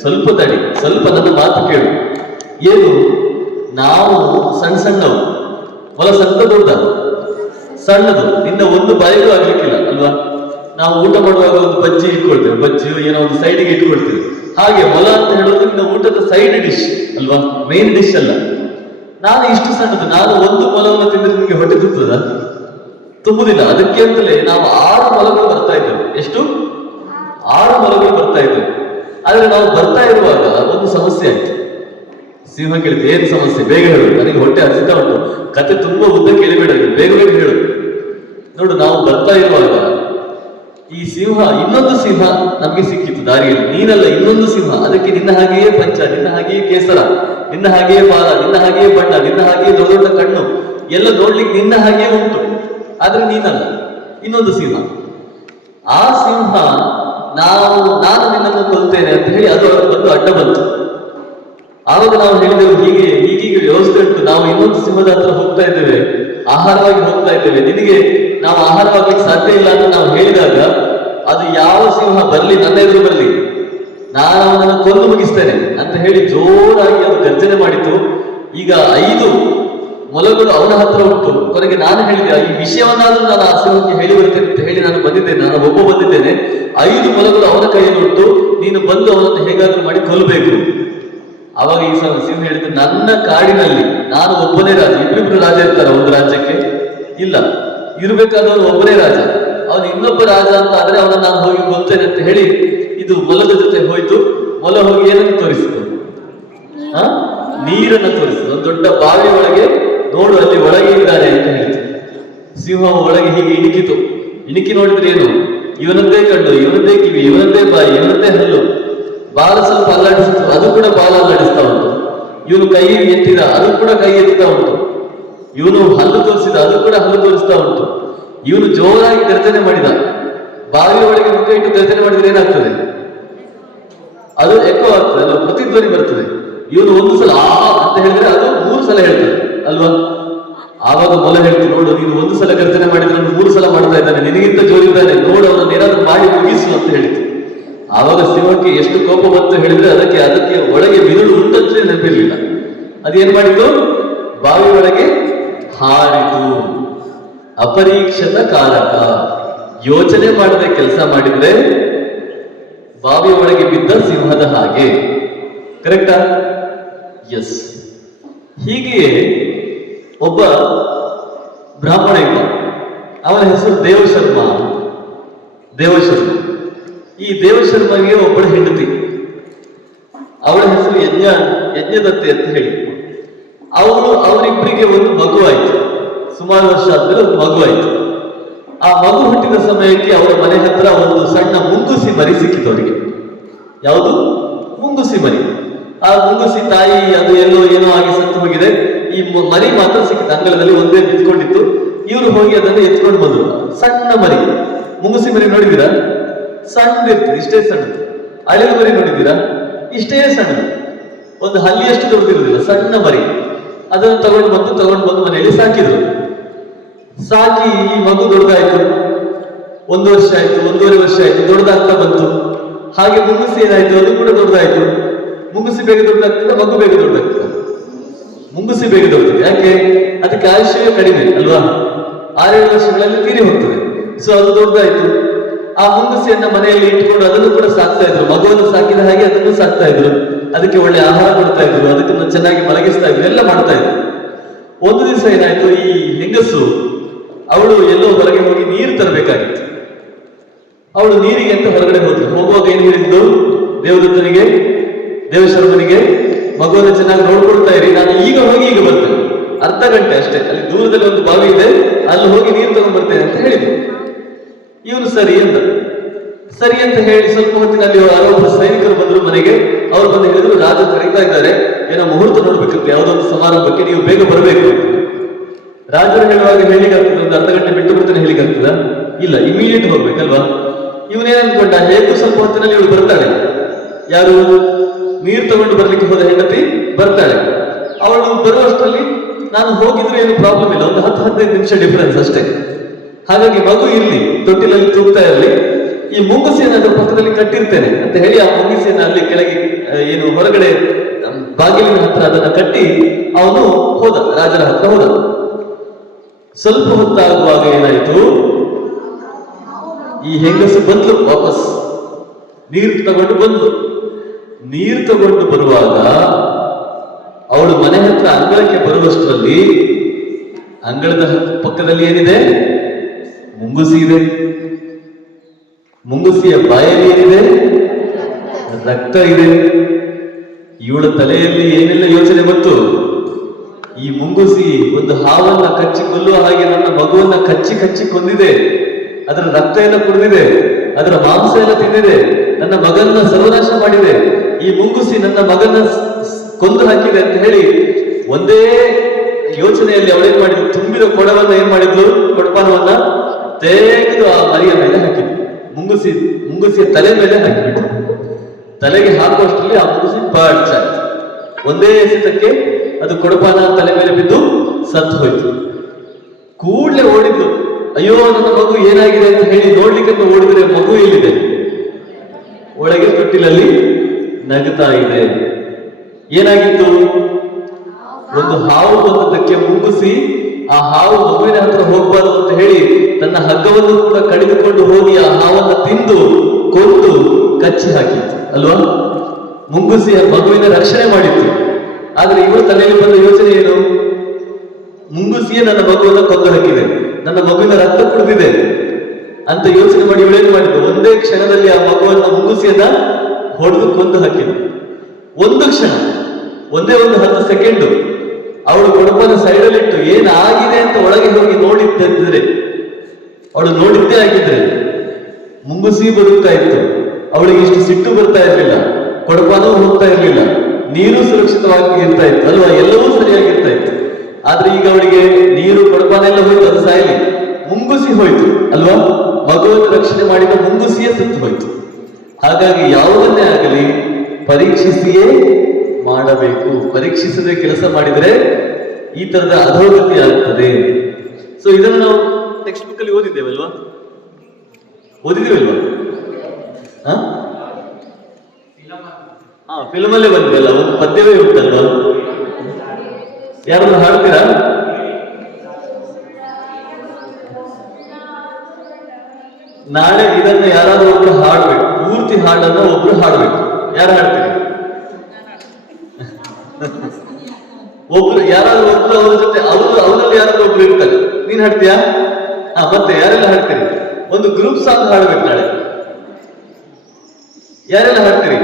ಸ್ವಲ್ಪ ನನ್ನ ಮಾತು ಕೇಳು. ಏನು, ನಾವು ಸಣ್ಣವು, ಮೊಲ ಸ್ವಲ್ಪ ದೊಡ್ಡ ಸಣ್ಣದು, ನಿನ್ನ ಒಂದು ಬಾಯಿಗೂ ಆಗ್ಲಿಕ್ಕಿಲ್ಲ ಅಲ್ವಾ? ನಾವು ಊಟ ಮಾಡುವಾಗ ಒಂದು ಬಜ್ಜಿ ಇಟ್ಕೊಳ್ತೇವೆ, ಬಜ್ಜಿ ಏನೋ ಒಂದು ಸೈಡಿಗೆ ಇಟ್ಕೊಳ್ತೇವೆ. ಹಾಗೆ ಮೊಲ ಅಂತ ಹೇಳೋದು ನಿನ್ನ ಊಟದ ಸೈಡ್ ಡಿಶ್ ಅಲ್ವಾ, ಮೇನ್ ಡಿಶ್ ಅಲ್ಲ. ನಾನು ಇಷ್ಟು ಸಣ್ಣದು, ನಾನು ಒಂದು ಮೊಲವನ್ನು ತಿಂದ್ರೆ ನಿಮಗೆ ಹೊಟ್ಟೆ ತುಂಬುದಿಲ್ಲ. ಅದಕ್ಕೆ ಅಂತಲೇ ನಾವು 6 ಮೊಲಗಳು ಬರ್ತಾ ಇದ್ದೇವೆ. ಎಷ್ಟು? 6 ಮೊಲಗಳು ಬರ್ತಾ ಇದ್ದೇವೆ. ಆದ್ರೆ ನಾವು ಬರ್ತಾ ಇರುವಾಗ ಒಂದು ಸಮಸ್ಯೆ ಆಯ್ತು. ಸಿಂಹ ಕೇಳಿತು, ಏನು ಸಮಸ್ಯೆ, ಬೇಗ ಹೇಳು, ನನಗೆ ಹೊಟ್ಟೆ ಹಸಿತಾ ಉಂಟು. ಕತೆ ತುಂಬಾ ಉದ್ದ ಕೇಳಿಬೇಡ, ಬೇಗ ಹೇಳು. ನೋಡು, ನಾವು ಬರ್ತಾ ಇರುವಾಗ ಈ ಸಿಂಹ, ಇನ್ನೊಂದು ಸಿಂಹ ನಮ್ಗೆ ಸಿಕ್ಕಿತ್ತು ದಾರಿಯಲ್ಲಿ. ನೀನಲ್ಲ, ಇನ್ನೊಂದು ಸಿಂಹ. ಅದಕ್ಕೆ ನಿನ್ನ ಹಾಗೆಯೇ ಪಂಚ, ನಿನ್ನ ಹಾಗೆಯೇ ಕೇಸರ, ನಿನ್ನ ಹಾಗೆಯೇ ಬಾಲ, ನಿನ್ನ ಹಾಗೆಯೇ ಬಣ್ಣ, ನಿನ್ನ ಹಾಗೆಯೇ ದೊಡ್ಡ ದೊಡ್ಡ ಕಣ್ಣು, ಎಲ್ಲ ನೋಡ್ಲಿಕ್ಕೆ ನಿನ್ನ ಹಾಗೆಯೇ ಉಂಟು. ಆದ್ರೆ ನೀನಲ್ಲ, ಇನ್ನೊಂದು ಸಿಂಹ. ಆ ಸಿಂಹ ನಾನು ನಿನ್ನನ್ನು ಕೊಲ್ತೇನೆ ಅಂತ ಹೇಳಿ ಅದು ಬಂದು ಅಡ್ಡ ಬಂತು. ಆವಾಗ ನಾವು ಹೇಳಿದೆವು, ಹೀಗೆ ವ್ಯವಸ್ಥೆ ಉಂಟು, ನಾವು ಇನ್ನೊಂದು ಸಿಂಹದ ಹತ್ರ ಹೋಗ್ತಾ ಇದ್ದೇವೆ, ಆಹಾರವಾಗಿ ಹೋಗ್ತಾ ಇದ್ದೇವೆ, ನಿನಗೆ ನಾವು ಆಹಾರವಾಗ್ಲಿಕ್ಕೆ ಸಾಧ್ಯ ಇಲ್ಲ ಅಂತ ನಾವು ಹೇಳಿದಾಗ, ಅದು ಯಾವ ಸಿಂಹ ಬರ್ಲಿ, ನನ್ನ ಎದುರು ಬರ್ಲಿ, ನಾನು ಅವನನ್ನು ಕೊಂದು ಮುಗಿಸ್ತೇನೆ ಅಂತ ಹೇಳಿ ಜೋರಾಗಿ ಅದು ಗರ್ಜನೆ ಮಾಡಿತು. ಈಗ 5 ಮೊಲಗಳು ಅವನ ಹತ್ರ ಉಂಟು. ಕೊನೆಗೆ ನಾನು ಹೇಳಿದೆ, ಈ ವಿಷಯವನ್ನಾದ್ರೂ ನಾನು ಆ ಸಿಂಹಕ್ಕೆ ಹೇಳಿ ಬರ್ತೇನೆ ಅಂತ ಹೇಳಿ ನಾನು ಬಂದಿದ್ದೇನೆ, ನಾನು ಒಬ್ಬ ಬಂದಿದ್ದೇನೆ. 5 ಮೊಲಗಳು ಅವನ ಕೈಯಲ್ಲಿ ಉಂಟು, ನೀನು ಬಂದು ಅವನನ್ನು ಹೇಗಾದ್ರೂ ಮಾಡಿ ಕೊಲ್ಲಬೇಕು. ಅವಾಗ ಈ ಸಿಂಹ ಹೇಳಿದ್ರು, ನನ್ನ ಕಾಡಿನಲ್ಲಿ ನಾನು ಒಬ್ಬನೇ ರಾಜ. ಇಬ್ಬರಿಬ್ರು ರಾಜ ಇರ್ತಾರ ಒಂದು ರಾಜ್ಯಕ್ಕೆ? ಇಲ್ಲ, ಇರ್ಬೇಕಾದವನು ಒಬ್ಬನೇ ರಾಜ. ಅವನು ಇನ್ನೊಬ್ಬ ರಾಜ ಅಂತ ಆದ್ರೆ ಅವನ ನಾನು ಹೋಗಿ ಗೆಲ್ತೇನೆ ಅಂತ ಹೇಳಿ ಇದು ಮೊಲದ ಜೊತೆ ಹೋಯ್ತು. ಮೊಲ ಹೋಗಿ ಏನನ್ನು ತೋರಿಸಿತು? ನೀರನ್ನು ತೋರಿಸಿತು. ಒಂದು ದೊಡ್ಡ ಬಾವಿ ಒಳಗೆ ನೋಡು, ಅಲ್ಲಿ ಒಳಗೆ ಇದ್ದಾನೆ ಅಂತ ಹೇಳಿತು. ಸಿಂಹ ಒಳಗೆ ಹೀಗೆ ಇಣುಕಿತು. ಇಣುಕಿ ನೋಡಿದ್ರೆ ಏನು? ಇವನದ್ದೇ ಕಣ್ಣು, ಇವನದ್ದೇ ಕಿವಿ, ಇವನದ್ದೇ ಬಾಯಿ, ಇವನದ್ದೇ ಹಲ್ಲು. ಬಾಲ ಸ್ವಲ್ಪ ಅಲ್ಲಾಡಿಸಿತು, ಅದು ಕೂಡ ಬಾಲ ಅಲ್ಲಾಡಿಸ್ತಾ ಉಂಟು. ಇವನು ಕೈ ಎತ್ತಿದ, ಅದು ಕೂಡ ಕೈ ಎತ್ತಾ ಉಂಟು. ಇವನು ಹಲ್ಲು ತೋರಿಸಿದ, ಅದು ಕೂಡ ಹಲ್ಲು ತೋರಿಸ್ತಾ ಉಂಟು. ಇವನು ಜೋರಾಗಿ ಗರ್ಜನೆ ಮಾಡಿದ, ಬಾವಿ ಒಳಗೆ ಮುಖ ಇಟ್ಟು ಗರ್ಜನೆ ಮಾಡಿದ್ರೆ ಏನಾಗ್ತದೆ? ಅದು ಎಕೋ ಆಗ್ತದೆ ಅಲ್ವಾ, ಪ್ರತಿಧ್ವನಿ ಬರ್ತದೆ. ಇವನು ಒಂದು ಸಲ ಆ ಅಂತ ಹೇಳಿದ್ರೆ ಅದು 3 ಸಲ ಹೇಳ್ತದೆ ಅಲ್ವಾ. ಆವಾಗ ಮೊಲ ಹೇಳ್ತು, ನೋಡು ನೀನು ಒಂದು ಸಲ ಗರ್ಜನೆ ಮಾಡಿದ್ರೆ 3 ಸಲ ಮಾಡ್ತಾ ಇದ್ದಾನೆ, ನಿನಗಿಂತ ಜೋರಿದ್ದಾನೆ, ನೋಡು ಅವನನ್ನು ಏನಾದ್ರೂ ಮಾಡಿ ಮುಗಿಸು ಅಂತ ಹೇಳಿತು. ಆವಾಗ ಸಿಂಹಕ್ಕೆ ಎಷ್ಟು ಕೋಪ ಬಂತು ಹೇಳಿದ್ರೆ ಅದಕ್ಕೆ ಒಳಗೆ ಮಿದುಳು ಉಂಟಂತೆ ನೆನಪಿರ್ಲಿಲ್ಲ. ಅದೇನ್ ಮಾಡಿತು? ಬಾವಿ ಒಳಗೆ ಹಾರಿತು. ಅಪರೀಕ್ಷಿತ ಕಾರಕ, ಯೋಚನೆ ಮಾಡದೆ ಕೆಲಸ ಮಾಡಿದ್ರೆ ಬಾವಿ ಒಳಗೆ ಬಿದ್ದ ಸಿಂಹದ ಹಾಗೆ. ಕರೆಕ್ಟಾ? ಎಸ್. ಹೀಗೆಯೇ ಒಬ್ಬ ಬ್ರಾಹ್ಮಣ ಇದ್ದ, ಅವನ ಹೆಸರು ದೇವಶರ್ಮ. ಈ ದೇವಶರ್ಮಗೆ ಒಬ್ಬಳ ಹೆಂಡತಿ, ಅವಳ ಹೆಸರು ಯಜ್ಞದತ್ತೆ ಅಂತ ಹೇಳಿ. ಅವರಿಬ್ಬರಿಗೆ ಒಂದು ಮಗು ಆಯ್ತು. ಸುಮಾರು ವರ್ಷ ಆದ್ಮೇಲೆ ಒಂದು ಮಗು ಆಯ್ತು. ಆ ಮಗು ಹುಟ್ಟಿದ ಸಮಯಕ್ಕೆ ಅವರ ಮನೆ ಹತ್ರ ಒಂದು ಸಣ್ಣ ಮುಂಗುಸಿ ಮರಿ ಸಿಕ್ಕಿತು ಅವರಿಗೆ. ಯಾವುದು? ಮುಂಗುಸಿ ಮರಿ. ಆ ಮುಂಗುಸಿ ತಾಯಿ ಅದು ಏನೋ ಆಗಿ ಸತ್ತು ಹೋಗಿದೆ. ಈ ಮರಿ ಮಾತ್ರ ಸಿಕ್ಕಿತು, ಅಂಗಳದಲ್ಲಿ ಒಂದೇ ಬಿತ್ಕೊಂಡಿತ್ತು. ಇವರು ಹೋಗಿ ಅದನ್ನು ಎತ್ಕೊಂಡು ಬಂದ್ರು. ಸಣ್ಣ ಮರಿ, ಮುಂಗುಸಿ ಮರಿ ನೋಡಿದ್ದೀರಾ? ಸಣ್ಣದಿರ್ತದೆ, ಇಷ್ಟೇ ಸಣ್ಣದು. ಅಳಿಲು ಮರಿ ನೋಡಿದ್ದೀರಾ? ಇಷ್ಟೇ ಸಣ್ಣದು, ಒಂದು ಹಲ್ಲಿಯಷ್ಟು ದೊಡ್ಡದಿರುವುದಿಲ್ಲ, ಸಣ್ಣ ಮರಿ. ಅದನ್ನು ತಗೊಂಡು ಬಂದು ಮನೆಯಲ್ಲಿ ಸಾಕಿದ್ರು. ಸಾಕಿ ಈ ಮಗು ದೊಡ್ಡದಾಯ್ತು. 1 ವರ್ಷ ಆಯ್ತು, 1.5 ವರ್ಷ ಆಯ್ತು, ದೊಡ್ಡದಾಗ್ತಾ ಬಂತು. ಹಾಗೆ ಮುಂಗುಸಿ ಏನಾಯ್ತು? ಅದು ಕೂಡ ದೊಡ್ಡದಾಯ್ತು. ಮುಂಗುಸಿ ಬೇಗ ದೊಡ್ಡದಾಗ್ತದೆ, ಮಗು ಬೇಗ ದೊಡ್ಡದಾಗ್ತದೆ. ಮುಂಗುಸಿ ಬೇಗ ದೊಡ್ಡದು. ಯಾಕೆ? ಅದಕ್ಕೆ ಆಯುಷ್ಯವೇ ಕಡಿಮೆ ಅಲ್ವಾ, 6-7 ವರ್ಷಗಳಲ್ಲಿ ತೀರಿ ಹೋಗ್ತದೆ. ಸೊ ಅದು ದೊಡ್ಡದಾಯ್ತು. ಆ ಮುಂಗುಸಿಯನ್ನ ಮನೆಯಲ್ಲಿ ಇಟ್ಕೊಂಡು ಅದನ್ನು ಕೂಡ ಸಾಕ್ತಾ ಇದ್ರು. ಮಗುವನ್ನು ಸಾಕಿದ ಹಾಗೆ ಅದನ್ನು ಸಾಕ್ತಾ ಇದ್ರು. ಅದಕ್ಕೆ ಒಳ್ಳೆ ಆಹಾರ ಕೊಡ್ತಾ ಇದ್ರು, ಅದಕ್ಕೆ ಚೆನ್ನಾಗಿ ಮಲಗಿಸ್ತಾ ಇದ್ರು, ಎಲ್ಲ ಮಾಡ್ತಾ ಇದ್ರು. ಒಂದು ದಿವಸ ಏನಾಯ್ತು, ಈ ಹೆಂಗಸು ಅವಳು ಎಲ್ಲೋ ಹೊರಗೆ ಹೋಗಿ ನೀರು ತರಬೇಕಾಗಿತ್ತು. ಅವಳು ನೀರಿಗೆ ಅಂತ ಹೊರಗಡೆ ಹೋಗುವಾಗ ಏನ್ ಹೇಳಿದ್ದು ದೇವಶರ್ಮನಿಗೆ, ಮಗುವನ್ನು ಚೆನ್ನಾಗಿ ನೋಡ್ಕೊಳ್ತಾ ಇರಿ, ನಾನು ಈಗ ಹೋಗಿ ಈಗ ಬರ್ತೇನೆ, ಅರ್ಧ ಗಂಟೆ ಅಷ್ಟೇ, ಅಲ್ಲಿ ದೂರದಲ್ಲಿ ಒಂದು ಬಾವಿ ಇದೆ, ಅಲ್ಲಿ ಹೋಗಿ ನೀರು ತಗೊಂಡ್ ಬರ್ತೇನೆ ಅಂತ ಹೇಳಿದ್ರು. ಇವನು ಸರಿ ಅಂತ ಹೇಳಿ ಸ್ವಲ್ಪ ಹೊತ್ತಿನಲ್ಲಿ ಯಾರೊಬ್ಬರು ಸೈನಿಕರು ಬಂದ್ರು ಮನೆಗೆ. ಅವ್ರು ಬಂದು ಹೇಳಿದ್ರು, ರಾಜ ಕರೀತಾ ಇದ್ದಾರೆ, ಏನೋ ಮುಹೂರ್ತ ನೋಡ್ಬೇಕಂತೆ, ಯಾವುದೊಂದು ಸಮಾರಂಭಕ್ಕೆ ನೀವು ಬೇಗ ಬರಬೇಕು. ರಾಜರು ಹೇಳುವಾಗ ಹೇಳಿಗಾಗ್ತದೆ, ಒಂದು ಅರ್ಧ ಗಂಟೆ ಬಿಟ್ಟು ಬಿಡ್ತಾನೆ ಹೇಳಿಗಾಗ್ತದ? ಇಲ್ಲ, ಇಮಿಡಿಯೇಟ್ ಹೋಗ್ಬೇಕಲ್ವಾ. ಇವನೇನ್ ಅನ್ಕೊಂಡ, ಹೇಗೂ ಸ್ವಲ್ಪ ಹೊತ್ತಿನಲ್ಲಿ ಇವಳು ಬರ್ತಾಳೆ. ಯಾರು? ನೀರು ತಗೊಂಡು ಬರ್ಲಿಕ್ಕೆ ಹೋದ ಹೆಂಡತಿ ಬರ್ತಾಳೆ. ಅವಳು ಬರುವಷ್ಟರಲ್ಲಿ ನಾನು ಹೋಗಿದ್ರೆ ಏನು ಪ್ರಾಬ್ಲಮ್ ಇಲ್ಲ, ಒಂದು 10-15 ನಿಮಿಷ ಡಿಫರೆನ್ಸ್ ಅಷ್ಟೇ. ಹಾಗಾಗಿ ಮಗು ಇರ್ಲಿ, ತೊಟ್ಟಿಲಲ್ಲಿ ತೂಗ್ತಾ ಇರಲಿ, ಈ ಮುಂಗುಸಿಯನ್ನು ಅದ್ರ ಪಕ್ಕದಲ್ಲಿ ಕಟ್ಟಿರ್ತೇನೆ ಅಂತ ಹೇಳಿ ಆ ಮುಂಗುಸಿಯನ್ನು ಅಲ್ಲಿ ಕೆಳಗೆ ಹೊರಗಡೆ ಬಾಗಿಲಿನ ಹತ್ರ ಅದನ್ನ ಕಟ್ಟಿ ಅವನು ಹೋದ, ರಾಜರ ಹತ್ರ ಹೋದ. ಸ್ವಲ್ಪ ಹೊತ್ತಾಗುವಾಗ ಏನಾಯ್ತು, ಈ ಹೆಂಗಸು ಬಂದ್ಲು ವಾಪಸ್, ನೀರು ತಗೊಂಡು ಬರುವಾಗ ಅವಳು ಮನೆ ಹತ್ರ ಅಂಗಳಕ್ಕೆ ಬರುವಷ್ಟರಲ್ಲಿ ಅಂಗಳದ ಪಕ್ಕದಲ್ಲಿ ಏನಿದೆ? ಮುಂಗುಸಿ ಇದೆ. ಮುಂಗುಸಿಯ ಬಾಯಲ್ಲಿ ಏನಿದೆ? ರಕ್ತ ಇದೆ. ಇವಳ ತಲೆಯಲ್ಲಿ ಏನೆಲ್ಲ ಯೋಚನೆ ಬಂತು? ಈ ಮುಂಗುಸಿ ಒಂದು ಹಾವನ್ನ ಕಚ್ಚಿ ಕೊಲ್ಲುವ ಹಾಗೆ ನನ್ನ ಮಗುವನ್ನ ಕಚ್ಚಿ ಕೊಂದಿದೆ, ಅದರ ರಕ್ತ ಎಲ್ಲ ಕುಡಿದಿದೆ, ಅದರ ಮಾಂಸ ಎಲ್ಲ ತಿಂದಿದೆ, ನನ್ನ ಮಗನ್ನ ಸರ್ವನಾಶ ಮಾಡಿದೆ, ಈ ಮುಂಗುಸಿ ನನ್ನ ಮಗನ ಕೊಂದು ಹಾಕಿದೆ ಅಂತ ಹೇಳಿ ಒಂದೇ ಯೋಚನೆಯಲ್ಲಿ ಅವಳೇನ್ ಮಾಡಿದ್ಲು, ತುಂಬಿದ ಕೊಡವನ್ನ ಏನ್ ಮಾಡಿದ್ಲು, ಕೊಡಪಾನವನ್ನ ತೆಗೆದು ಆ ಮರಿಯ ಮೇಲೆ ಹಾಕಿದ್ಲು. ಮುಂಗುಸಿಯ ತಲೆ ಮೇಲೆ ಹಾಕಿಬಿಟ್ರು. ತಲೆಗೆ ಹಾಕುವಷ್ಟರಲ್ಲಿ ಆ ಮುಂಗುಸಿ ಬಾಡ್ಚಾಯ್ತು. ಒಂದೇ ಎಸೆತಕ್ಕೆ ಅದು ಕೊಡಪಾನ ತಲೆ ಮೇಲೆ ಬಿದ್ದು ಸತ್ತು ಹೋಯ್ತು. ಕೂಡ್ಲೆ ಓಡಿದ್ಲು, ಅಯ್ಯೋ ನನ್ನ ಮಗು ಏನಾಗಿದೆ ಅಂತ ಹೇಳಿ ನೋಡ್ಲಿಕ್ಕೆ ಓಡಿದ್ರೆ ಮಗು ಎಲ್ಲಿದೆ? ಒಳಗೆ ತೊಟ್ಟಿಲಲ್ಲಿ ನಗುತ್ತಾ ಇದೆ. ಏನಾಗಿತ್ತು? ಒಂದು ಹಾವು ಬಂದದ್ದಕ್ಕೆ ಮುಂಗುಸಿ ಆ ಹಾವು ಮಗುವಿನ ಹತ್ರ ಹೋಗಬಾರದು ಅಂತ ಹೇಳಿ ತನ್ನ ಹಗ್ಗವನ್ನು ಕೂಡ ಕಡಿದುಕೊಂಡು ಹೋಗಿ ಆ ಹಾವನ್ನು ತಿಂದು ಕೊಂದು ಕಚ್ಚಿ ಹಾಕಿತ್ತು ಅಲ್ವಾ. ಮುಂಗುಸಿಯ ಮಗುವಿನ ರಕ್ಷಣೆ ಮಾಡಿತ್ತು. ಆದ್ರೆ ಇವರ ತಲೆಯಲ್ಲಿ ಬಂದ ಯೋಚನೆ ಏನು? ಮುಂಗುಸಿಯೇ ನನ್ನ ಮಗುವನ್ನು ಕೊಂದು ಹಾಕಿದೆ, ನನ್ನ ಮಗುವಿನ ರಕ್ತ ಕುಡಿದಿದೆ ಅಂತ ಯೋಚನೆ ಮಾಡಿ ಇವಳೇನು ಮಾಡಿದ್ದು, ಒಂದೇ ಕ್ಷಣದಲ್ಲಿ ಆ ಮಗುವನ್ನ ಮುಂಗುಸಿಯನ್ನ ಹೊಡೆದು ಕೊಂದು ಹಾಕಿದ್ರು. ಒಂದು ಕ್ಷಣ, ಒಂದೇ ಒಂದು 10 ಸೆಕೆಂಡ್ ಅವಳು ಕೊಡಪನ ಸೈಡಲ್ಲಿಟ್ಟು ಏನಾಗಿದೆ ಅಂತ ಒಳಗೆ ಹೋಗಿ ನೋಡಿದ್ದಿದ್ರೆ, ಅವಳು ನೋಡಿದ್ದೇ ಆಗಿದ್ರೆ ಮುಂಗುಸಿ ಬದುಕ್ತಾ ಇತ್ತು, ಅವಳಿಗೆ ಇಷ್ಟು ಸಿಟ್ಟು ಬರ್ತಾ ಇರ್ಲಿಲ್ಲ, ಕೊಡಪಾನೂ ಹೋಗ್ತಾ ಇರ್ಲಿಲ್ಲ, ನೀರು ಸುರಕ್ಷಿತವಾಗಿ ಇರ್ತಾ ಇತ್ತು ಅಲ್ವಾ, ಎಲ್ಲವೂ ಸರಿಯಾಗಿರ್ತಾ ಇತ್ತು. ಆದ್ರೆ ಈಗ ಅವಳಿಗೆ ನೀರು ಕೊಡಪಾನೆಲ್ಲ ಹೋಯ್ತು, ಅದು ಸಾಯಲಿ, ಮುಂಗುಸಿ ಹೋಯ್ತು ಅಲ್ವಾ, ಮಗುವನ್ನು ರಕ್ಷಣೆ ಮಾಡಿದ ಮುಂಗುಸಿಯೇ ಸತ್ತು ಹೋಯ್ತು. ಹಾಗಾಗಿ ಯಾವುದನ್ನೇ ಆಗಲಿ ಪರೀಕ್ಷಿಸಿಯೇ ಮಾಡಬೇಕು. ಪರೀಕ್ಷಿಸದೆ ಕೆಲಸ ಮಾಡಿದರೆ ಈ ತರದ ಅಧೋಗತಿ ಆಗ್ತದೆ. ಸೊ ಇದನ್ನು ನಾವು ಟೆಕ್ಸ್ಟ್ ಬುಕ್ ಅಲ್ಲಿ ಓದಿದ್ದೇವಲ್ವಾ? ಫಿಲ್ಮ್ ಅಲ್ಲೇ ಬಂದಿದೆಲ್ಲ, ಒಂದು ಪದ್ಯವೇ ಉಂಟಲ್ವಾ? ಯಾರನ್ನು ಹಾಡ್ತೀರಾ? ನಾಳೆ ಇದನ್ನ ಯಾರಾದ್ರೂ ಒಬ್ರು ಹಾಡ್ಬೇಕು, ಪೂರ್ತಿ ಹಾಡನ್ನು ಒಬ್ರು ಹಾಡ್ಬೇಕು. ಯಾರು ಹಾಡ್ತೀರಿ? ಒಬ್ರು ಯಾರಾದ್ರೂ ಒಬ್ರು ಅವ್ರ ಜೊತೆ ಅವರಲ್ಲಿ ಯಾರಾದ್ರೂ ಒಬ್ರು ಇರ್ತಾರೆ. ನೀನ್ ಹಾಡ್ತೀಯಾ? ಮತ್ತೆ ಯಾರೆಲ್ಲ ಹಾಡ್ತೀರಿ? ಒಂದು ಗ್ರೂಪ್ ಸಾಂಗ್ ಹಾಡ್ಬೇಕು ನಾಳೆ. ಯಾರೆಲ್ಲ ಹಾಡ್ತೀರಿ?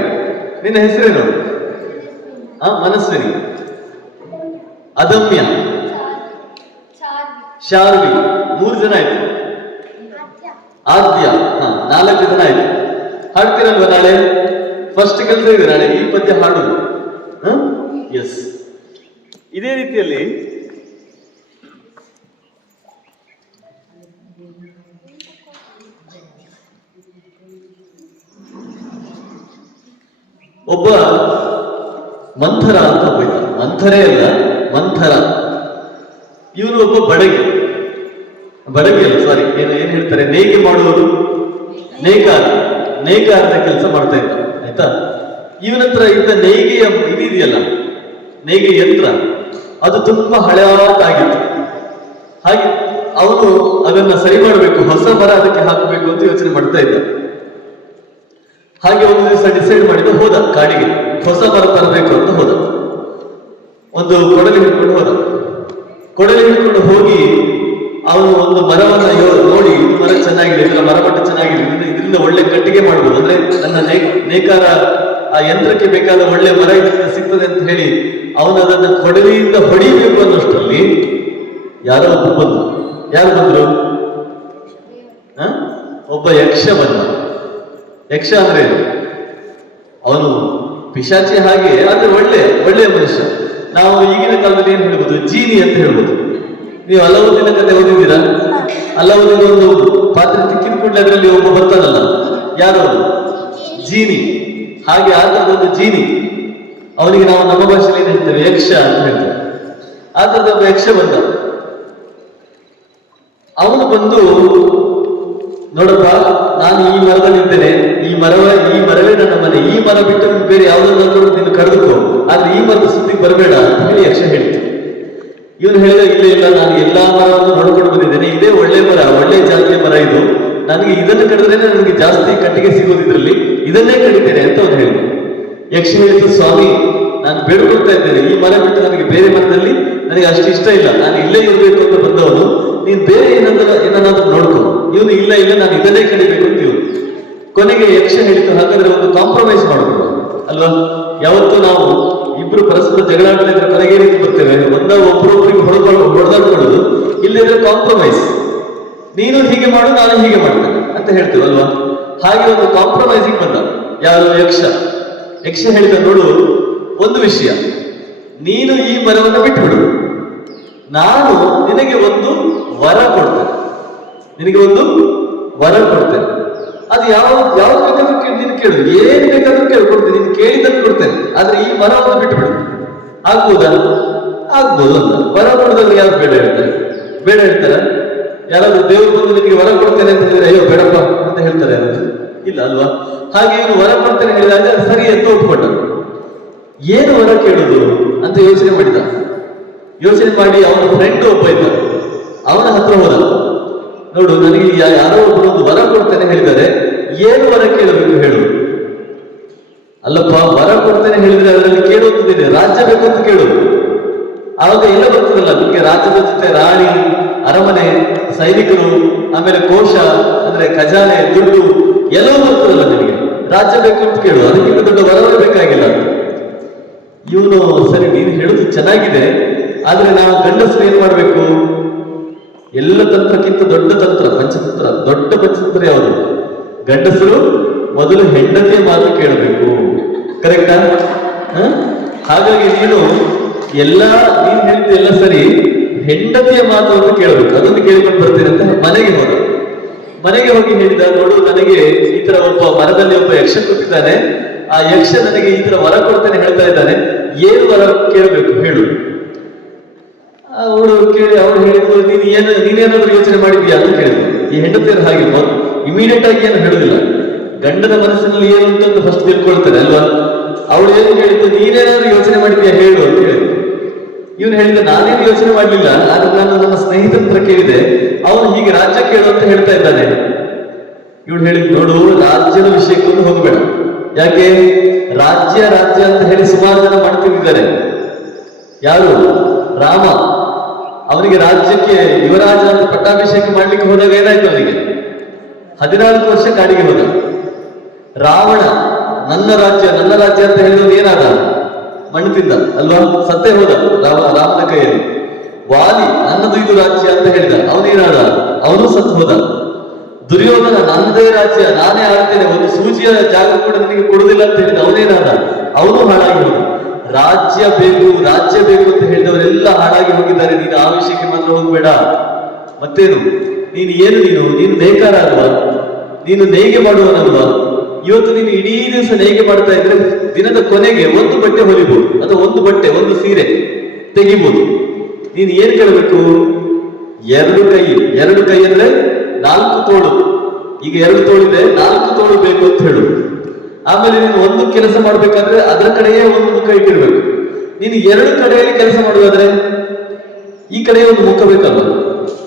ನಿನ್ನ ಹೆಸರೇನು? ಮನಸ್ವಿನಿ, ಅದಮ್ಯ, ಶಾರ್ವಿ, 3 ಜನ ಆಯ್ತು. ಆದ್ಯ, 4 ಜನ ಆಯ್ತು. ಹಾಡ್ತೀರಲ್ವ ನಾಳೆ? ಫಸ್ಟ್ ಕೆಲಸ ಇದೆ ನಾಳೆ, ಈ ಪದ್ಯ ಹಾಡುದು. ಎಸ್, ಇದೇ ರೀತಿಯಲ್ಲಿ ಒಬ್ಬ ಮಂಥರ ಅಂತ ಒಬ್ಬ ಇದ್ದ. ಮಂಥರೇ ಅಲ್ಲ, ಮಂಥರ. ಇವನು ಒಬ್ಬ ಬಡಗಿ ಅಲ್ಲ, ಸಾರಿ, ಏನ್ ಹೇಳ್ತಾರೆ, ನೇಯ್ಗೆ ಮಾಡುವುದು, ನೇಕಾರದ ಕೆಲಸ ಮಾಡ್ತಾ ಇದ್ದ. ಆಯ್ತಾ? ಇವನ ಹತ್ರ ಇದ್ದ ನೇಯ್ಗೆಯ ಇದೆಯಲ್ಲ, ನೇಯ್ಗೆ ಯಂತ್ರ, ಅದು ತುಂಬಾ ಹಳೆಯಾಗಿತ್ತು. ಹಾಗೆ ಅವನು ಅದನ್ನ ಸರಿ ಮಾಡಬೇಕು, ಹೊಸ ಮರ ಅದಕ್ಕೆ ಹಾಕಬೇಕು ಅಂತ ಯೋಚನೆ ಮಾಡ್ತಾ ಇದ್ದ. ಹಾಗೆ ಒಂದು ದಿವಸ ಡಿಸೈಡ್ ಮಾಡಿದ, ಹೋದ ಕಾಡಿಗೆ, ಹೊಸ ಮರ ತರಬೇಕು ಅಂತ ಹೋದ. ಒಂದು ಕೊಡಲಿ ಹಿಡ್ಕೊಂಡು ಹೋಗಿ ಅವನು ಒಂದು ಮರವನ್ನ ನೋಡಿ, ಮರ ಚೆನ್ನಾಗಿದೆ, ಇದರ ಮರಮಟ್ಟ ಚೆನ್ನಾಗಿದೆ, ಇದರಿಂದ ಒಳ್ಳೆ ಕಟ್ಟಿಗೆ ಮಾಡ್ಬೋದು, ಅಂದ್ರೆ ನನ್ನ ನೇಕಾರ ಆ ಯಂತ್ರಕ್ಕೆ ಬೇಕಾದ ಒಳ್ಳೆ ಮರ ಇದರಿಂದ ಸಿಗ್ತದೆ ಅಂತ ಹೇಳಿ ಅವನು ಅದನ್ನ ಕೊಡಲಿಯಿಂದ ಹೊಡಿಬೇಕು ಅನ್ನೋಷ್ಟರಲ್ಲಿ ಯಾರೋ ಒಬ್ಬ ಬಂದ್ರು. ಯಾರು ಬಂದ್ರು? ಒಬ್ಬ ಯಕ್ಷ ಬಂದ. ಯಕ್ಷ ಅಂದ್ರೆ ಅವನು ಪಿಶಾಚಿ ಹಾಗೆ, ಆದ್ರೆ ಒಳ್ಳೆಯ ಮನುಷ್ಯ. ನಾವು ಈಗಿನ ಕಾಲದಲ್ಲಿ ಏನ್ ಹೇಳ್ಬೋದು, ಜೀನಿ ಅಂತ ಹೇಳ್ಬೋದು. ನೀವು ಅಲಾವುದ್ದೀನ ಕತೆ ಓದಿದ್ದೀರಾ? ಅಲಾವುದ್ದೀನ ಒಂದು ಪಾತ್ರೆ ತಿಕ್ಕಿದ ಕೂಡಲೇ ಅದರಲ್ಲಿ ಒಬ್ಬ ಬರ್ತಾನಲ್ಲ, ಯಾರು? ಜೀನಿ. ಹಾಗೆ ಆತದೊಂದು ಜೀನಿ, ಅವನಿಗೆ ನಾವು ನಮ್ಮ ಭಾಷೆಯಲ್ಲಿ ಏನ್ ಹೇಳ್ತೇವೆ, ಯಕ್ಷ ಅಂತ ಹೇಳ್ತೇವೆ. ಆತದೊಬ್ಬ ಯಕ್ಷ ಬಂದ. ಅವನು ಬಂದು, ನೋಡಪ್ಪ, ನಾನು ಈ ಮರದಲ್ಲಿದ್ದೇನೆ, ಈ ಮರವೇ ನನ್ನ ಮನೆ, ಈ ಮರ ಬಿಟ್ಟು ಬೇರೆ ಯಾವುದಾದ್ರೂ ನೀನು ಕರೆದುಕೋ, ಆದ್ರೆ ಈ ಮರದ ಸುದ್ದಿಗೆ ಬರಬೇಡ ಅಂತ ಹೇಳಿ ಯಕ್ಷ ಹೇಳಿತು. ಇವನು ಹೇಳಿದ, ಇಲ್ಲ, ನಾನು ಎಲ್ಲಾ ಮರವನ್ನು ನೋಡ್ಕೊಂಡು ಬಂದಿದ್ದೇನೆ, ಇದೇ ಒಳ್ಳೆ ಮರ, ಒಳ್ಳೆ ಜಾತಿಯ ಮರ ಇದು, ನನಗೆ ಇದನ್ನು ಕಡಿದ್ರೆ ನನಗೆ ಜಾಸ್ತಿ ಕಟ್ಟಿಗೆ ಸಿಗೋದಿದ್ರಲ್ಲಿ ಇದನ್ನೇ ಕಡಿತೇನೆ ಅಂತ ಅವನು ಹೇಳಿದ. ಯಕ್ಷ ಹೇಳಿತು, ಸ್ವಾಮಿ, ನಾನು ಬೇಡ್ಕೊಳ್ತಾ ಇದ್ದೇನೆ, ಈ ಮರ ಬಿಟ್ಟು ನನಗೆ ಬೇರೆ ಮರದಲ್ಲಿ ನನಗೆ ಅಷ್ಟು ಇಷ್ಟ ಇಲ್ಲ, ನಾನು ಇಲ್ಲೇ ಇರಬೇಕು ಅಂತ ಬಂದವನು, ನೀನ್ ಬೇರೆ ಏನನ್ನಾದ್ರೂ ನೋಡ್ಕೊ. ಇವನು ಇಲ್ಲ, ನಾನು ಇದನ್ನೇ ಕಡಿಬೇಕು ಅಂತ ಇವನು. ಕೊನೆಗೆ ಯಕ್ಷ ಹೇಳಿತು, ಹಾಗಾದ್ರೆ ಒಂದು ಕಾಂಪ್ರಮೈಸ್ ಮಾಡಬಹುದು ಅಲ್ವಾ? ಯಾವತ್ತೂ ನಾವು ಇಬ್ರು ಪರಸ್ಪರ ಜಗಳಾಡಲಿದ್ರೆ ಕೊನೆಗೆ ರೀತಿ ಬರ್ತೇವೆ, ಒಬ್ಬರೊಬ್ಬರಿಗೆ ಹೊಡೆದಾಡ್ಕೊಳ್ಳೋದು, ಇಲ್ಲದಿದ್ರೆ ಕಾಂಪ್ರಮೈಸ್, ನೀನು ಹೀಗೆ ಮಾಡು, ನಾನು ಹೀಗೆ ಮಾಡ್ತೇನೆ ಅಂತ ಹೇಳ್ತೇವೆ ಅಲ್ವಾ? ಹಾಗೆ ಒಂದು ಕಾಂಪ್ರಮೈಸಿಂಗ್ ಬಂದ. ಯಾರು? ಯಕ್ಷ ಹೇಳಿದ, ನೋಡು, ಒಂದು ವಿಷಯ, ನೀನು ಈ ಮರವನ್ನು ಬಿಟ್ಟುಬಿಡು, ನಾನು ನಿನಗೆ ಒಂದು ವರ ಕೊಡ್ತೇನೆ, ಅದು ಯಾವ್ದು ಬೇಕಾದ್ರೂ ನೀನು ಕೇಳು, ಏನ್ ಬೇಕಾದ್ರೂ ಕೇಳ್ಕೊಡ್ತೇನೆ, ನೀನು ಕೇಳಿದ್ದನ್ನು ಕೊಡ್ತೇನೆ, ಆದ್ರೆ ಈ ಮರವನ್ನು ಬಿಟ್ಟುಬಿಡು. ಆಗ್ಬೋದಾ? ಆಗ್ಬೋದು ಅಂತ. ವರ ಕೊಡೋದ್ರಲ್ಲಿ ಯಾರು ಬೇಡ ಹೇಳ್ತಾರೆ? ಯಾರಾದ್ರೂ ದೇವರು ಬಂದು ನಿನಗೆ ವರ ಕೊಡ್ತೇನೆ ಅಂತ ಹೇಳಿದ್ರೆ, ಅಯ್ಯೋ ಬೇಡಪ್ಪ ಅಂತ ಹೇಳ್ತಾರೆ ಯಾರಾದ್ರೂ? ಇಲ್ಲ ಅಲ್ವಾ? ಹಾಗೆ ಇವನು ವರ ಕೊಡ್ತೇನೆ ಹೇಳಿದಾಗ ಸರಿ ಅಂತ ಒಪ್ಕೊಂಡ. ಏನು ವರ ಕೇಳುದು ಅಂತ ಯೋಚನೆ ಮಾಡಿ ಅವನ ಫ್ರೆಂಡ್ ಒಬ್ಬ ಇದ್ದ, ಅವನ ಹತ್ರ ಹೋದ. ನೋಡು, ನನಗೆ ಯಾರೋ ಒಬ್ಬರು ಒಂದು ವರ ಕೊಡ್ತೇನೆ ಹೇಳಿದ್ದಾರೆ, ಏನು ವರ ಕೇಳಬೇಕು ಹೇಳು ಅಲ್ಲಪ್ಪ ವರ ಕೊಡ್ತೇನೆ ಹೇಳಿದ್ರೆ ಅದರಲ್ಲಿ ಕೇಳುತ್ತಿದ್ದೇನೆ, ರಾಜ್ಯ ಬೇಕು ಅಂತ ಕೇಳು. ಆವಾಗ ಎಲ್ಲ ಬರ್ತದಲ್ಲ ನಿಮ್ಗೆ, ರಾಜ್ಯದ ಜೊತೆ ರಾಣಿ, ಅರಮನೆ, ಸೈನಿಕರು, ಆಮೇಲೆ ಕೋಶ ಅಂದ್ರೆ ಖಜಾನೆ, ದುಡ್ಡು ಎಲ್ಲವೂ ಬರ್ತದಲ್ಲ ನಿನಗೆ. ರಾಜ್ಯ ಬೇಕು ಅಂತ ಕೇಳು, ಅದಕ್ಕಿಂತ ದೊಡ್ಡ ವರವೇ ಬೇಕಾಗಿಲ್ಲ. ಇವನು ಸರಿ ನೀನು ಹೇಳುದು ಚೆನ್ನಾಗಿದೆ, ಆದ್ರೆ ನಾವು ಗಂಡಸರು ಏನ್ ಮಾಡ್ಬೇಕು? ಎಲ್ಲ ತಂತ್ರಕ್ಕಿಂತ ದೊಡ್ಡ ತಂತ್ರ ಪಂಚತಂತ್ರ, ದೊಡ್ಡ ಪಂಚತಂತ್ರ ಯಾವುದು? ಗಂಡಸರು ಮೊದಲು ಹೆಂಡತಿಯ ಮಾತು ಕೇಳಬೇಕು. ಕರೆಕ್ಟಾ? ಹಾಗಾಗಿ ನೀನು ನೀನ್ ಹೇಳಿದ್ದು ಎಲ್ಲ ಸರಿ, ಹೆಂಡತಿಯ ಮಾತನ್ನು ಕೇಳಬೇಕು. ಅದನ್ನು ಕೇಳಿಕೊಂಡು ಬರ್ತೇನೆ ಅಂತ ಮನೆಗೆ ಹೋಗಿ ಹೇಳಿದ, ನೋಡು ನನಗೆ ಈ ತರ ಮರದಲ್ಲಿ ಒಬ್ಬ ಯಕ್ಷ ಕೂತಿದ್ದಾನೆ, ಆ ಯಕ್ಷ ನನಗೆ ಈ ತರ ವರ ಕೊಡ್ತೇನೆ ಹೇಳ್ತಾ ಇದ್ದಾನೆ, ಏನು ವರ ಕೇಳಬೇಕು ಹೇಳು. ಅವಳು ಹೇಳಿದ್ರು, ನೀನೇನಾದ್ರೂ ಯೋಚನೆ ಮಾಡಿದ್ಯಾ ಅಂತ ಕೇಳಿದ್ರು. ಈ ಹೆಂಡತಿಯರು ಹಾಗೆ ಇಮಿಡಿಯೇಟ್ ಆಗಿ ಏನು ಹೇಳುದಿಲ್ಲ, ಗಂಡನ ಮನಸ್ಸಿನಲ್ಲಿ ಏನು ಅಂತ ಫಸ್ಟ್ ತಿಳ್ಕೊಳ್ತಾರೆ ಅಲ್ವಾ. ಅವಳು ಏನು ಹೇಳಿದ್ದು, ನೀನೇನಾದ್ರೂ ಯೋಚನೆ ಮಾಡಿದ್ಯಾ ಹೇಳು ಅಂತ ಹೇಳಿದ್ರು. ಇವನು ಹೇಳಿದ, ನಾನೇನು ಯೋಚನೆ ಮಾಡ್ಲಿಲ್ಲ, ಆದ್ರೆ ನಾನು ನನ್ನ ಸ್ನೇಹಿತನ ಹತ್ರ ಕೇಳಿದೆ, ಅವನು ಹೀಗೆ ರಾಜ್ಯ ಕೇಳು ಅಂತ ಹೇಳ್ತಾ ಇದ್ದಾನೆ. ಇವಳು ಹೇಳಿದ್, ನೋಡು ರಾಜ್ಯದ ವಿಷಯಕ್ಕೊಂದು ಹೋಗಬೇಡ. ಯಾಕೆ? ರಾಜ್ಯ ಅಂತ ಹೇಳಿ ಸುಮಾರು ಜನ ಮಾಡ್ತಿದ್ದಾರೆ. ಯಾರು? ರಾಮ. ಅವನಿಗೆ ರಾಜ್ಯಕ್ಕೆ ಯುವರಾಜ ಅಂತ ಪಟ್ಟಾಭಿಷೇಕ ಮಾಡ್ಲಿಕ್ಕೆ ಹೋದಾಗ ಏನಾಯ್ತು? ಅವನಿಗೆ 14 ವರ್ಷ ಕಾಡಿಗೆ ಹೋದ. ರಾವಣ ನನ್ನ ರಾಜ್ಯ ಅಂತ ಹೇಳಿದವನು ಏನಾದ? ಮಣ್ಣು ತಿಂದ ಅಲ್ವಾ, ಸತ್ತೇ ಹೋದ ರಾಮನ ಕೈಯಲ್ಲಿ. ವಾಲಿ ನನ್ನದು ಇದು ರಾಜ್ಯ ಅಂತ ಹೇಳಿದ, ಅವನೇನಾದ? ಅವನು ಸತ್ತು ಹೋದ. ದುರ್ಯೋಧನ ನನ್ನದೇ ರಾಜ್ಯ, ನಾನೇ ಆಳ್ತೇನೆ, ಒಂದು ಸೂಜಿಯ ಜಾಗ ಕೂಡ ನನಗೆ ಕೊಡುದಿಲ್ಲ ಅಂತ ಹೇಳಿದ, ಅವನೇನಾದ? ಅವನು ಹಾಳಾಗಿ ಹೋದ. ರಾಜ್ಯ ಬೇಕು ಅಂತ ಹೇಳಿದವರೆಲ್ಲ ಹಾಳಾಗಿ ಹೋಗಿದ್ದಾರೆ. ನೀನು ಆ ವಿಷಯಕ್ಕೆ ಮಾತ್ರ ಹೋಗ್ಬೇಡ. ಮತ್ತೇನು? ನೀನು ನೇಕಾರ ಅಲ್ವಾ? ನೀನು ನೇಯ್ಗೆ ಮಾಡುವನಲ್ವಾ? ಇವತ್ತು ನೀನು ಇಡೀ ದಿವಸ ನೇಯ್ಗೆ ಮಾಡ್ತಾ ಇದ್ರೆ ದಿನದ ಕೊನೆಗೆ ಒಂದು ಬಟ್ಟೆ ಹೊಲಿಬಹುದು, ಅಥವಾ ಒಂದು ಸೀರೆ ತೆಗಿಬಹುದು. ನೀನು ಏನ್ ಕೇಳಬೇಕು? 2 ಕೈ ಅಂದ್ರೆ 4 ತೋಳು. ಈಗ 2 ತೋಳಿದೆ, 4 ತೋಳು ಬೇಕು ಅಂತ ಹೇಳು. ಆಮೇಲೆ ನೀನು ಒಂದು ಕೆಲಸ ಮಾಡ್ಬೇಕಾದ್ರೆ ಅದರ ಕಡೆಯೇ ಒಂದು ಮುಖ ಇಟ್ಟಿರ್ಬೇಕು. ನೀನು 2 ಕಡೆಯಲ್ಲಿ ಕೆಲಸ ಮಾಡುವುದಾದ್ರೆ ಈ ಕಡೆ ಒಂದು ಮುಖ ಬೇಕಲ್ಲ,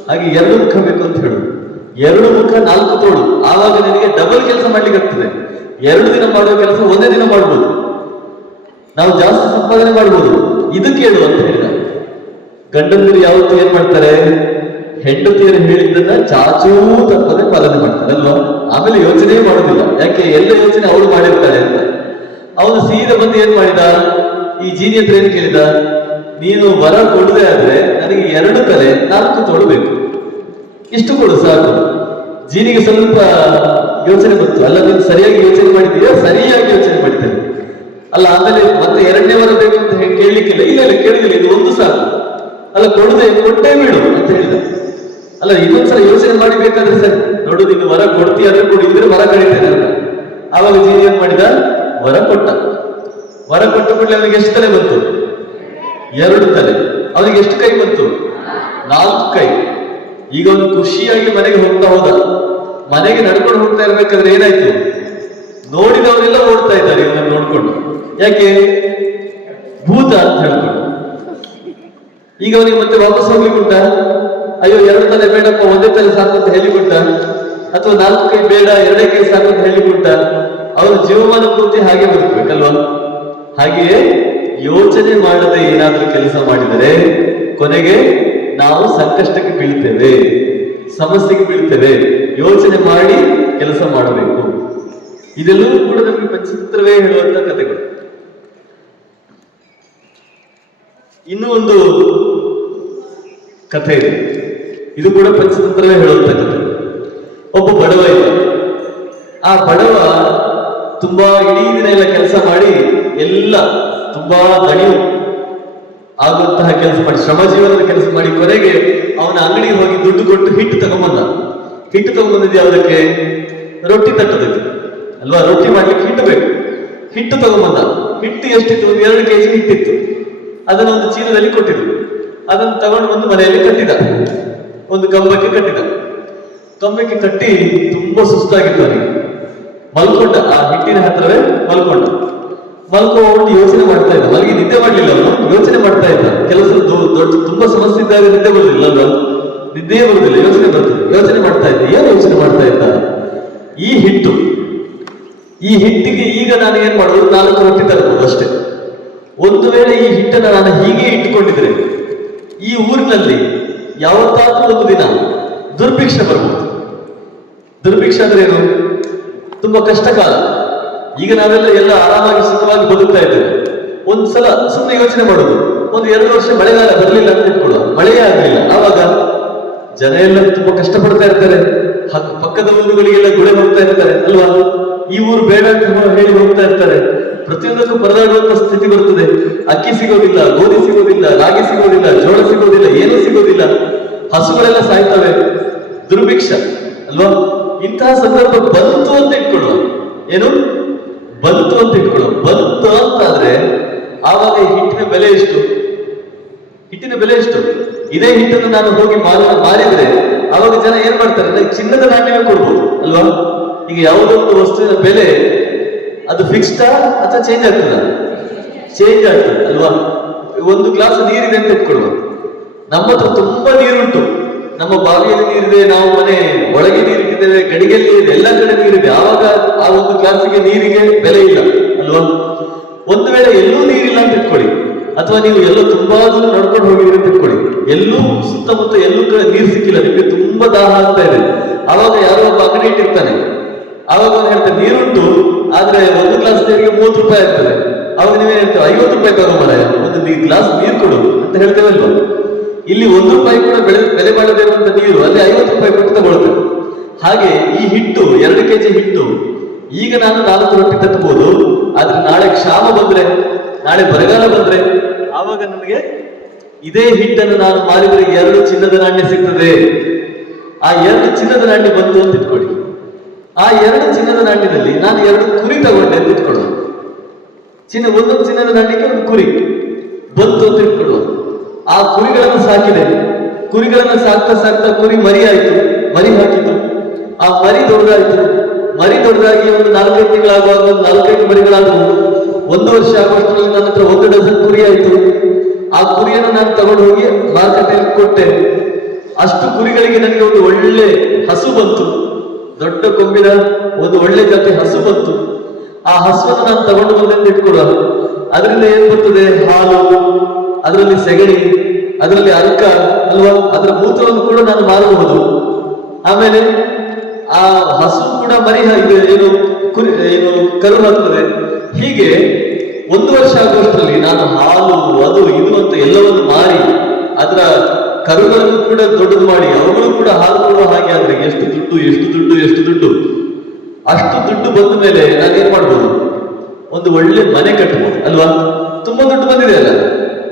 ಹಾಗೆ 2 ಮುಖ ಬೇಕು ಅಂತ ಹೇಳು. 2 ಮುಖ 4 ತೋಳು, ಆವಾಗ ನಿನಗೆ ಡಬಲ್ ಕೆಲಸ ಮಾಡ್ಲಿಕ್ಕೆ ಆಗ್ತದೆ. 2 ದಿನ ಮಾಡುವ ಕೆಲಸ ಒಂದೇ ದಿನ ಮಾಡ್ಬೋದು, ನಾವು ಜಾಸ್ತಿ ಸಂಪಾದನೆ ಮಾಡ್ಬೋದು. ಇದು ಕೇಳು ಅಂತ ಹೇಳಿದ. ಗಂಡಂದಿರು ಯಾವತ್ತೂ ಏನ್ ಮಾಡ್ತಾರೆ? ಹೆಂಡತಿಯರು ಹೇಳಿದ್ದನ್ನ ಚಾಚೂ ತಪ್ಪದೆ ಪಾಲನೆ ಮಾಡ್ತಾರೆ ಅಲ್ವಾ. ಆಮೇಲೆ ಯೋಚನೆ ಮಾಡೋದಿಲ್ಲ, ಯಾಕೆ? ಎಲ್ಲ ಯೋಚನೆ ಅವಳು ಮಾಡಿರ್ತಾಳೆ ಅಂತ. ಅವನು ಸೀದಾ ಬಂದು ಏನ್ ಮಾಡಿದ? ಈ ಜೀನಿ ಹತ್ರ ಏನು ಕೇಳಿದ? ನೀನು ವರ ಕೊಡದೆ ಆದ್ರೆ ನನಗೆ 2 ತಲೆ 4 ತೋಳು ಬೇಕು, ಇಷ್ಟು ಕೊಡು ಸಾಕು. ಜೀನಿಗೆ ಸ್ವಲ್ಪ ಯೋಚನೆ ಬಂತು, ಅಲ್ಲ ನೀನು ಸರಿಯಾಗಿ ಯೋಚನೆ ಮಾಡಿದೀಯಾ? ಸರಿಯಾಗಿ ಯೋಚನೆ ಮಾಡಿದ್ದೇನೆ ಅಲ್ಲ. ಆಮೇಲೆ ಮತ್ತೆ 2ನೇ ವರ ಬೇಕು ಅಂತ ಕೇಳಲಿಕ್ಕಿಲ್ಲ. ಇಲ್ಲ ಕೇಳಿದಿಲ್ಲ, ಇದು ಒಂದು ಸಾಕು ಅಲ್ಲ, ಕೊಟ್ಟೇ ಬಿಡು ಅಂತ ಹೇಳಿದ. ಅಲ್ಲ, ಇನ್ನೊಂದ್ಸಲ ಯೋಚನೆ ಮಾಡಿಬೇಕಾದ್ರೆ ಸರಿ, ನೋಡು ನೀನು ವರ ಕೊಡ್ತೀಯಾದ್ರೆ ಕೊಡಿದ್ರೆ ವರ ಕಡಿತೇನೆ ಅಂತ. ಆವಾಗ ಜೀನಿ ಏನ್ ಮಾಡಿದ? ವರ ಕೊಟ್ಟ ಕೂಡಲೇ ಅವನಿಗೆ ಎಷ್ಟು ತಲೆ ಬಂತು? 2 ತಲೆ. ಅವನಿಗೆ ಎಷ್ಟು ಕೈ ಬಂತು? 4 ಕೈ. ಈಗ ಅವನು ಖುಷಿಯಾಗಿ ಮನೆಗೆ ಹೋಗ್ತಾ ಹೋದ. ಮನೆಗೆ ನಡ್ಕೊಂಡು ಹೋಗ್ತಾ ಇರ್ಬೇಕಾದ್ರೆ ಏನಾಯ್ತು? ನೋಡಿದವರೆಲ್ಲ ಓಡ್ತಾ ಇದ್ದಾರೆ ಇವನನ್ನು ನೋಡ್ಕೊಂಡು. ಯಾಕೆ? ಭೂತ ಅಂತ ಹೇಳ್ಕೊಂಡು. ಈಗ ಅವನಿಗೆ ಮತ್ತೆ ವಾಪಸ್ ಹೋಗ್ಲಿಕ್ಕೆ ಉಂಟ? ಅಯ್ಯೋ 2 ತಲೆ ಬೇಡಪ್ಪ, 1 ತಲೆ ಸಾಕು ಅಂತ ಹೇಳಿಕೊಟ್ಟ, ಅಥವಾ 4 ಕೈ ಬೇಡ 2 ಕೈ ಸಾಕು ಅಂತ ಹೇಳಿಕೊಟ್ಟ. ಅವರ ಜೀವಮಾನ ಪೂರ್ತಿ ಹಾಗೆ ಬದುಕಬೇಕಲ್ವಾ. ಹಾಗೆಯೇ ಯೋಚನೆ ಮಾಡದೆ ಏನಾದ್ರೂ ಕೆಲಸ ಮಾಡಿದರೆ ಕೊನೆಗೆ ನಾವು ಸಂಕಷ್ಟಕ್ಕೆ ಬೀಳ್ತೇವೆ, ಸಮಸ್ಯೆಗೆ ಬೀಳ್ತೇವೆ. ಯೋಚನೆ ಮಾಡಿ ಕೆಲಸ ಮಾಡಬೇಕು. ಇದೆಲ್ಲವೂ ಕೂಡ ನಮಗೆ ಪಂಚತಂತ್ರವೇ ಹೇಳುವಂತ ಕಥೆಗಳು. ಇನ್ನೂ ಒಂದು ಕಥೆ ಇದೆ, ಇದು ಕೂಡ ಪಂಚತಂತ್ರವೇ ಹೇಳುವಂತ ಕಥೆ. ಒಬ್ಬ ಬಡವ ಇದೆ. ಆ ಬಡವ ತುಂಬಾ ಇಡೀ ದಿನ ಎಲ್ಲ ಕೆಲಸ ಮಾಡಿ ಎಲ್ಲ ತುಂಬಾ ದಣಿವು ಆಗುವಂತಹ ಕೆಲಸ ಮಾಡಿ, ಶ್ರಮಜೀವನದ ಕೆಲಸ ಮಾಡಿ ಕೊನೆಗೆ ಅವನ ಅಂಗಡಿಗೆ ಹೋಗಿ ದುಡ್ಡು ಕೊಟ್ಟು ಹಿಟ್ಟು ತಗೊಂಬಂದಿದ್ದು ಯಾವುದಕ್ಕೆ? ರೊಟ್ಟಿ ತಟ್ಟೋದಕ್ಕೆ ಅಲ್ವಾ. ರೊಟ್ಟಿ ಮಾಡ್ಲಿಕ್ಕೆ ಹಿಟ್ಟು ಬೇಕು. ಹಿಟ್ಟು ತಗೊಂಬಂದ. ಹಿಟ್ಟು ಎಷ್ಟಿತ್ತು? 2 kg ಹಿಟ್ಟಿತ್ತು. ಅದನ್ನು ಒಂದು ಚೀಲದಲ್ಲಿ ಕೊಟ್ಟಿದ್ರು. ಅದನ್ನು ತಗೊಂಡು ಬಂದು ಮನೆಯಲ್ಲಿ ಕಟ್ಟಿದ, ಒಂದು ಕಂಬಕ್ಕೆ ಕಟ್ಟಿ ತುಂಬಾ ಸುಸ್ತಾಗಿತ್ತು ಅವನಿಗೆ. ಮಲ್ಕೊಂಡ, ಆ ಹಿಟ್ಟಿನ ಹತ್ರವೇ ಮಲ್ಕೊಂಡು ಯೋಚನೆ ಮಾಡ್ತಾ ಇದ್ದ. ಮಲಗಿ ನಿದ್ದೆ ಮಾಡ್ಲಿಲ್ಲ ಅವನು, ಯೋಚನೆ ಮಾಡ್ತಾ ಇದ್ದ. ಕೆಲಸ ತುಂಬಾ ಸಮಸ್ಯೆ ಇದ್ದಾಗ ನಿದ್ದೆ ಬರುದಿಲ್ಲ ಅಲ್ವಾ, ನಿದ್ದೆ ಬರುದಿಲ್ಲ, ಯೋಚನೆ ಬರ್ತದೆ. ಯೋಚನೆ ಮಾಡ್ತಾ ಇದ್ದ. ಏನು ಯೋಚನೆ ಮಾಡ್ತಾ ಇದ್ದ? ಈ ಹಿಟ್ಟು ಈ ಹಿಟ್ಟಿಗೆ ಈಗ ನಾನು ಏನ್ ಮಾಡೋದು, 4 ರೊಟ್ಟಿ ತರಬಹುದು ಅಷ್ಟೇ. ಒಂದು ವೇಳೆ ಈ ಹಿಟ್ಟನ್ನು ನಾನು ಹೀಗೆ ಇಟ್ಟುಕೊಂಡಿದ್ರೆ ಈ ಊರಿನಲ್ಲಿ ಯಾವತ್ತಾದ್ರೂ ಒಂದು ದಿನ ದುರ್ಭಿಕ್ಷ ಬರ್ಬೋದು. ದುರ್ಭಿಕ್ಷ ಅಂದ್ರೆ ಏನು? ತುಂಬಾ ಕಷ್ಟ ಕಾಲ. ಈಗ ನಾವೆಲ್ಲ ಎಲ್ಲ ಆರಾಮಾಗಿ ಸುಖವಾಗಿ ಬದುಕ್ತಾ ಇದ್ದೇವೆ. ಒಂದ್ಸಲ ಸುಮ್ಮನೆ ಯೋಚನೆ ಮಾಡೋದು, ಒಂದು 2 ವರ್ಷ ಮಳೆಗಾಲ ಬರಲಿಲ್ಲ ಅಂತ ಇಟ್ಕೊಳ್ಳೋ, ಮಳೆಯೇ ಆಗಲಿಲ್ಲ, ಆವಾಗ ಜನ ಎಲ್ಲ ತುಂಬಾ ಕಷ್ಟಪಡ್ತಾ ಇರ್ತಾರೆ. ಪಕ್ಕದ ಊರುಗಳಿಗೆಲ್ಲ ಗುಳೆ ಹೋಗ್ತಾ ಇರ್ತಾರೆ ಅಲ್ವಾ? ಈ ಊರು ಬೇಡ ಅಂತ ಹೇಳಿ ಹೋಗ್ತಾ ಇರ್ತಾರೆ. ಪ್ರತಿಯೊಂದಕ್ಕೂ ಪರದಾಡುವಂತ ಸ್ಥಿತಿ ಬರ್ತದೆ. ಅಕ್ಕಿ ಸಿಗೋದಿಲ್ಲ, ಗೋಧಿ ಸಿಗೋದಿಲ್ಲ, ರಾಗಿ ಸಿಗೋದಿಲ್ಲ, ಜೋಳ ಸಿಗೋದಿಲ್ಲ, ಏನೂ ಸಿಗೋದಿಲ್ಲ. ಹಸುಗಳೆಲ್ಲ ಸಾಯ್ತವೆ. ದುರ್ಭಿಕ್ಷ ಅಲ್ವಾ? ಇಂತಹ ಸಂದರ್ಭ ಬಂತು ಅಂತ ಇಟ್ಕೊಳ್ಳುವ, ಏನು ಬಂತು ಅಂತ ಇಟ್ಕೊಳ್ಳುವ. ಬಂತು ಅಂತಾದ್ರೆ ಆವಾಗ ಈ ಹಿಟ್ಟಿನ ಬೆಲೆ ಎಷ್ಟು? ಹಿಟ್ಟಿನ ಬೆಲೆ ಎಷ್ಟು? ಇದೇ ಹಿಟ್ಟನ್ನು ನಾನು ಹೋಗಿ ಮಾರಿದ್ರೆ ಆವಾಗ ಜನ ಏನ್ ಮಾಡ್ತಾರೆ, ಚಿನ್ನದ ನಾಣ್ಯವೇ ಕೊಡ್ಬೋದು ಅಲ್ವಾ? ಈಗ ಯಾವುದೋ ಒಂದು ವಸ್ತುವಿನ ಬೆಲೆ ಅದು ಫಿಕ್ಸ್ಡಾ ಅಥವಾ ಚೇಂಜ್ ಆಗ್ತದ? ಚೇಂಜ್ ಆಗ್ತದೆ ಅಲ್ವಾ? ಒಂದು ಗ್ಲಾಸ್ ನೀರಿದೆ ಅಂತ ಇಟ್ಕೊಳ್ಳುವ. ನಮ್ಮ ಹತ್ರ ತುಂಬಾ ನೀರುಂಟು, ನಮ್ಮ ಬಾವಿಯಲ್ಲಿ ನೀರಿದೆ, ನಾವು ಮನೆ ಒಳಗೆ ನೀರಿಟ್ಟಿದ್ದೇವೆ, ಗಡಿಗೆಯಲ್ಲಿ ಇದೆ, ಎಲ್ಲ ಕಡೆ ನೀರಿದೆ. ಆವಾಗ ಆ ಒಂದು ಗ್ಲಾಸಿಗೆ ನೀರಿಗೆ ಬೆಲೆ ಇಲ್ಲ ಅಲ್ವಾ? ಒಂದು ವೇಳೆ ಎಲ್ಲೂ ನೀರಿಲ್ಲ ಅಂತ ಇಟ್ಕೊಳ್ಳಿ, ಅಥವಾ ನೀವು ಎಲ್ಲೋ ತುಂಬಾ ದೂರ ನಡ್ಕೊಂಡು ಹೋಗಿದ್ರಿ ಅಂತ ಇಟ್ಕೊಳ್ಳಿ, ಎಲ್ಲೂ ಸುತ್ತಮುತ್ತ ಎಲ್ಲೂ ಕಡೆ ನೀರು ಸಿಕ್ಕಿಲ್ಲ, ನಿಮ್ಗೆ ತುಂಬಾ ದಾಹ ಆಗ್ತಾ ಇದೆ. ಆವಾಗ ಯಾರೋ ಒಬ್ಬ ಅಂಗಡಿ ಇಟ್ಟಿರ್ತಾನೆ, ಆವಾಗ ಅವ್ನು ಹೇಳ್ತಾರೆ ನೀರುಂಟು, ಆದ್ರೆ ಒಂದು ಗ್ಲಾಸ್ ನೀರಿಗೆ 30 ರೂಪಾಯಿ ಆಗ್ತದೆ. ಅವಾಗ ನೀವೇನ್ ಹೇಳ್ತೇವೆ, 50 ರೂಪಾಯಿ ತಗೊಂಬರ ಒಂದು ಗ್ಲಾಸ್ ನೀರು ಕೊಡು ಅಂತ ಹೇಳ್ತೇವಲ್ವ? ಇಲ್ಲಿ 1 ರೂಪಾಯಿ ಕೂಡ ಬೆಲೆ ಬಾಳದೇ ಇರುವಂತ ನೀರು ಅಲ್ಲಿ 50 ರೂಪಾಯಿ ಕೊಟ್ಟು ತಗೊಳ್ತೇವೆ. ಹಾಗೆ ಈ ಹಿಟ್ಟು 2 ಕೆಜಿ ಹಿಟ್ಟು ಈಗ ನಾನು 4 ರೊಟ್ಟಿ ತಟ್ಟಬಹುದು. ಆದ್ರೆ ನಾಳೆ ಕ್ಷಾಮ ಬಂದ್ರೆ, ನಾಳೆ ಬರಗಾಲ ಬಂದ್ರೆ ಆವಾಗ ನನಗೆ ಇದೇ ಹಿಟ್ಟನ್ನು ನಾನು ಮಾರಿದ್ರೆ 2 ಚಿನ್ನದ ನಾಣ್ಯ ಸಿಗ್ತದೆ. ಆ 2 ಚಿನ್ನದ ನಾಣ್ಯ ಬಂತು ಅಂತ ಇಟ್ಕೊಳ್ಳಿ. ಆ 2 ಚಿನ್ನದ ನಾಣ್ಯದಲ್ಲಿ ನಾನು 2 ಕುರಿ ತಗೊಂಡೆ ಅಂತ ಇಟ್ಕೊಳ್ಳುವ. ಒಂದೊಂದು ಚಿನ್ನದ ನಾಣ್ಯಕ್ಕೆ ಒಂದು ಕುರಿ ಬಂತು ಅಂತ ಇಟ್ಕೊಳ್ಳುವ. ಆ ಕುರಿಗಳನ್ನು ಸಾಕಿದೆ. ಕುರಿಗಳನ್ನು ಸಾಕ್ತಾ ಸಾಕ್ತಾ ಕುರಿ ಮರಿ ಆಯ್ತು, ಮರಿ ಹಾಕಿತು. ಆ ಮರಿ ದೊಡ್ಡದಾಯ್ತು. ಮರಿ ದೊಡ್ಡದಾಗಿ ಒಂದು 4-5 ತಿಂಗಳಾಗುವಾಗ ಒಂದು 4-5 ಮರಿಗಳಾದವು. 1 ವರ್ಷ ಆಗುವಷ್ಟರಲ್ಲಿ ನನ್ನ ಹತ್ರ 1 ಡಜನ್ ಕುರಿ ಆಯ್ತು. ಆ ಕುರಿಯನ್ನು ನಾನು ತಗೊಂಡು ಹೋಗಿ ಮಾರುಕಟ್ಟೆಯಲ್ಲಿ ಕೊಟ್ಟೆ. ಅಷ್ಟು ಕುರಿಗಳಿಗೆ ನನಗೆ ಒಂದು ಒಳ್ಳೆ ಹಸು ಬಂತು, ದೊಡ್ಡ ಕೊಂಬಿನ ಒಂದು ಒಳ್ಳೆ ಜಾತಿ ಹಸು ಬಂತು. ಆ ಹಸುವನ್ನು ನಾನು ತಗೊಂಡು ಬಂದು ಇಟ್ಕೊಡುವ. ಅದರಿಂದ ಏನ್ ಬರ್ತದೆ? ಹಾಲು, ಅದರಲ್ಲಿ ಸೆಗಣಿ, ಅದರಲ್ಲಿ ಅರ್ಕ ಅಲ್ವಾ? ಅದರ ಮೂತ್ರವನ್ನು ಕೂಡ ನಾನು ಮಾರಬಹುದು. ಆಮೇಲೆ ಆ ಹಸು ಕೂಡ ಮರಿ ಏನು ಕರು ಹಾಕ್ತದೆ. ಹೀಗೆ 1 ವರ್ಷ ಆಗುವಷ್ಟರಲ್ಲಿ ನಾನು ಹಾಲು, ಅದು ಇದು ಅಂತ ಎಲ್ಲವನ್ನು ಮಾರಿ ಅದರ ಕರುಗಳನ್ನು ಕೂಡ ದೊಡ್ಡದು ಮಾಡಿ ಅವುಗಳು ಕೂಡ ಹಾಲು ಕೊಡುವ ಹಾಗೆ ಆದ್ರೆ ಎಷ್ಟು ದುಡ್ಡು ಅಷ್ಟು ದುಡ್ಡು ಬಂದ ಮೇಲೆ ನಾನೇನ್ ಮಾಡ್ಬೋದು? ಒಂದು ಒಳ್ಳೆ ಮನೆ ಕಟ್ಟಬಹುದು ಅಲ್ವಾ? ತುಂಬಾ ದುಡ್ಡು ಬಂದಿದೆ ಅಲ್ಲ,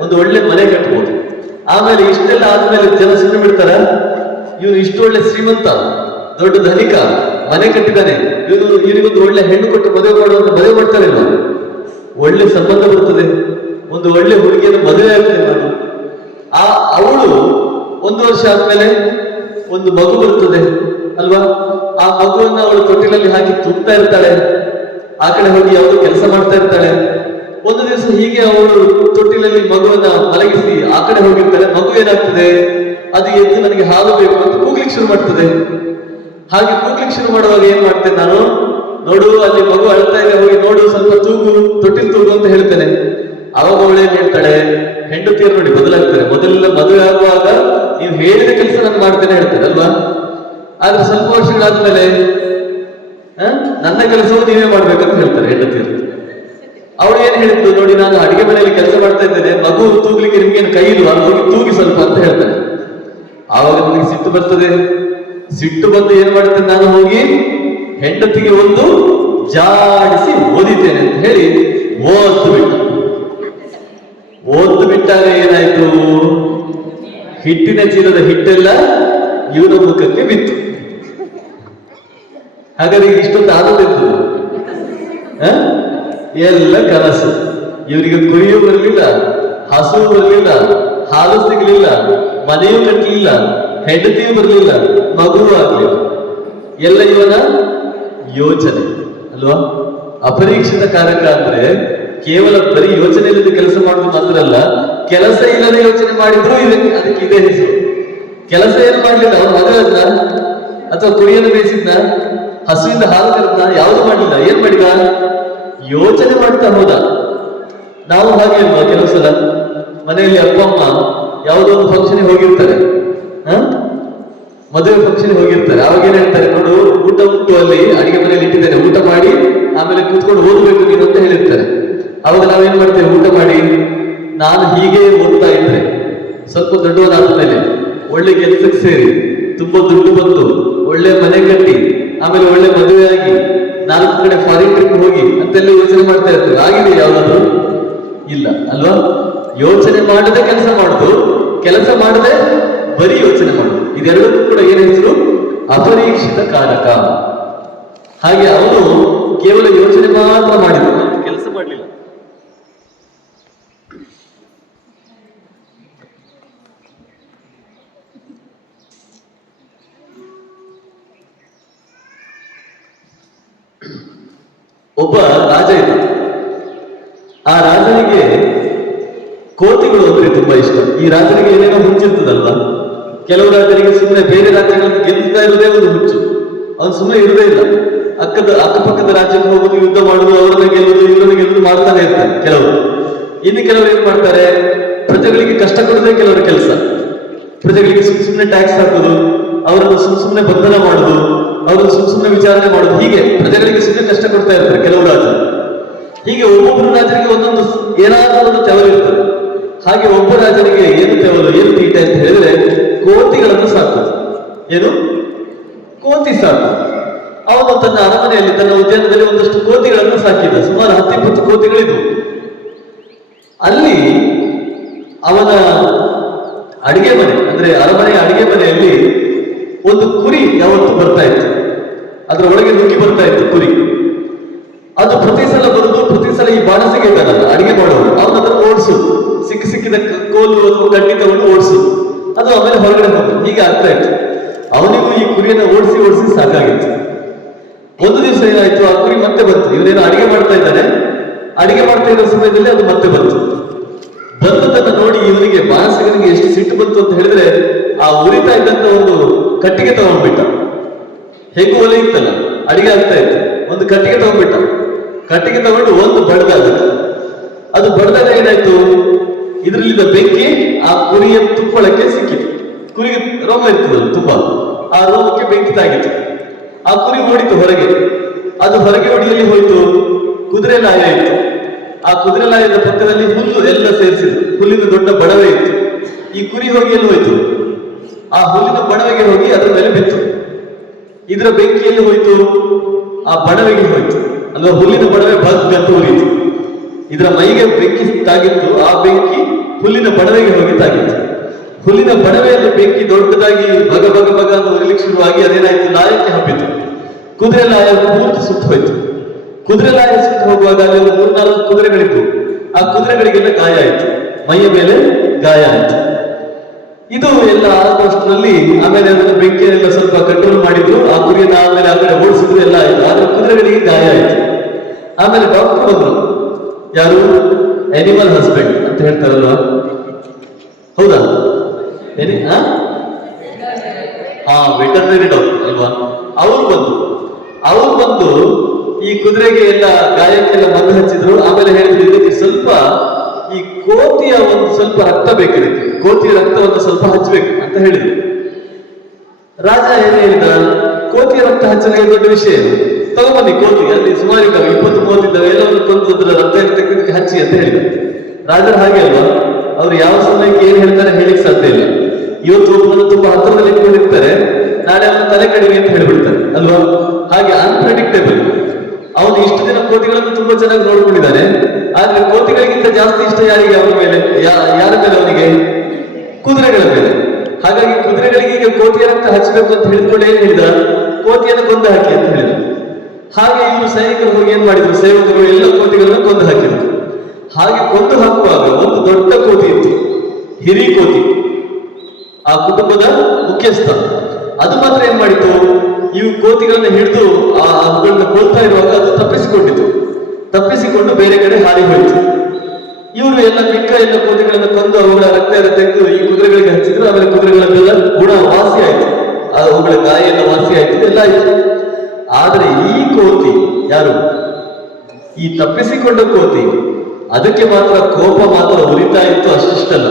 ಒಂದು ಒಳ್ಳೆ ಮನೆ ಕಟ್ಟಬಹುದು. ಆಮೇಲೆ ಇಷ್ಟೆಲ್ಲ ಆದ್ಮೇಲೆ ಜನ ಸುಮ್ಮನೆ ಬಿಡ್ತಾರ? ಇವನು ಇಷ್ಟು ಒಳ್ಳೆ ಶ್ರೀಮಂತ, ದೊಡ್ಡ ಧನಿಕ, ಮನೆ ಕಟ್ಟಿದ್ದಾನೆ, ಇವನಿಗೊಂದು ಒಳ್ಳೆ ಹೆಣ್ಣು ಕೊಟ್ಟು ಮದುವೆ ಮಾಡ್ತಾರೆ. ಒಳ್ಳೆ ಸಂಬಂಧ ಬರ್ತದೆ, ಒಂದು ಒಳ್ಳೆ ಹುಡುಗಿಯನ್ನು ಮದುವೆ ಆಗ್ತದೆ ನಾನು. ಅವಳು 1 ವರ್ಷ ಆದ್ಮೇಲೆ ಒಂದು ಮಗು ಬರ್ತದೆ ಅಲ್ವಾ? ಆ ಮಗುವನ್ನ ಅವಳು ತೊಟ್ಟಿಲಲ್ಲಿ ಹಾಕಿ ತೂಗ್ತಾ ಇರ್ತಾಳೆ. ಆ ಕಡೆ ಹೋಗಿ ಯಾವುದು ಕೆಲಸ ಮಾಡ್ತಾ ಇರ್ತಾಳೆ. ಒಂದು ದಿವಸ ಹೀಗೆ ಅವಳು ತೊಟ್ಟಿಲಲ್ಲಿ ಮಗುವನ್ನ ಮಲಗಿಸಿ ಆ ಕಡೆ ಹೋಗಿರ್ತಾಳೆ. ಮಗು ಏನಾಗ್ತದೆ? ಅದು ಎದ್ದು ನನಗೆ ಹಾಲು ಬೇಕು ಅಂತ ಕೂಗ್ಲಿಕ್ಕೆ ಶುರು ಮಾಡ್ತದೆ. ಹಾಗೆ ಕೂಗ್ಲಿಕ್ಕೆ ಶುರು ಮಾಡುವಾಗ ಏನ್ ಮಾಡ್ತೇನೆ ನಾನು? ನೋಡು, ಅಲ್ಲಿ ಮಗು ಅಳ್ತಾ ಇದೆ, ಹೋಗಿ ನೋಡು, ಸ್ವಲ್ಪ ತೂಗು, ತೊಟ್ಟಿಲ್ ತೂಗು ಅಂತ ಹೇಳ್ತೇನೆ. ಅವಾಗ ಅವಳೇನ್ ಹೇಳ್ತಾಳೆ? ಹೆಂಡತಿಯರು ನೋಡಿ ಬದಲಾಗ್ತಾರೆ. ಮೊದಲೆಲ್ಲ ಮದುವೆ ಆಗುವಾಗ ನೀವು ಹೇಳಿದ ಕೆಲಸ ನಾನು ಮಾಡ್ತೇನೆ ಹೇಳ್ತೇನೆ ಅಲ್ವಾ? ಆದ್ರೆ ಸ್ವಲ್ಪ ವರ್ಷಗಳಾದ್ಮೇಲೆ ನನ್ನ ಕೆಲಸವು ನೀವೇ ಮಾಡ್ಬೇಕಂತ ಹೇಳ್ತಾರೆ ಹೆಂಡತಿಯರು. ಅವಳು ಏನ್ ಹೇಳಿದ್ರು ನೋಡಿ, ನಾನು ಅಡಿಗೆ ಮನೆಯಲ್ಲಿ ಕೆಲಸ ಮಾಡ್ತಾ ಇದ್ದೇನೆ, ಮಗು ತೂಗ್ಲಿಕ್ಕೆ ನಿಮ್ಗೇನು ಕೈ ಇಲ್ವಾ, ಹೋಗಿ ತೂಗಿ ಸ್ವಲ್ಪ ಅಂತ ಹೇಳ್ತಾನೆ. ಆವಾಗ ನನಗೆ ಸಿಟ್ಟು ಬರ್ತದೆ. ಸಿಟ್ಟು ಬಂದು ಏನ್ ಮಾಡ್ತೇನೆ ನಾನು? ಹೋಗಿ ಹೆಂಡತಿಗೆ ಒಂದು ಜಾಡಿಸಿ ಓದಿದ್ದೇನೆ ಅಂತ ಹೇಳಿ ಓದ್ದು ಬಿಟ್ಟಾಗ ಏನಾಯ್ತು? ಹಿಟ್ಟಿನ ಚೀಲದ ಹಿಟ್ಟೆಲ್ಲ ಇವನ ಮುಖಕ್ಕೆ ಬಿತ್ತು. ಹಾಗಾದ್ರೆ ಇಷ್ಟೊಂದು ಆದದ್ದು ಎಲ್ಲ ಕನಸು. ಇವರಿಗೆ ಕುರಿಯೂ ಬರಲಿಲ್ಲ, ಹಸು ಬರಲಿಲ್ಲ, ಹಾಲು ಸಿಗಲಿಲ್ಲ, ಮನೆಯೂ ಕಟ್ಟಲಿಲ್ಲ, ಹೆಂಡತಿಯೂ ಬರಲಿಲ್ಲ, ಮಗುವೂ ಆಗ್ಲಿಲ್ಲ. ಎಲ್ಲ ಇವನ ಯೋಚನೆ ಅಲ್ವಾ? ಅಪರೀಕ್ಷಿತ ಕಾರಕ ಅಂದ್ರೆ ಕೇವಲ ಬರೀ ಯೋಚನೆ ಇಲ್ಲದೆ ಕೆಲಸ ಮಾಡುವುದು ಮಾತ್ರ ಅಲ್ಲ, ಕೆಲಸ ಇಲ್ಲದೆ ಯೋಚನೆ ಮಾಡಿದ್ರು ಅದಕ್ಕೆ ಇದೇ ಹೆಸರು. ಕೆಲಸ ಏನು ಮಾಡ್ಲಿಲ್ಲ, ಅವನು ಮಗ ಅದ್ನ ಅಥವಾ ಕುರಿಯನ್ನು ಬೇಯಿಸಿದ್ನ? ಹಸುವಿಂದ ಹಾಲು ಕರೆದ, ಯಾವುದು ಮಾಡಲಿಲ್ಲ. ಏನ್ ಮಾಡಿದ? ಯೋಚನೆ ಮಾಡ್ತಾ ಹೋದ. ನಾವು ಹಾಗೆ ಅಲ್ವಾ, ಕೆಲವು ಸಲ ಮನೆಯಲ್ಲಿ ಅಪ್ಪ ಅಮ್ಮ ಯಾವುದೋ ಒಂದು ಫಂಕ್ಷನ್ ಹೋಗಿರ್ತಾರೆ, ಮದುವೆ ಫಂಕ್ಷನ್ ಹೋಗಿರ್ತಾರೆ. ಅವಾಗ ಏನ್ ಹೇಳ್ತಾರೆ, ನೋಡು ಊಟ ಉಂಟು, ಅಲ್ಲಿ ಅಡಿಗೆ ಮನೆಯಲ್ಲಿ ಇಟ್ಟಿದ್ದೇನೆ, ಊಟ ಮಾಡಿ ಆಮೇಲೆ ಕೂತ್ಕೊಂಡು ಓದ್ಬೇಕು ನೀನು ಅಂತ ಹೇಳಿರ್ತಾರೆ. ಅವಾಗ ನಾವೇನ್ ಮಾಡ್ತೇವೆ, ಊಟ ಮಾಡಿ ನಾನು ಹೀಗೆ ಓದ್ತಾ ಇದ್ರೆ ಸ್ವಲ್ಪ ದೊಡ್ಡವನಾದ ಮೇಲೆ ಒಳ್ಳೆ ಕೆಲಸಕ್ಕೆ ಸೇರಿ ತುಂಬಾ ದುಡ್ಡು ಬಂದು ಒಳ್ಳೆ ಮನೆ ಕಟ್ಟಿ ಆಮೇಲೆ ಒಳ್ಳೆ ಮದುವೆ ಆಗಿ 4 ಕಡೆ ಫಾರಿನ್ ಟ್ರಿಪ್ ಹೋಗಿ ಅಂತೆಲ್ಲ ಯೋಚನೆ ಮಾಡ್ತಾ ಇರ್ತೇವೆ. ಆಗಿದೆ ಯಾವ್ದಾದ್ರು? ಇಲ್ಲ ಅಲ್ವಾ? ಯೋಚನೆ ಮಾಡದೆ ಕೆಲಸ ಮಾಡುದು, ಕೆಲಸ ಮಾಡದೆ ಬರೀ ಯೋಚನೆ ಮಾಡುದು, ಇದೆರಡಕ್ಕೂ ಕೂಡ ಏನ್ ಹೆಸರು? ಅಪರೀಕ್ಷಿತ ಕಾರಕ. ಹಾಗೆ ಅವನು ಕೇವಲ ಯೋಚನೆ ಮಾತ್ರ ಮಾಡಿದ, ಕೆಲಸ ಮಾಡಲಿಲ್ಲ. ಒಬ್ಬ ರಾಜ ಇದ್ದ. ಆ ರಾಜನಿಗೆ ಕೋತಿಗಳು ಅಂದ್ರೆ ತುಂಬಾ ಇಷ್ಟ. ಈ ರಾಜನಿಗೆ ಏನೇನೋ ಹುಚ್ಚಿರ್ತದಲ್ವಾ. ಕೆಲವು ರಾಜನಿಗೆ ಸುಮ್ಮನೆ ಬೇರೆ ರಾಜ್ಯಗಳನ್ನು ಗೆಲ್ತಾ ಇರೋದೇ ಒಂದು ಹುಚ್ಚು, ಅವನು ಸುಮ್ಮನೆ ಇರೋದೇ ಇಲ್ಲ. ಅಕ್ಕಪಕ್ಕದ ರಾಜ್ಯಕ್ಕೆ ಹೋಗುದು, ಯುದ್ಧ ಮಾಡುದು, ಅವರನ್ನ ಗೆಲ್ಲುದು, ಇವರನ್ನ ಗೆಲ್ಲುದು ಮಾಡ್ತಾನೆ ಇರ್ತಾರೆ ಕೆಲವರು. ಇನ್ನು ಕೆಲವರು ಏನ್ ಮಾಡ್ತಾರೆ, ಪ್ರಜೆಗಳಿಗೆ ಕಷ್ಟ ಕೊಡೋದೇ ಕೆಲವರ ಕೆಲಸ. ಪ್ರಜೆಗಳಿಗೆ ಸುಮ್ಮನೆ ಟ್ಯಾಕ್ಸ್ ಹಾಕೋದು, ಅವರನ್ನು ಸುಮ್ಮನೆ ಬಂಧನ ಮಾಡುದು, ಅವರನ್ನು ಸುಮ್ಮನೆ ವಿಚಾರಣೆ ಮಾಡುದು, ಹೀಗೆ ಪ್ರಜೆಗಳಿಗೆ ಸುಮ್ಮನೆ ಕಷ್ಟ ಕೊಡ್ತಾ ಇರ್ತಾರೆ ಕೆಲವು ರಾಜರು. ಹೀಗೆ ಒಬ್ಬೊಬ್ಬರು ರಾಜರಿಗೆ ಒಂದೊಂದು ಏನಾದ್ರೂ ಒಂದು ತೆವಲು ಇರ್ತದೆ. ಹಾಗೆ ಒಬ್ಬ ರಾಜನಿಗೆ ಏನು ತೆವಲು, ಏನು ತೀಟೆ ಅಂತ ಹೇಳಿದ್ರೆ ಕೋತಿಗಳನ್ನು ಸಾಕೋದು. ಏನು? ಕೋತಿ ಸಾಕು. ಅವನು ತನ್ನ ಅರಮನೆಯಲ್ಲಿ, ತನ್ನ ಉದ್ಯಾನದಲ್ಲಿ ಒಂದಷ್ಟು ಕೋತಿಗಳನ್ನು ಸಾಕಿದ. ಸುಮಾರು 10-20 ಕೋತಿಗಳಿದ್ವು. ಅಲ್ಲಿ ಅವನ ಅಡಿಗೆ ಮನೆ, ಅಂದ್ರೆ ಅರಮನೆಯ ಅಡಿಗೆ ಮನೆಯಲ್ಲಿ ಒಂದು ಕುರಿ ಯಾವತ್ತು ಬರ್ತಾ ಇತ್ತು. ಅದರ ಒಳಗೆ ನುಗ್ಗಿ ಬರ್ತಾ ಇತ್ತು ಕುರಿ. ಅದು ಪ್ರತಿ ಸಲ ಬರುದು, ಪ್ರತಿ ಸಲ ಈ ಬಾಣಸಿಗೆ ಇದ್ದಾನಲ್ಲ ಅಡಿಗೆ ಮಾಡೋರು, ಅವನ ಅದನ್ನು ಓಡಿಸುದು, ಸಿಕ್ಕಿದ ಕೋಲು ಅಥವಾ ಗಡ್ಡಿ ತಗೊಂಡು ಓಡಿಸುದು, ಅದು ಆಮೇಲೆ ಹೊರಗಡೆ ಹೋಗುದು, ಹೀಗೆ ಆಗ್ತಾ ಇತ್ತು. ಅವನಿಗೂ ಈ ಕುರಿಯನ್ನು ಓಡಿಸಿ ಸಾಕಾಗಿತ್ತು. ಒಂದು ದಿವಸ ಏನಾಯ್ತು, ಆ ಕುರಿ ಮತ್ತೆ ಬಂತು. ಇವನೇನು ಅಡಿಗೆ ಮಾಡ್ತಾ ಇದ್ದಾನೆ, ಅಡಿಗೆ ಮಾಡ್ತಾ ಇರೋ ಸಮಯದಲ್ಲಿ ಅದು ಮತ್ತೆ ಬಂತು. ಬಂದದನ್ನು ನೋಡಿ ಇವನಿಗೆ, ಬಾಣಸಿಗನಿಗೆ ಎಷ್ಟು ಸಿಟ್ಟು ಬಂತು ಅಂತ ಹೇಳಿದ್ರೆ, ಆ ಉರಿತಾ ಇದ್ದಂತ ಒಂದು ಕಟ್ಟಿಗೆ ತಗೊಂಡ್ಬಿಟ್ಟ. ಹೆಂಗು ಒಲೆ ಇತ್ತಲ್ಲ, ಅಡಿಗೆ ಆಗ್ತಾ ಇತ್ತು, ಒಂದು ಕಟ್ಟಿಗೆ ತಗೊಂಡ್ಬಿಟ್ಟ. ಕಟ್ಟಿಗೆ ತಗೊಂಡು ಒಂದು ಬಡ್ದ, ಅದು ಬಡ್ದಾಗ ಏನಾಯ್ತು, ಇದರಲ್ಲಿದ್ದ ಬೆಂಕಿ ಆ ಕುರಿಯ ತುಪ್ಪಳಕ್ಕೆ ಸಿಕ್ಕಿತು. ಕುರಿಗೆ ರೋಮ ಇರ್ತದಲ್ಲ ತುಂಬಾ, ಆ ರೋಮಕ್ಕೆ ಬೆಂಕಿ ತಾಗಿತ್ತು. ಆ ಕುರಿ ಓಡಿತು ಹೊರಗೆ. ಅದು ಹೊರಗೆ ಹೊಡಿಯಲ್ಲಿ ಹೋಯ್ತು, ಕುದುರೆ ಲಾಯ ಇತ್ತು. ಆ ಕುದುರೆ ಲಾಯದ ಪಕ್ಕದಲ್ಲಿ ಹುಲ್ಲು ಎಲ್ಲ ಸೇರಿಸಿದ್ರು, ಹುಲ್ಲಿನ ದೊಡ್ಡ ಬಡವೆ ಇತ್ತು. ಈ ಕುರಿ ಹೋಗಿ ಎಲ್ಲಿ ಹೋಯ್ತು, ಆ ಹುಲ್ಲಿನ ಬಡವೆಗೆ ಹೋಗಿ ಅದರ ಮೇಲೆ ಬಿತ್ತು. ಇದರ ಬೆಂಕಿಯಲ್ಲಿ ಹೋಯ್ತು, ಆ ಬಡವೆಗೆ ಹೋಯ್ತು ಅಲ್ವಾ. ಹುಲ್ಲಿನ ಬಡವೆ ಬಗ್ಗಂತ ಉರಿಯಿತು. ಇದರ ಮೈಗೆ ಬೆಂಕಿ ತಾಗಿತ್ತು, ಆ ಬೆಂಕಿ ಹುಲ್ಲಿನ ಬಡವೆಗೆ ಹೋಗಿ ತಾಗಿತ್ತು. ಹುಲ್ಲಿನ ಬಡವೆಯಲ್ಲಿ ಬೆಂಕಿ ದೊಡ್ಡದಾಗಿ ಬಗ ಅಂತ ಉರಿಲಿಕ್ಕೆ ಶುರುವಾಗಿ ಅದೇನಾಯ್ತು, ಲಾಯಕ್ಕೆ ಹಬ್ಬಿತು. ಕುದುರೆ ಲಾಯ ಪೂರ್ತಿ ಸುಟ್ಟು ಹೋಯ್ತು. ಕುದುರೆ ಲಾಯ ಸುಟ್ಟು ಹೋಗುವಾಗ ಅಲ್ಲಿ 3-4 ಕುದುರೆಗಳಿತ್ತು. ಆ ಕುದುರೆಗಳಿಗೆಲ್ಲ ಗಾಯ ಆಯ್ತು, ಮೈಯ ಮೇಲೆ ಗಾಯ ಆಯ್ತು. ಇದು ಎಲ್ಲ ಆಗೋಷ್ಟರಲ್ಲಿ ಆಮೇಲೆ ಅದನ್ನು ಬೆಂಕಿಯನ್ನೆಲ್ಲ ಸ್ವಲ್ಪ ಕಂಟ್ರೋಲ್ ಮಾಡಿದ್ರು. ಆ ಕುರಿಯನ್ನು ಆಮೇಲೆ ಆ ಕಡೆ ಓಡಿಸಿದ್ರು, ಎಲ್ಲ ಆಯ್ತು. ಆದ್ರೆ ಕುದುರೆಗಳಿಗೆ ಗಾಯ ಆಯ್ತು. ಆಮೇಲೆ ಡಾಕ್ಟರ್ ಬಂದ್ರು. ಯಾರು? ಅನಿಮಲ್ ಹಸ್ಬೆಂಡ್ ಅಂತ ಹೇಳ್ತಾರಲ್ವಾ, ಹೌದಾ? ವೆಟರ್ನರಿ ಡಾಕ್ಟರ್ ಅಲ್ವಾ. ಅವರು ಬಂದು ಈ ಕುದುರೆಗೆ ಎಲ್ಲ ಗಾಯಕ್ಕೆಲ್ಲ ಮದ್ದು ಹಚ್ಚಿದ್ರು. ಆಮೇಲೆ ಹೇಳಿದ್ರು, ಇದಕ್ಕೆ ಸ್ವಲ್ಪ ಈ ಕೋತಿಯ ಒಂದು ಸ್ವಲ್ಪ ರಕ್ತ ಬೇಕಿರುತ್ತೆ, ಕೋತಿಯ ರಕ್ತವನ್ನು ಸ್ವಲ್ಪ ಹಚ್ಚಬೇಕು ಅಂತ ಹೇಳಿದ್ರು. ರಾಜ ಏನ್ ಹೇಳಿದ, ಕೋತಿಯ ರಕ್ತ ಹಚ್ಚಲಿಕ್ಕೆ ದೊಡ್ಡ ವಿಷಯ, ತಗೊಂಬನ್ನಿ ಕೋತಿ, ಅಲ್ಲಿ ಸುಮಾರು ಇದ್ದಾವೆ, 20-30 ಇದ್ದಾವೆ, ಎಲ್ಲವನ್ನು ಕೊಂದು ಅದರ ರಕ್ತ ಹಚ್ಚಿ ಅಂತ ಹೇಳಿದ. ರಾಜರು ಹಾಗೆ ಅಲ್ವಾ, ಅವ್ರು ಯಾವ ಸಮಯಕ್ಕೆ ಏನ್ ಹೇಳ್ತಾರೆ ಹೇಳಿಕ್ ಸಾಧ್ಯ ಇಲ್ಲ. ಇವತ್ತು ಒಬ್ಬನು ತುಂಬಾ ಹತ್ತಿರದಲ್ಲಿ ಇಟ್ಕೊಂಡಿರ್ತಾರೆ, ನಾಳೆ ಅವನ ತಲೆ ಕಡಿಮೆ ಅಂತ ಹೇಳ್ಬಿಡ್ತಾರೆ ಅಲ್ವಾ. ಹಾಗೆ ಅನ್ಪ್ರೆಡಿಕ್ಟೇಬಲ್. ಅವನು ಇಷ್ಟು ದಿನ ಕೋತಿಗಳನ್ನು ತುಂಬಾ ಚೆನ್ನಾಗಿ ನೋಡ್ಕೊಂಡಿದ್ದಾನೆ, ಆದ್ರೆ ಕೋತಿಗಳಿಗಿಂತ ಜಾಸ್ತಿ ಇಷ್ಟ ಯಾರಿಗೆ, ಅವನ ಮೇಲೆ, ಯಾರ ಮೇಲೆ ಅವನಿಗೆ? ಕುದುರೆಗಳ ಮೇಲೆ. ಹಾಗಾಗಿ ಕುದುರೆಗಳಿಗೆ ಈಗ ಕೋತಿಯ ರಕ್ತ ಹಚ್ಚಬೇಕು ಅಂತ ಹೇಳಿದ್ಕೊಂಡು ಏನ್ ಹೇಳಿದ, ಕೋತಿಯನ್ನು ಕೊಂದು ಹಾಕಿ ಅಂತ ಹೇಳಿದ. ಹಾಗೆ ಇವರು ಸೈನಿಕರು ಹೋಗಿ ಏನ್ ಮಾಡಿದ್ರು, ಸೇವಕರು ಎಲ್ಲ ಕೋತಿಗಳನ್ನು ಕೊಂದು ಹಾಕಿದ್ರು. ಹಾಗೆ ಕೊಂದು ಹಾಕುವಾಗ ಒಂದು ದೊಡ್ಡ ಕೋತಿ ಇತ್ತು, ಹಿರಿ ಕೋತಿ, ಆ ಕುಟುಂಬದ ಮುಖ್ಯಸ್ಥ. ಅದು ಮಾತ್ರ ಏನ್ ಮಾಡಿತು, ಇವು ಕೋತಿಗಳನ್ನ ಹಿಡಿದು ಅವುಗಳನ್ನ ಕೊಲ್ತಾ ಇರುವಾಗ ಅದು ತಪ್ಪಿಸಿಕೊಂಡು ಬೇರೆ ಕಡೆ ಹಾರಿ ಹೋಯಿತು. ಇವರು ಎಲ್ಲ ಮಿಕ್ಕ ಎಲ್ಲ ಕೋತಿಗಳನ್ನ ಕೊಂದು ಅವುಗಳ ರಕ್ತ ಎಲ್ಲ ತೆಗೆದು ಈ ಕುದುರೆಗಳಿಗೆ ಹಚ್ಚಿದ್ರು. ಆಮೇಲೆ ಕುದುರೆಗಳನ್ನೆಲ್ಲ ಗುಣ ವಾಸಿ ಆಯ್ತು, ಅವುಗಳ ಗಾಯ ಎಲ್ಲ ವಾಸಿ ಆಯ್ತು, ಎಲ್ಲ ಆಯ್ತು. ಆದರೆ ಈ ಕೋತಿ ಯಾರು, ಈ ತಪ್ಪಿಸಿಕೊಂಡ ಕೋತಿ, ಅದಕ್ಕೆ ಮಾತ್ರ ಕೋಪ ಮಾತ್ರ ಉರಿತಾ ಇತ್ತು, ಅಷ್ಟಿಷ್ಟಲ್ಲ.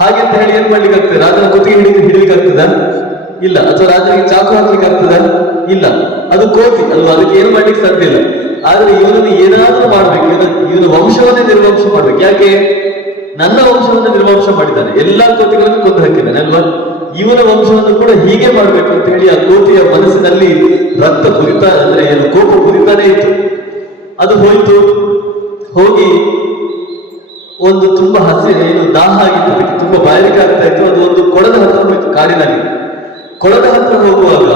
ಹಾಗೆ ಅಂತ ಹೇಳಿ ಏನ್ ಮಾಡ್ಲಿಕ್ಕೆ ಆಗ್ತದೆ? ರಾಜನ ಕುತ್ತಿಗೆ ಹಿಡಿಲಿಕ್ಕೆ ಆಗ್ತದ? ಇಲ್ಲ. ಅಥವಾ ರಾಜನಿಗೆ ಚಾಕು ಹಾಕ್ಲಿಕ್ಕೆ ಆಗ್ತದ? ಇಲ್ಲ. ಅದು ಕೋತಿ ಅಲ್ವಾ, ಅದಕ್ಕೆ ಏನ್ ಮಾಡ್ಲಿಕ್ಕೆ ಸಾಧ್ಯ ಇಲ್ಲ. ಆದ್ರೆ ಇವನನ್ನು ಏನಾದ್ರೂ ಮಾಡ್ಬೇಕು, ಇವನ ವಂಶವನ್ನೇ ನಿರ್ವಂಶ ಮಾಡ್ಬೇಕು. ಯಾಕೆ? ನನ್ನ ವಂಶವನ್ನು ನಿರ್ವಂಶ ಮಾಡಿದ್ದಾನೆ, ಎಲ್ಲಾ ಕೋತಿಗಳನ್ನು ಕೊಂದು ಹಾಕಿದ್ದಾನೆ ಅಲ್ವಾ, ಇವನ ವಂಶವನ್ನು ಕೂಡ ಹೀಗೆ ಮಾಡ್ಬೇಕು ಅಂತ ಹೇಳಿ ಆ ಕೋತಿಯ ಮನಸ್ಸಿನಲ್ಲಿ ರಕ್ತ ಕುರಿತಾ, ಅಂದ್ರೆ ಏನು, ಕೋಪ ಕುರಿತಾನೇ ಇತ್ತು. ಅದು ಹೋಯ್ತು. ಹೋಗಿ ಒಂದು ತುಂಬಾ ಏನು ದಾಹ ಆಗಿತ್ತು, ಅದಕ್ಕೆ ತುಂಬಾ ಬಾಯಾರಿಕೆ ಆಗ್ತಾ ಇತ್ತು. ಅದು ಒಂದು ಕೊಳದ ಹತ್ರ ಹೋಯ್ತು, ಕಾಡಿನಲ್ಲಿ. ಕೊಳದ ಹತ್ರ ಹೋಗುವಾಗ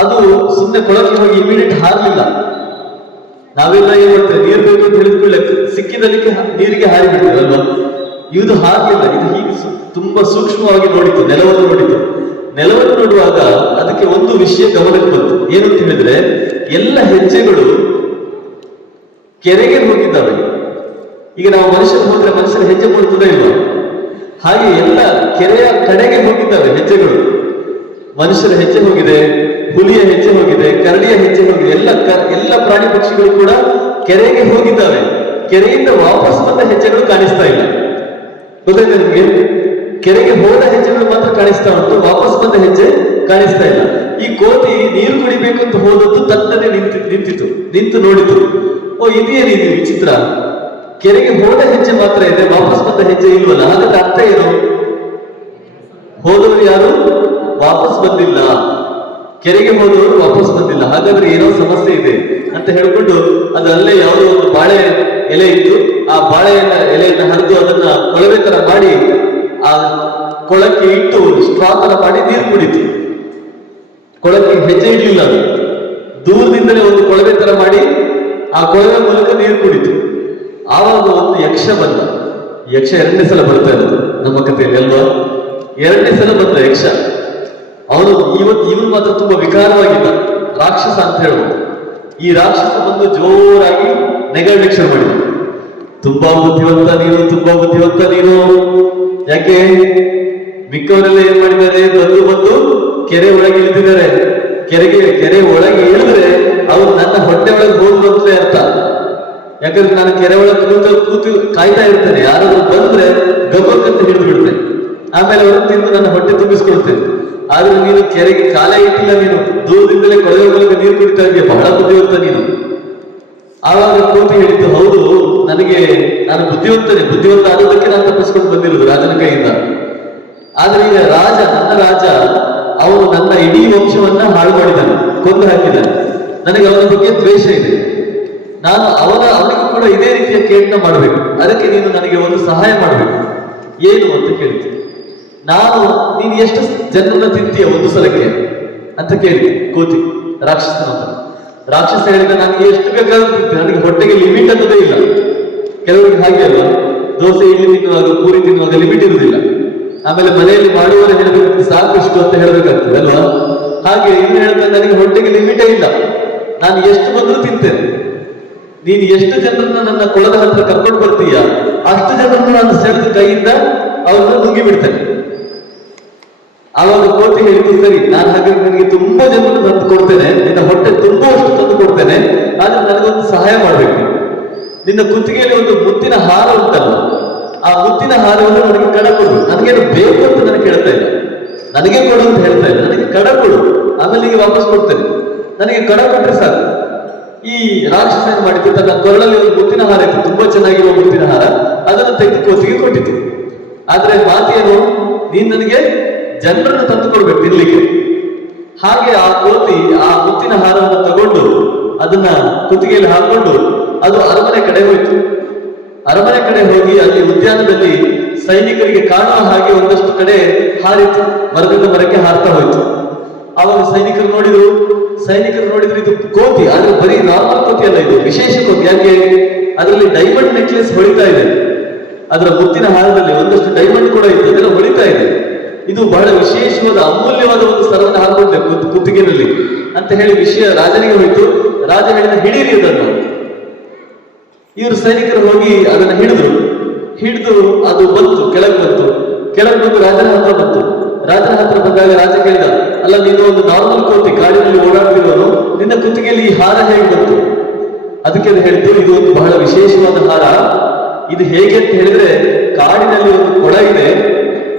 ಅದು ಸುಮ್ಮನೆ ಕೊಳಕ್ಕೆ ಹೋಗಿ ಇಮಿಡಿಯೇಟ್ ಹಾರಲಿಲ್ಲ. ನಾವೆಲ್ಲ ಏನ್ ಮಾಡ್ತೇವೆ, ನೀರು ಬೇಕು ಅಂತ ಹೇಳಿದ್ಕೊಳ್ಳೆ ಸಿಕ್ಕಿದಲ್ಲಿಗೆ ನೀರಿಗೆ ಹಾರಿ ಬಿಡ್ತೇವೆ ಅಲ್ವಾ. ಇದು ಹಾರಲಿಲ್ಲ. ಇದು ಹೀಗೆ ತುಂಬಾ ಸೂಕ್ಷ್ಮವಾಗಿ ನೋಡಿತು, ನೆಲವನ್ನು ನೋಡಿತು. ನೆಲವನ್ನು ನೋಡುವಾಗ ಅದಕ್ಕೆ ಒಂದು ವಿಷಯ ಗಮನಕ್ಕೆ ಬಂತು. ಏನು ಅಂತ ಹೇಳಿದ್ರೆ, ಎಲ್ಲ ಹೆಜ್ಜೆಗಳು ಕೆರೆಗೆ ಹೋಗಿದ್ದಾವೆ. ಈಗ ನಾವು ಮನುಷ್ಯರು ಹೋದ್ರೆ ಮನುಷ್ಯರ ಹೆಜ್ಜೆ ಮೂಡುತ್ತದೆ ಇಲ್ವಾ, ಹಾಗೆ ಎಲ್ಲ ಕೆರೆಯ ಕಡೆಗೆ ಹೋಗಿದ್ದಾವೆ ಹೆಜ್ಜೆಗಳು. ಮನುಷ್ಯರ ಹೆಜ್ಜೆ ಹೋಗಿದೆ, ಹುಲಿಯ ಹೆಜ್ಜೆ ಹೋಗಿದೆ, ಕರಡಿಯ ಹೆಜ್ಜೆ ಹೋಗಿದೆ, ಎಲ್ಲ ಪ್ರಾಣಿ ಪಕ್ಷಿಗಳು ಕೂಡ ಕೆರೆಗೆ ಹೋಗಿದ್ದಾವೆ. ಕೆರೆಯಿಂದ ವಾಪಸ್ ಬಂದ ಹೆಜ್ಜೆಗಳು ಕಾಣಿಸ್ತಾ ಇಲ್ಲ. ಗೊತ್ತಾಯ್ತು ನಿಮ್ಗೆ? ಕೆರೆಗೆ ಹೋದ ಹೆಜ್ಜೆಗಳು ಮಾತ್ರ ಕಾಣಿಸ್ತಾ ಉಂಟು, ವಾಪಸ್ ಬಂದ ಹೆಜ್ಜೆ ಕಾಣಿಸ್ತಾ ಇಲ್ಲ. ಈ ಕೋತಿ ನೀರು ಕುಡಿಬೇಕಂತ ಹೋದದ್ದು ತನ್ನದೇ ನಿಂತು ನೋಡಿತು. ಓ, ಇದೇನಿದೆ ವಿಚಿತ್ರ, ಕೆರೆಗೆ ಹೋದ ಹೆಜ್ಜೆ ಮಾತ್ರ ಇದೆ, ವಾಪಸ್ ಬಂದ ಹೆಜ್ಜೆ ಇಲ್ವಲ್ಲ. ಹಾಗಾದ್ರೆ ಅರ್ಥ ಏನು? ಹೋದವರು ಯಾರು ವಾಪಸ್ ಬಂದಿಲ್ಲ, ಕೆರೆಗೆ ಹೋದವರು ವಾಪಸ್ ಬಂದಿಲ್ಲ. ಹಾಗಾದ್ರೆ ಏನೋ ಸಮಸ್ಯೆ ಇದೆ ಅಂತ ಹೇಳ್ಕೊಂಡು ಅದು ಅಲ್ಲೇ ಯಾವುದೋ ಒಂದು ಬಾಳೆ ಎಲೆ ಇತ್ತು, ಆ ಬಾಳೆ ಎಲೆಯನ್ನು ಹರಿದು ಅದನ್ನ ಕೊಳವೆ ತರ ಮಾಡಿ ಆ ಕೊಳಕ್ಕೆ ಇಟ್ಟು ಸ್ಟ್ರಾ ತರ ಮಾಡಿ ನೀರು ಕುಡಿತು. ಕೊಳಕ್ಕೆ ಹೆಜ್ಜೆ ಇಡ್ಲಿಲ್ಲ, ಅದು ದೂರದಿಂದಲೇ ಒಂದು ಕೊಳವೆ ತರ ಮಾಡಿ ಆ ಕೊಳವೆ ಮೂಲಕ ನೀರು ಕುಡಿತು. ಆವಾಗ ಒಂದು ಯಕ್ಷ ಬಂದ. ಯಕ್ಷ ಎರಡನೇ ಸಲ ಬರ್ತಾ ಇರೋದು ನಮ್ಮ ಕಥೆಯಲ್ಲಿ ಅಲ್ವಾ. ಎರಡನೇ ಸಲ ಬಂದ ಯಕ್ಷ. ಇವನು ಮಾತ್ರ ತುಂಬಾ ವಿಕಾರವಾಗಿದ್ದ, ರಾಕ್ಷಸ ಅಂತ ಹೇಳ್ಬೋದು. ಈ ರಾಕ್ಷಸ ಬಂದು ಜೋರಾಗಿ ನೆಗಡ್ಲಿಕ್ಕೆ ಶುರು ಮಾಡಿದ. ತುಂಬಾ ಬುದ್ಧಿವಂತ ನೀನು, ತುಂಬಾ ಬುದ್ಧಿವಂತ ನೀನು. ಯಾಕೆ? ಮಿಕ್ಕವರೆಲ್ಲ ಏನ್ ಮಾಡಿದ್ದಾರೆ, ಬಂದು ಕೆರೆ ಒಳಗೆ ಇಳಿದಿದ್ದಾರೆ. ಕೆರೆ ಒಳಗೆ ಇಳಿದ್ರೆ ಅವ್ರು ನನ್ನ ಹೊಟ್ಟೆ ಒಳಗೆ ಹೋದ್ರು ಅಂತಲೇ ಅರ್ಥ. ಯಾಕಂದ್ರೆ ನಾನು ಕೆರೆ ಒಳಗೆ ಕೂತು ಕಾಯ್ತಾ ಇರ್ತೇನೆ, ಯಾರಾದ್ರೂ ಬಂದ್ರೆ ಗಬ್ಬಕ್ಕಂತ ಹಿಡಿದು ಬಿಡ್ತೇನೆ, ಆಮೇಲೆ ಅವರು ತಿಂದು ನನ್ನ ಹೊಟ್ಟೆ ತುಂಬಿಸ್ಕೊಳ್ತೇನೆ. ಆದ್ರೆ ನೀನು ಕೆರೆಗೆ ಕಾಲೇ ಇಟ್ಟಿಲ್ಲ, ನೀನು ದೂರದಿಂದಲೇ ಕೊಳವೆ ಮೂಲಕ ನೀರು ಕುಡಿತಾ ಇದೆಯಾ, ಬಹಳ ಬುದ್ಧಿವಂತ ನೀನು. ಆವಾಗ ಕೋತಿ ಹೇಳಿದ್ದು, ಹೌದು, ನಾನು ಬುದ್ಧಿವಂತ ಆಗೋದಕ್ಕೆ ನಾನು ತಪ್ಪಿಸ್ಕೊಂಡು ಬಂದಿರುವುದು ರಾಜನ ಕೈಯಿಂದ. ಆದ್ರೆ ಈಗ ನನ್ನ ರಾಜ ಅವನು ನನ್ನ ಇಡೀ ವಂಶವನ್ನ ಹಾಳು ಮಾಡಿದ್ದಾನೆ, ಕೊಂದು ಹಾಕಿದ್ದಾನೆ. ನನಗೆ ಅವನ ಬಗ್ಗೆ ದ್ವೇಷ ಇದೆ. ನಾನು ಅವನಿಗೂ ಕೂಡ ಇದೇ ರೀತಿಯ ಕೇಳ್ನ ಮಾಡಬೇಕು. ಅದಕ್ಕೆ ನೀನು ನನಗೆ ಒಂದು ಸಹಾಯ ಮಾಡಬೇಕು. ಏನು ಅಂತ ಕೇಳಿದ್ದೆ. ನೀನು ಎಷ್ಟು ಜನರನ್ನ ತಿಂತೀಯ ಒಂದು ಸಲಕ್ಕೆ ಅಂತ ಕೇಳಿದೆ ಕೋತಿ ರಾಕ್ಷಸನ ಹತ್ರ. ರಾಕ್ಷಸ ಹೇಳಿದ, ನಾನು ಎಷ್ಟು ಬೇಕಾದ್ರೂ ತಿಂತೀನಿ, ನನಗೆ ಹೊಟ್ಟೆಗೆ ಲಿಮಿಟ್ ಅನ್ನೋದೇ ಇಲ್ಲ. ಕೆಲವರಿಗೆ ಹಾಗೆ ಅಲ್ವಾ, ದೋಸೆ ಇಡ್ಲಿ ತಿನ್ನುವಾಗ, ಪೂರಿ ತಿನ್ನುವಾಗ ಲಿಮಿಟ್ ಇರುವುದಿಲ್ಲ. ಆಮೇಲೆ ಮನೆಯಲ್ಲಿ ಮಾಡುವವರ ಹೇಳಬೇಕು ಸಾಕಷ್ಟು ಅಂತ ಹೇಳಬೇಕಾಗ್ತದೆ ಅಲ್ವಾ. ಹಾಗೆ ಇನ್ನು ಹೇಳ್ತಾರೆ, ನನಗೆ ಹೊಟ್ಟೆಗೆ ಲಿಮಿಟೇ ಇಲ್ಲ, ನಾನು ಎಷ್ಟು ಬಂದರೂ ತಿಂತೇನೆ. ನೀನು ಎಷ್ಟು ಜನರನ್ನ ನನ್ನ ಕೊಳದ ಹತ್ರ ಕರ್ಕೊಂಡು ಬರ್ತೀಯ, ಅಷ್ಟು ಜನರನ್ನು ನಾನು ಸೆಳೆದು ಕೈಯಿಂದ ಅವ್ರನ್ನ ನುಂಗಿ ಬಿಡ್ತೇನೆ. ಆವಾಗ ಕೋತಿ ಹೇಳಿದ್ದು, ಸರಿ, ನಾನು ಹಾಗೆ ನನಗೆ ತುಂಬಾ ಜನರನ್ನು ತಂದು ಕೊಡ್ತೇನೆ, ನಿನ್ನ ಹೊಟ್ಟೆ ತುಂಬುವಷ್ಟು ತಂದು ಕೊಡ್ತೇನೆ, ಆದ್ರೆ ನನಗೊಂದು ಸಹಾಯ ಮಾಡ್ಬೇಕು. ನಿನ್ನ ಕುತ್ತಿಗೆಯಲ್ಲಿ ಒಂದು ಮುತ್ತಿನ ಹಾರ ಉಂಟಲ್ಲ, ಆ ಮುತ್ತಿನ ಹಾರವನ್ನು ನನಗೆ ಕಡ ಕೊಡು. ನನಗೇನು ಬೇಕು ಅಂತ ನನಗೆ ಕೇಳ್ತಾ ಇಲ್ಲ, ನನಗೆ ಕೊಡು ಅಂತ ಹೇಳ್ತಾ ಇಲ್ಲ, ನನಗೆ ಕಡ ಕೊಡು, ಆಮೇಲೆ ನಿಮಗೆ ವಾಪಸ್ ಕೊಡ್ತೇನೆ. ನನಗೆ ಕಡ ಕೊಟ್ಟರೆ ಸಾಕು. ಈ ರಾಕ್ಷಸ ಏನ್ ಮಾಡಿದ್ದು, ತನ್ನ ಕೊರಳಲ್ಲಿ ಒಂದು ಮುತ್ತಿನ ಹಾರ ಇತ್ತು, ತುಂಬಾ ಚೆನ್ನಾಗಿರುವ ಮುತ್ತಿನ ಹಾರ, ಅದನ್ನು ತೆಗೆದು ಕೋತಿಗೆ ಕೊಟ್ಟಿತು. ಆದ್ರೆ ಮಾತೇನು, ನೀನ್ ನನಗೆ ಜನರನ್ನು ತಂದು ಕೊಡ್ಬೇಕು ತಿನ್ಲಿಕ್ಕೆ. ಹಾಗೆ ಆ ಕೋತಿ ಆ ಮುತ್ತಿನ ಹಾರವನ್ನು ತಗೊಂಡು ಅದನ್ನ ಕುತ್ತಿಗೆಯಲ್ಲಿ ಹಾಕೊಂಡು ಅದು ಅರಮನೆ ಕಡೆ ಹೋಯ್ತು. ಅರಮನೆ ಕಡೆ ಹೋಗಿ ಅಲ್ಲಿ ಉದ್ಯಾನದಲ್ಲಿ ಸೈನಿಕರಿಗೆ ಕಾಣುವ ಹಾಗೆ ಒಂದಷ್ಟು ಕಡೆ ಹಾರಿತು, ಮರದಿಂದ ಮರಕ್ಕೆ ಹಾರ್ತಾ ಹೋಯ್ತು. ಆವಾಗ ಸೈನಿಕರು ನೋಡಿದ್ರು ಇದು ಕೋತಿ, ಆದ್ರೆ ಬರೀ ನಾರ್ಮಲ್ ಕೋತಿ ಅಲ್ಲ, ಇದು ವಿಶೇಷ ಕೋತಿ. ಯಾಕೆ? ಅದರಲ್ಲಿ ಡೈಮಂಡ್ ನೆಕ್ಲೆಸ್ ಹೊಳಿತಾ ಇದೆ, ಅದರ ಮುತ್ತಿನ ಹಾರದಲ್ಲಿ ಒಂದಷ್ಟು ಡೈಮಂಡ್ ಕೂಡ ಇದೆ, ಅದೆಲ್ಲ ಹೊಳಿತಾ ಇದೆ. ಇದು ಬಹಳ ವಿಶೇಷವಾದ ಅಮೂಲ್ಯವಾದ ಒಂದು ಸರವನ್ನು ಹಾಕೊಂಡೆ ಕುತ್ತಿಗೆನಲ್ಲಿ ಅಂತ ಹೇಳಿ ವಿಷಯ ರಾಜನಿಗೆ ಹೋಯ್ತು. ರಾಜ ಹೇಳಿದ, ಹಿಡೀರಿ ಅದನ್ನು. ಇವರು ಸೈನಿಕರು ಹೋಗಿ ಅದನ್ನ ಹಿಡಿದು ಅದು ಬಂತು, ಕೆಳಗೆ ಬಂದು ರಾಜನ ಹತ್ರ ಬಂತು. ರಾಜನ ಹತ್ರ ಬಂದಾಗ ರಾಜ ಕೇಳಿದ, ಅಲ್ಲ ನೀನು ಒಂದು ನಾರ್ಮಲ್ ಕೋತಿ ಕಾಡಿನಲ್ಲಿ ಓಡಾಡ್ತಿರೋನು, ನಿನ್ನ ಕುತ್ತಿಗೆಯಲ್ಲಿ ಈ ಹಾರ ಹೇಗೆ ಬಂತು? ಅದಕ್ಕೆ ಅದು ಹೇಳ್ತು, ಇದು ಒಂದು ಬಹಳ ವಿಶೇಷವಾದ ಹಾರ. ಇದು ಹೇಗೆ ಅಂತ ಹೇಳಿದ್ರೆ, ಕಾಡಿನಲ್ಲಿ ಒಂದು ಕೊಳ ಇದೆ,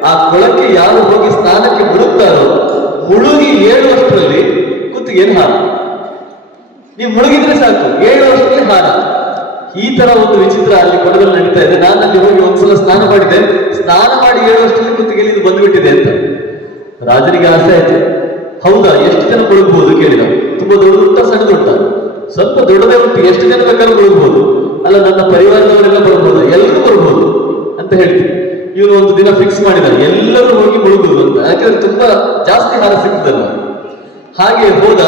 ಆ ಕೊಳಕ್ಕೆ ಯಾರು ಹೋಗಿ ಸ್ನಾನಕ್ಕೆ ಮುಳುಗ್ತಾರೋ ಮುಳುಗಿ 7 ವರ್ಷದಲ್ಲಿ ಕುತ್ತಿಗೆಯಲ್ಲಿ ಹಾರ. ನೀವು ಮುಳುಗಿದ್ರೆ ಸಾಕು, 7 ವರ್ಷದಲ್ಲಿ ಹಾರ. ಈ ತರ ಒಂದು ವಿಚಿತ್ರ ಅಲ್ಲಿ ಕೊಳದಲ್ಲಿ ನಡೀತಾ ಇದೆ. ನಾನು ಅಲ್ಲಿ ಹೋಗಿ ಒಂದ್ಸಲ ಸ್ನಾನ ಮಾಡಿದೆ, ಸ್ನಾನ ಮಾಡಿ 7 ವರ್ಷದಲ್ಲಿ ಕುತ್ತಿಗೆಯಲ್ಲಿ ಇದು ಬಂದ್ಬಿಟ್ಟಿದೆ ಅಂತ. ರಾಜನಿಗೆ ಆಸೆ ಆಯ್ತು. ಹೌದಾ, ಎಷ್ಟು ಜನ ಮುಳುಗಬಹುದು ಕೇಳಿದ. ತುಂಬಾ ದೊಡ್ಡ ಸಣ್ಣದುಂಟ? ಸ್ವಲ್ಪ ದೊಡ್ಡದೇ ಉಂಟು, ಎಷ್ಟು ಜನ ಬೇಕಾದ್ರೂ ಮುಳುಗಬಹುದು. ಅಲ್ಲ, ನನ್ನ ಪರಿವಾರದವರೆಲ್ಲ ಬರ್ಬೋದು, ಎಲ್ಲರೂ ಬರ್ಬೋದು ಅಂತ ಹೇಳ್ತೀವಿ. ಇವನು ಒಂದು ದಿನ ಫಿಕ್ಸ್ ಮಾಡಿದ, ಎಲ್ಲರೂ ಹೋಗಿ ಮುಳುಗುದು ಅಂತ. ಯಾಕಂದ್ರೆ ತುಂಬಾ ಜಾಸ್ತಿ ಹಾರ ಸಿಗ್ತದಲ್ಲ. ಹಾಗೆ ಹೋದ,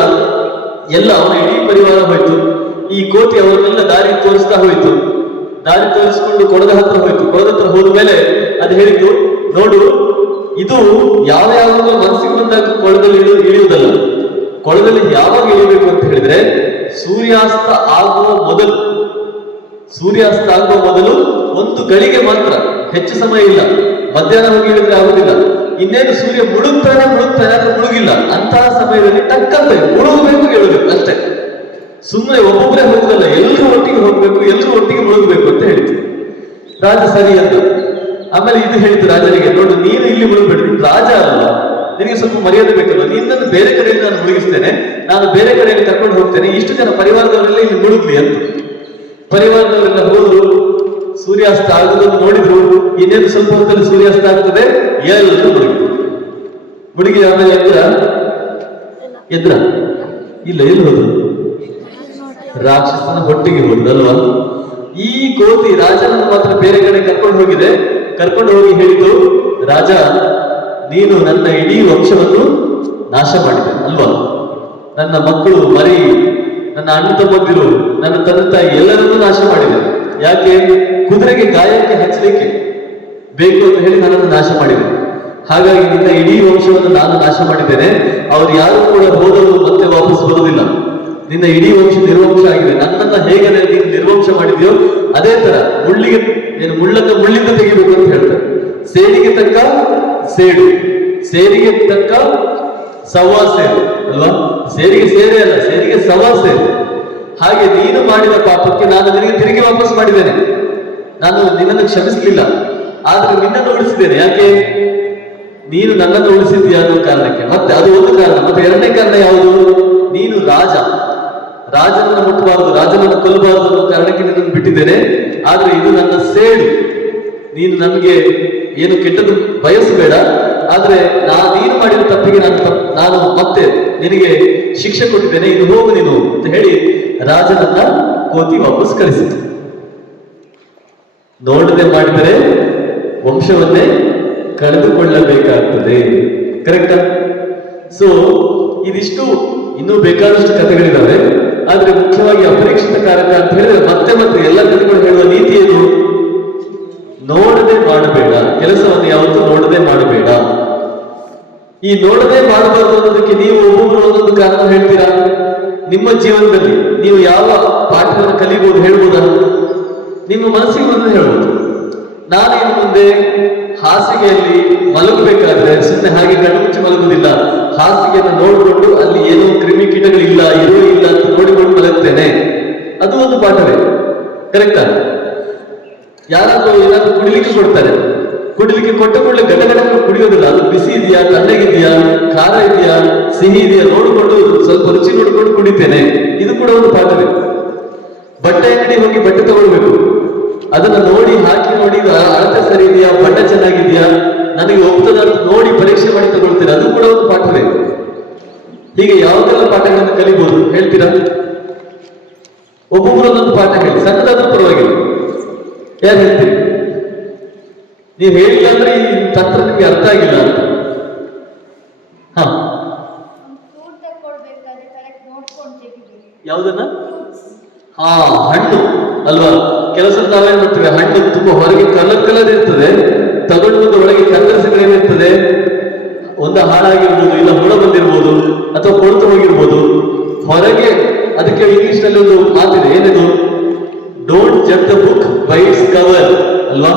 ಎಲ್ಲ ಅವನ ಇಡೀ ಪರಿವಾರ ಹೋಯ್ತು. ಈ ಕೋತಿ ಅವರನ್ನೆಲ್ಲ ದಾರಿ ತೋರಿಸ್ತಾ ಹೋಯ್ತು. ದಾರಿ ತೋರಿಸ್ಕೊಂಡು ಕೊಳದ ಹತ್ರ ಹೋಯ್ತು. ಕೊಳದ ಹತ್ರ ಹೋದ ಮೇಲೆ ಅದು ಹೇಳಿತು, ನೋಡು, ಇದು ಯಾವಾಗಲೂ ಮನಸ್ಸಿಗೆ ಬಂದಾಗ ಕೊಳದಲ್ಲಿ ಇಳಿಯುವುದಲ್ಲ. ಕೊಳದಲ್ಲಿ ಯಾವಾಗ ಇಳಿಬೇಕು ಅಂತ ಹೇಳಿದ್ರೆ, ಸೂರ್ಯಾಸ್ತ ಆಗುವ ಮೊದಲು. ಸೂರ್ಯಾಸ್ತ ಆಗುವ ಮೊದಲು 1 ಗಳಿಗೆ ಮಾತ್ರ, ಹೆಚ್ಚು ಸಮಯ ಇಲ್ಲ. ಮಧ್ಯಾಹ್ನ ಹೋಗಿ ಇಳಿದ್ರೆ ಆಗುದಿಲ್ಲ. ಇನ್ನೇನು ಸೂರ್ಯ ಮುಳುಗ್ತಾನೆ ಅಂದ್ರೆ ಮುಳುಗಿಲ್ಲ, ಅಂತಹ ಸಮಯದಲ್ಲಿ ಟಕ್ಕಂತ ಮುಳುಗಬೇಕು, ಹೇಳಬೇಕು ಅಷ್ಟೇ. ಸುಮ್ಮನೆ ಒಬ್ಬೊಬ್ಬರೇ ಹೋಗುದಲ್ಲ, ಎಲ್ಲರೂ ಒಟ್ಟಿಗೆ ಹೋಗ್ಬೇಕು, ಎಲ್ಲರೂ ಒಟ್ಟಿಗೆ ಮುಳುಗಬೇಕು ಅಂತ ಹೇಳ್ತೀವಿ. ರಾಜ ಸರಿ ಅಂತ. ಆಮೇಲೆ ಇದು ಹೇಳಿತು ರಾಜನಿಗೆ, ನೋಡು, ನೀನು ಇಲ್ಲಿ ಮುಳುಗಬೇಡ, ರಾಜ ಅಲ್ಲ, ನಿನಗೆ ಸ್ವಲ್ಪ ಮರ್ಯಾದೆ ಬೇಕಲ್ಲ. ನಿನ್ನನ್ನು ಬೇರೆ ಕಡೆಯಲ್ಲಿ ನಾನು ಮುಳುಗಿಸ್ತೇನೆ, ನಾನು ಬೇರೆ ಕಡೆಯಲ್ಲಿ ಕರ್ಕೊಂಡು ಹೋಗ್ತೇನೆ, ಇಷ್ಟು ಜನ ಪರಿವಾರದವರೆಲ್ಲ ಇಲ್ಲಿ ಮುಳುಗ್ಲಿ ಅಂತ. ಪರಿವಾರದವರೆಲ್ಲ ಹೋದ್ರು. ಸೂರ್ಯಾಸ್ತ ಆಗುವುದನ್ನು ನೋಡಿದ್ರು. ಇನ್ನೇನು ಸ್ವಲ್ಪ ಹೊತ್ತಲ್ಲಿ ಸೂರ್ಯಾಸ್ತ ಆಗ್ತದೆ, ಎಲ್ಲರೂ ಮುಳುಗಿ ಆಮೇಲೆ ಎದ್ರ ಇಲ್ಲ, ಎಲ್ಲಿ ಹೋದ್ರು? ರಾಕ್ಷಸನ ಹೊಟ್ಟಿಗೆ ಹೋದ್ರಲ್ವಾ. ಈ ಕೋತಿ ರಾಜನನ್ನು ಮಾತ್ರ ಬೇರೆ ಕಡೆ ಕರ್ಕೊಂಡು ಹೋಗಿದೆ. ಕರ್ಕೊಂಡು ಹೋಗಿ ಹೇಳಿತು, ರಾಜ, ನೀನು ನನ್ನ ಇಡೀ ವಂಶವನ್ನು ನಾಶ ಮಾಡಿದೆ ಅಲ್ವಾ. ನನ್ನ ಮಕ್ಕಳು, ಮರಿ, ನನ್ನ ಅಣ್ಣ ತಮ್ಮಂದಿರು, ನನ್ನ ತಂದೆ ತಾಯಿ ಎಲ್ಲರನ್ನೂ ನಾಶ ಮಾಡಿದೆ. ಯಾಕೆ? ಕುದುರೆಗೆ ಗಾಯಕ್ಕೆ ಹಚ್ಚಲಿಕ್ಕೆ ಬೇಕು ಅಂತ ಹೇಳಿ ನನ್ನನ್ನು ನಾಶ ಮಾಡಿದೆ. ಹಾಗಾಗಿ ನಿನ್ನ ಇಡೀ ವಂಶವನ್ನು ನಾನು ನಾಶ ಮಾಡಿದ್ದೇನೆ. ಅವ್ರು ಯಾರು ಕೂಡ ಹೋದವರು ಮತ್ತೆ ವಾಪಸ್ ಬರುವುದಿಲ್ಲ. ನಿನ್ನ ಇಡೀ ವಂಶ ನಿರ್ವಂಶ ಆಗಿದೆ. ನನ್ನನ್ನ ಹೇಗೆ ನೀನು ನಿರ್ವಂಶ ಮಾಡಿದ್ಯೋ ಅದೇ ತರ ಮುಳ್ಳಿಂದ ತೆಗಿಬೇಕು ಅಂತ ಹೇಳ್ತಾರೆ. ಸೇರಿಗೆ ತಕ್ಕ ಸೇಡು, ಸೇರಿಗೆ ತಕ್ಕ ಸವಾ ಸೇರು ಅಲ್ವಾ. ಸೇರಿಗೆ ಸೇರೆ ಅಲ್ಲ, ಸೇರಿಗೆ ಸವಾ ಸೇರು. ಹಾಗೆ ನೀನು ಮಾಡಿದ ಪಾಪಕ್ಕೆ ನಾನು ನಿನಗೆ ತಿರುಗಿ ವಾಪಸ್ ಮಾಡಿದ್ದೇನೆ. ನಾನು ನಿನ್ನನ್ನು ಕ್ಷಮಿಸಲಿಲ್ಲ, ಆದ್ರೆ ನಿನ್ನನ್ನು ಉಳಿಸಿದ್ದೇನೆ. ಯಾಕೆ? ನೀನು ನನ್ನನ್ನು ಉಳಿಸಿದ್ದೀಯ ಅನ್ನೋ ಕಾರಣಕ್ಕೆ. ಮತ್ತೆ ಅದು ಒಂದು ಕಾರಣ. ಮತ್ತೆ ಎರಡನೇ ಕಾರಣ ಯಾವುದು? ನೀನು ರಾಜನನ್ನು ಮುಟ್ಟಬಾರದು, ರಾಜನನ್ನು ಕೊಲ್ಲಬಾರದು ಅನ್ನೋ ಕಾರಣಕ್ಕೆ ನಿನ್ನನ್ನು ಬಿಟ್ಟಿದ್ದೇನೆ. ಆದ್ರೆ ಇದು ನನ್ನ ಸೇಡು. ನೀನು ನನಗೆ ಏನು ಕೆಟ್ಟದ್ದು ಬಯಸಬೇಡ, ಆದ್ರೆ ನೀನು ಮಾಡಿದ ತಪ್ಪಿಗೆ ನಾನು ಮತ್ತೆ ನಿನಗೆ ಶಿಕ್ಷೆ ಕೊಟ್ಟಿದ್ದೇನೆ, ಇದು ಹೋಗು ನೀನು ಅಂತ ಹೇಳಿ ರಾಜನನ್ನ ಕೋತಿ ವಾಪಸ್ ಕಳಿಸಿತು. ನೋಡದೆ ಮಾಡಿದರೆ ವಂಶವನ್ನೇ ಕಳೆದುಕೊಳ್ಳಬೇಕಾಗ್ತದೆ. ಕರೆಕ್ಟಾ? ಸೊ ಇದಿಷ್ಟು, ಇನ್ನೂ ಬೇಕಾದಷ್ಟು ಕಥೆಗಳಿದ್ದಾವೆ. ಆದ್ರೆ ಮುಖ್ಯವಾಗಿ ಅಪರೀಕ್ಷಿತ ಕಾರಕ ಅಂತ ಹೇಳಿದ್ರೆ ಮತ್ತೆ ಎಲ್ಲ ಕಥೆಗಳು ಹೇಳುವ ನೀತಿ ಏನು? ನೋಡದೆ ಮಾಡಬೇಡ, ಕೆಲಸವನ್ನು ಯಾವತ್ತೂ ನೋಡದೆ ಮಾಡಬೇಡ. ಈ ನೋಡದೆ ಮಾಡಬಾರ್ದು ಅನ್ನೋದಕ್ಕೆ ನೀವು ಒಬ್ಬೊಬ್ರು ಒಂದೊಂದು ಕಾರಣ ಹೇಳ್ತೀರಾ. ನಿಮ್ಮ ಜೀವನದಲ್ಲಿ ನೀವು ಯಾವ ಪಾಠವನ್ನು ಕಲಿಬಹುದು ಹೇಳ್ಬೋದಾ? ನಿಮ್ಮ ಮನಸ್ಸಿಗೆ ಬಂದು ಹೇಳ್ಬೋದು. ನಾನೇನು ಮುಂದೆ ಹಾಸಿಗೆಯಲ್ಲಿ ಮಲಗಬೇಕಾದ್ರೆ ಸುಮ್ಮನೆ ಹಾಗೆ ಕಣ್ಣು ಮುಚ್ಚಿ ಮಲಗುವುದಿಲ್ಲ. ಹಾಸಿಗೆಯನ್ನು ನೋಡಿಕೊಂಡು ಅಲ್ಲಿ ಏನೋ ಕ್ರಿಮಿ ಕೀಟಗಳಿಲ್ಲ, ಇರೋ ಇಲ್ಲ ಅಂತ ನೋಡಿಕೊಂಡು ಮಲಗ್ತೇನೆ. ಅದು ಒಂದು ಪಾಠವೇ. ಕರೆಕ್ಟಾ? ಯಾರಾದ್ರೂ ಏನಾದ್ರೂ ಕುಡಿಲಿಕ್ಕೆ ಕೊಡ್ತಾರೆ, ಕುಡಿಲಿಕ್ಕೆ ಕೊಟ್ಟ ಕೂಡಲೇ ಗಡಗಡ ಕುಡಿಯೋದಿಲ್ಲ. ಅದು ಬಿಸಿ ಇದೆಯಾ, ತಣ್ಣಗಿದೆಯಾ, ಖಾರ ಇದೆಯಾ, ಸಿಹಿ ಇದೆಯಾ ನೋಡಿಕೊಂಡು ಸ್ವಲ್ಪ ರುಚಿ ನೋಡಿಕೊಂಡು ಕುಡಿತೇನೆ. ಇದು ಕೂಡ ಒಂದು ಪಾಠವೇ. ಬಟ್ಟೆ ಅಂಗಡಿ ಹೋಗಿ ಬಟ್ಟೆ ತಗೊಳ್ಬೇಕು, ಅದನ್ನ ನೋಡಿ ಹಾಕಿ ನೋಡಿ ಅಳತೆ ಸರಿ ಇದೆಯಾ, ಬಣ್ಣ ಚೆನ್ನಾಗಿದೆಯಾ, ನನಗೆ ಒಪ್ತದ ಅಂತ ನೋಡಿ ಪರೀಕ್ಷೆ ಮಾಡಿ ತಗೊಳ್ತೀರಾ. ಅದು ಕೂಡ ಒಂದು ಪಾಠವೇ. ಹೀಗೆ ಯಾವುದೆಲ್ಲ ಪಾಠಗಳನ್ನು ಕಲಿಬಹುದು ಹೇಳ್ತೀರಾ? ಒಬ್ಬೊಬ್ಬರು ಒಂದೊಂದು ಪಾಠ ಹೇಳಿ, ಸಣ್ಣದಾದ್ರೂ ಪರವಾಗಿಲ್ಲ. ಯಾರು ಹೇಳ್ತೀರಿ? ನೀವು ಹೇಳಿಲ್ಲ ಅಂದ್ರೆ ಈ ತಂತ್ರ ನಿಮ್ಗೆ ಅರ್ಥ ಆಗಿಲ್ಲ ಅಂತ. ಯಾವುದನ್ನ? ಹಣ್ಣು ಅಲ್ವಾ. ಕೆಲಸ ನಾವೇನ್ ಮಾಡ್ತೇವೆ, ಹಣ್ಣು ತುಂಬಾ ಹೊರಗೆ ಕಲರ್ ಇರ್ತದೆ, ತಗೊಂಡು ಬಂದು ಒಳಗೆ ಕತ್ತರಿಸಿದ್ರೆ ಒಂದು ಹಾಳಾಗಿರ್ಬೋದು, ಇಲ್ಲ ಹುಳ ಬಂದಿರ್ಬೋದು, ಅಥವಾ ಕೊಳ್ತು ಹೋಗಿರ್ಬೋದು ಹೊರಗೆ. ಅದಕ್ಕೆ ಇಂಗ್ಲಿಷ್ ನಲ್ಲಿ ಒಂದು ಮಾತಿದೆ, ಏನಿದು? Don't judge the book by it's cover ಅಲ್ವಾ.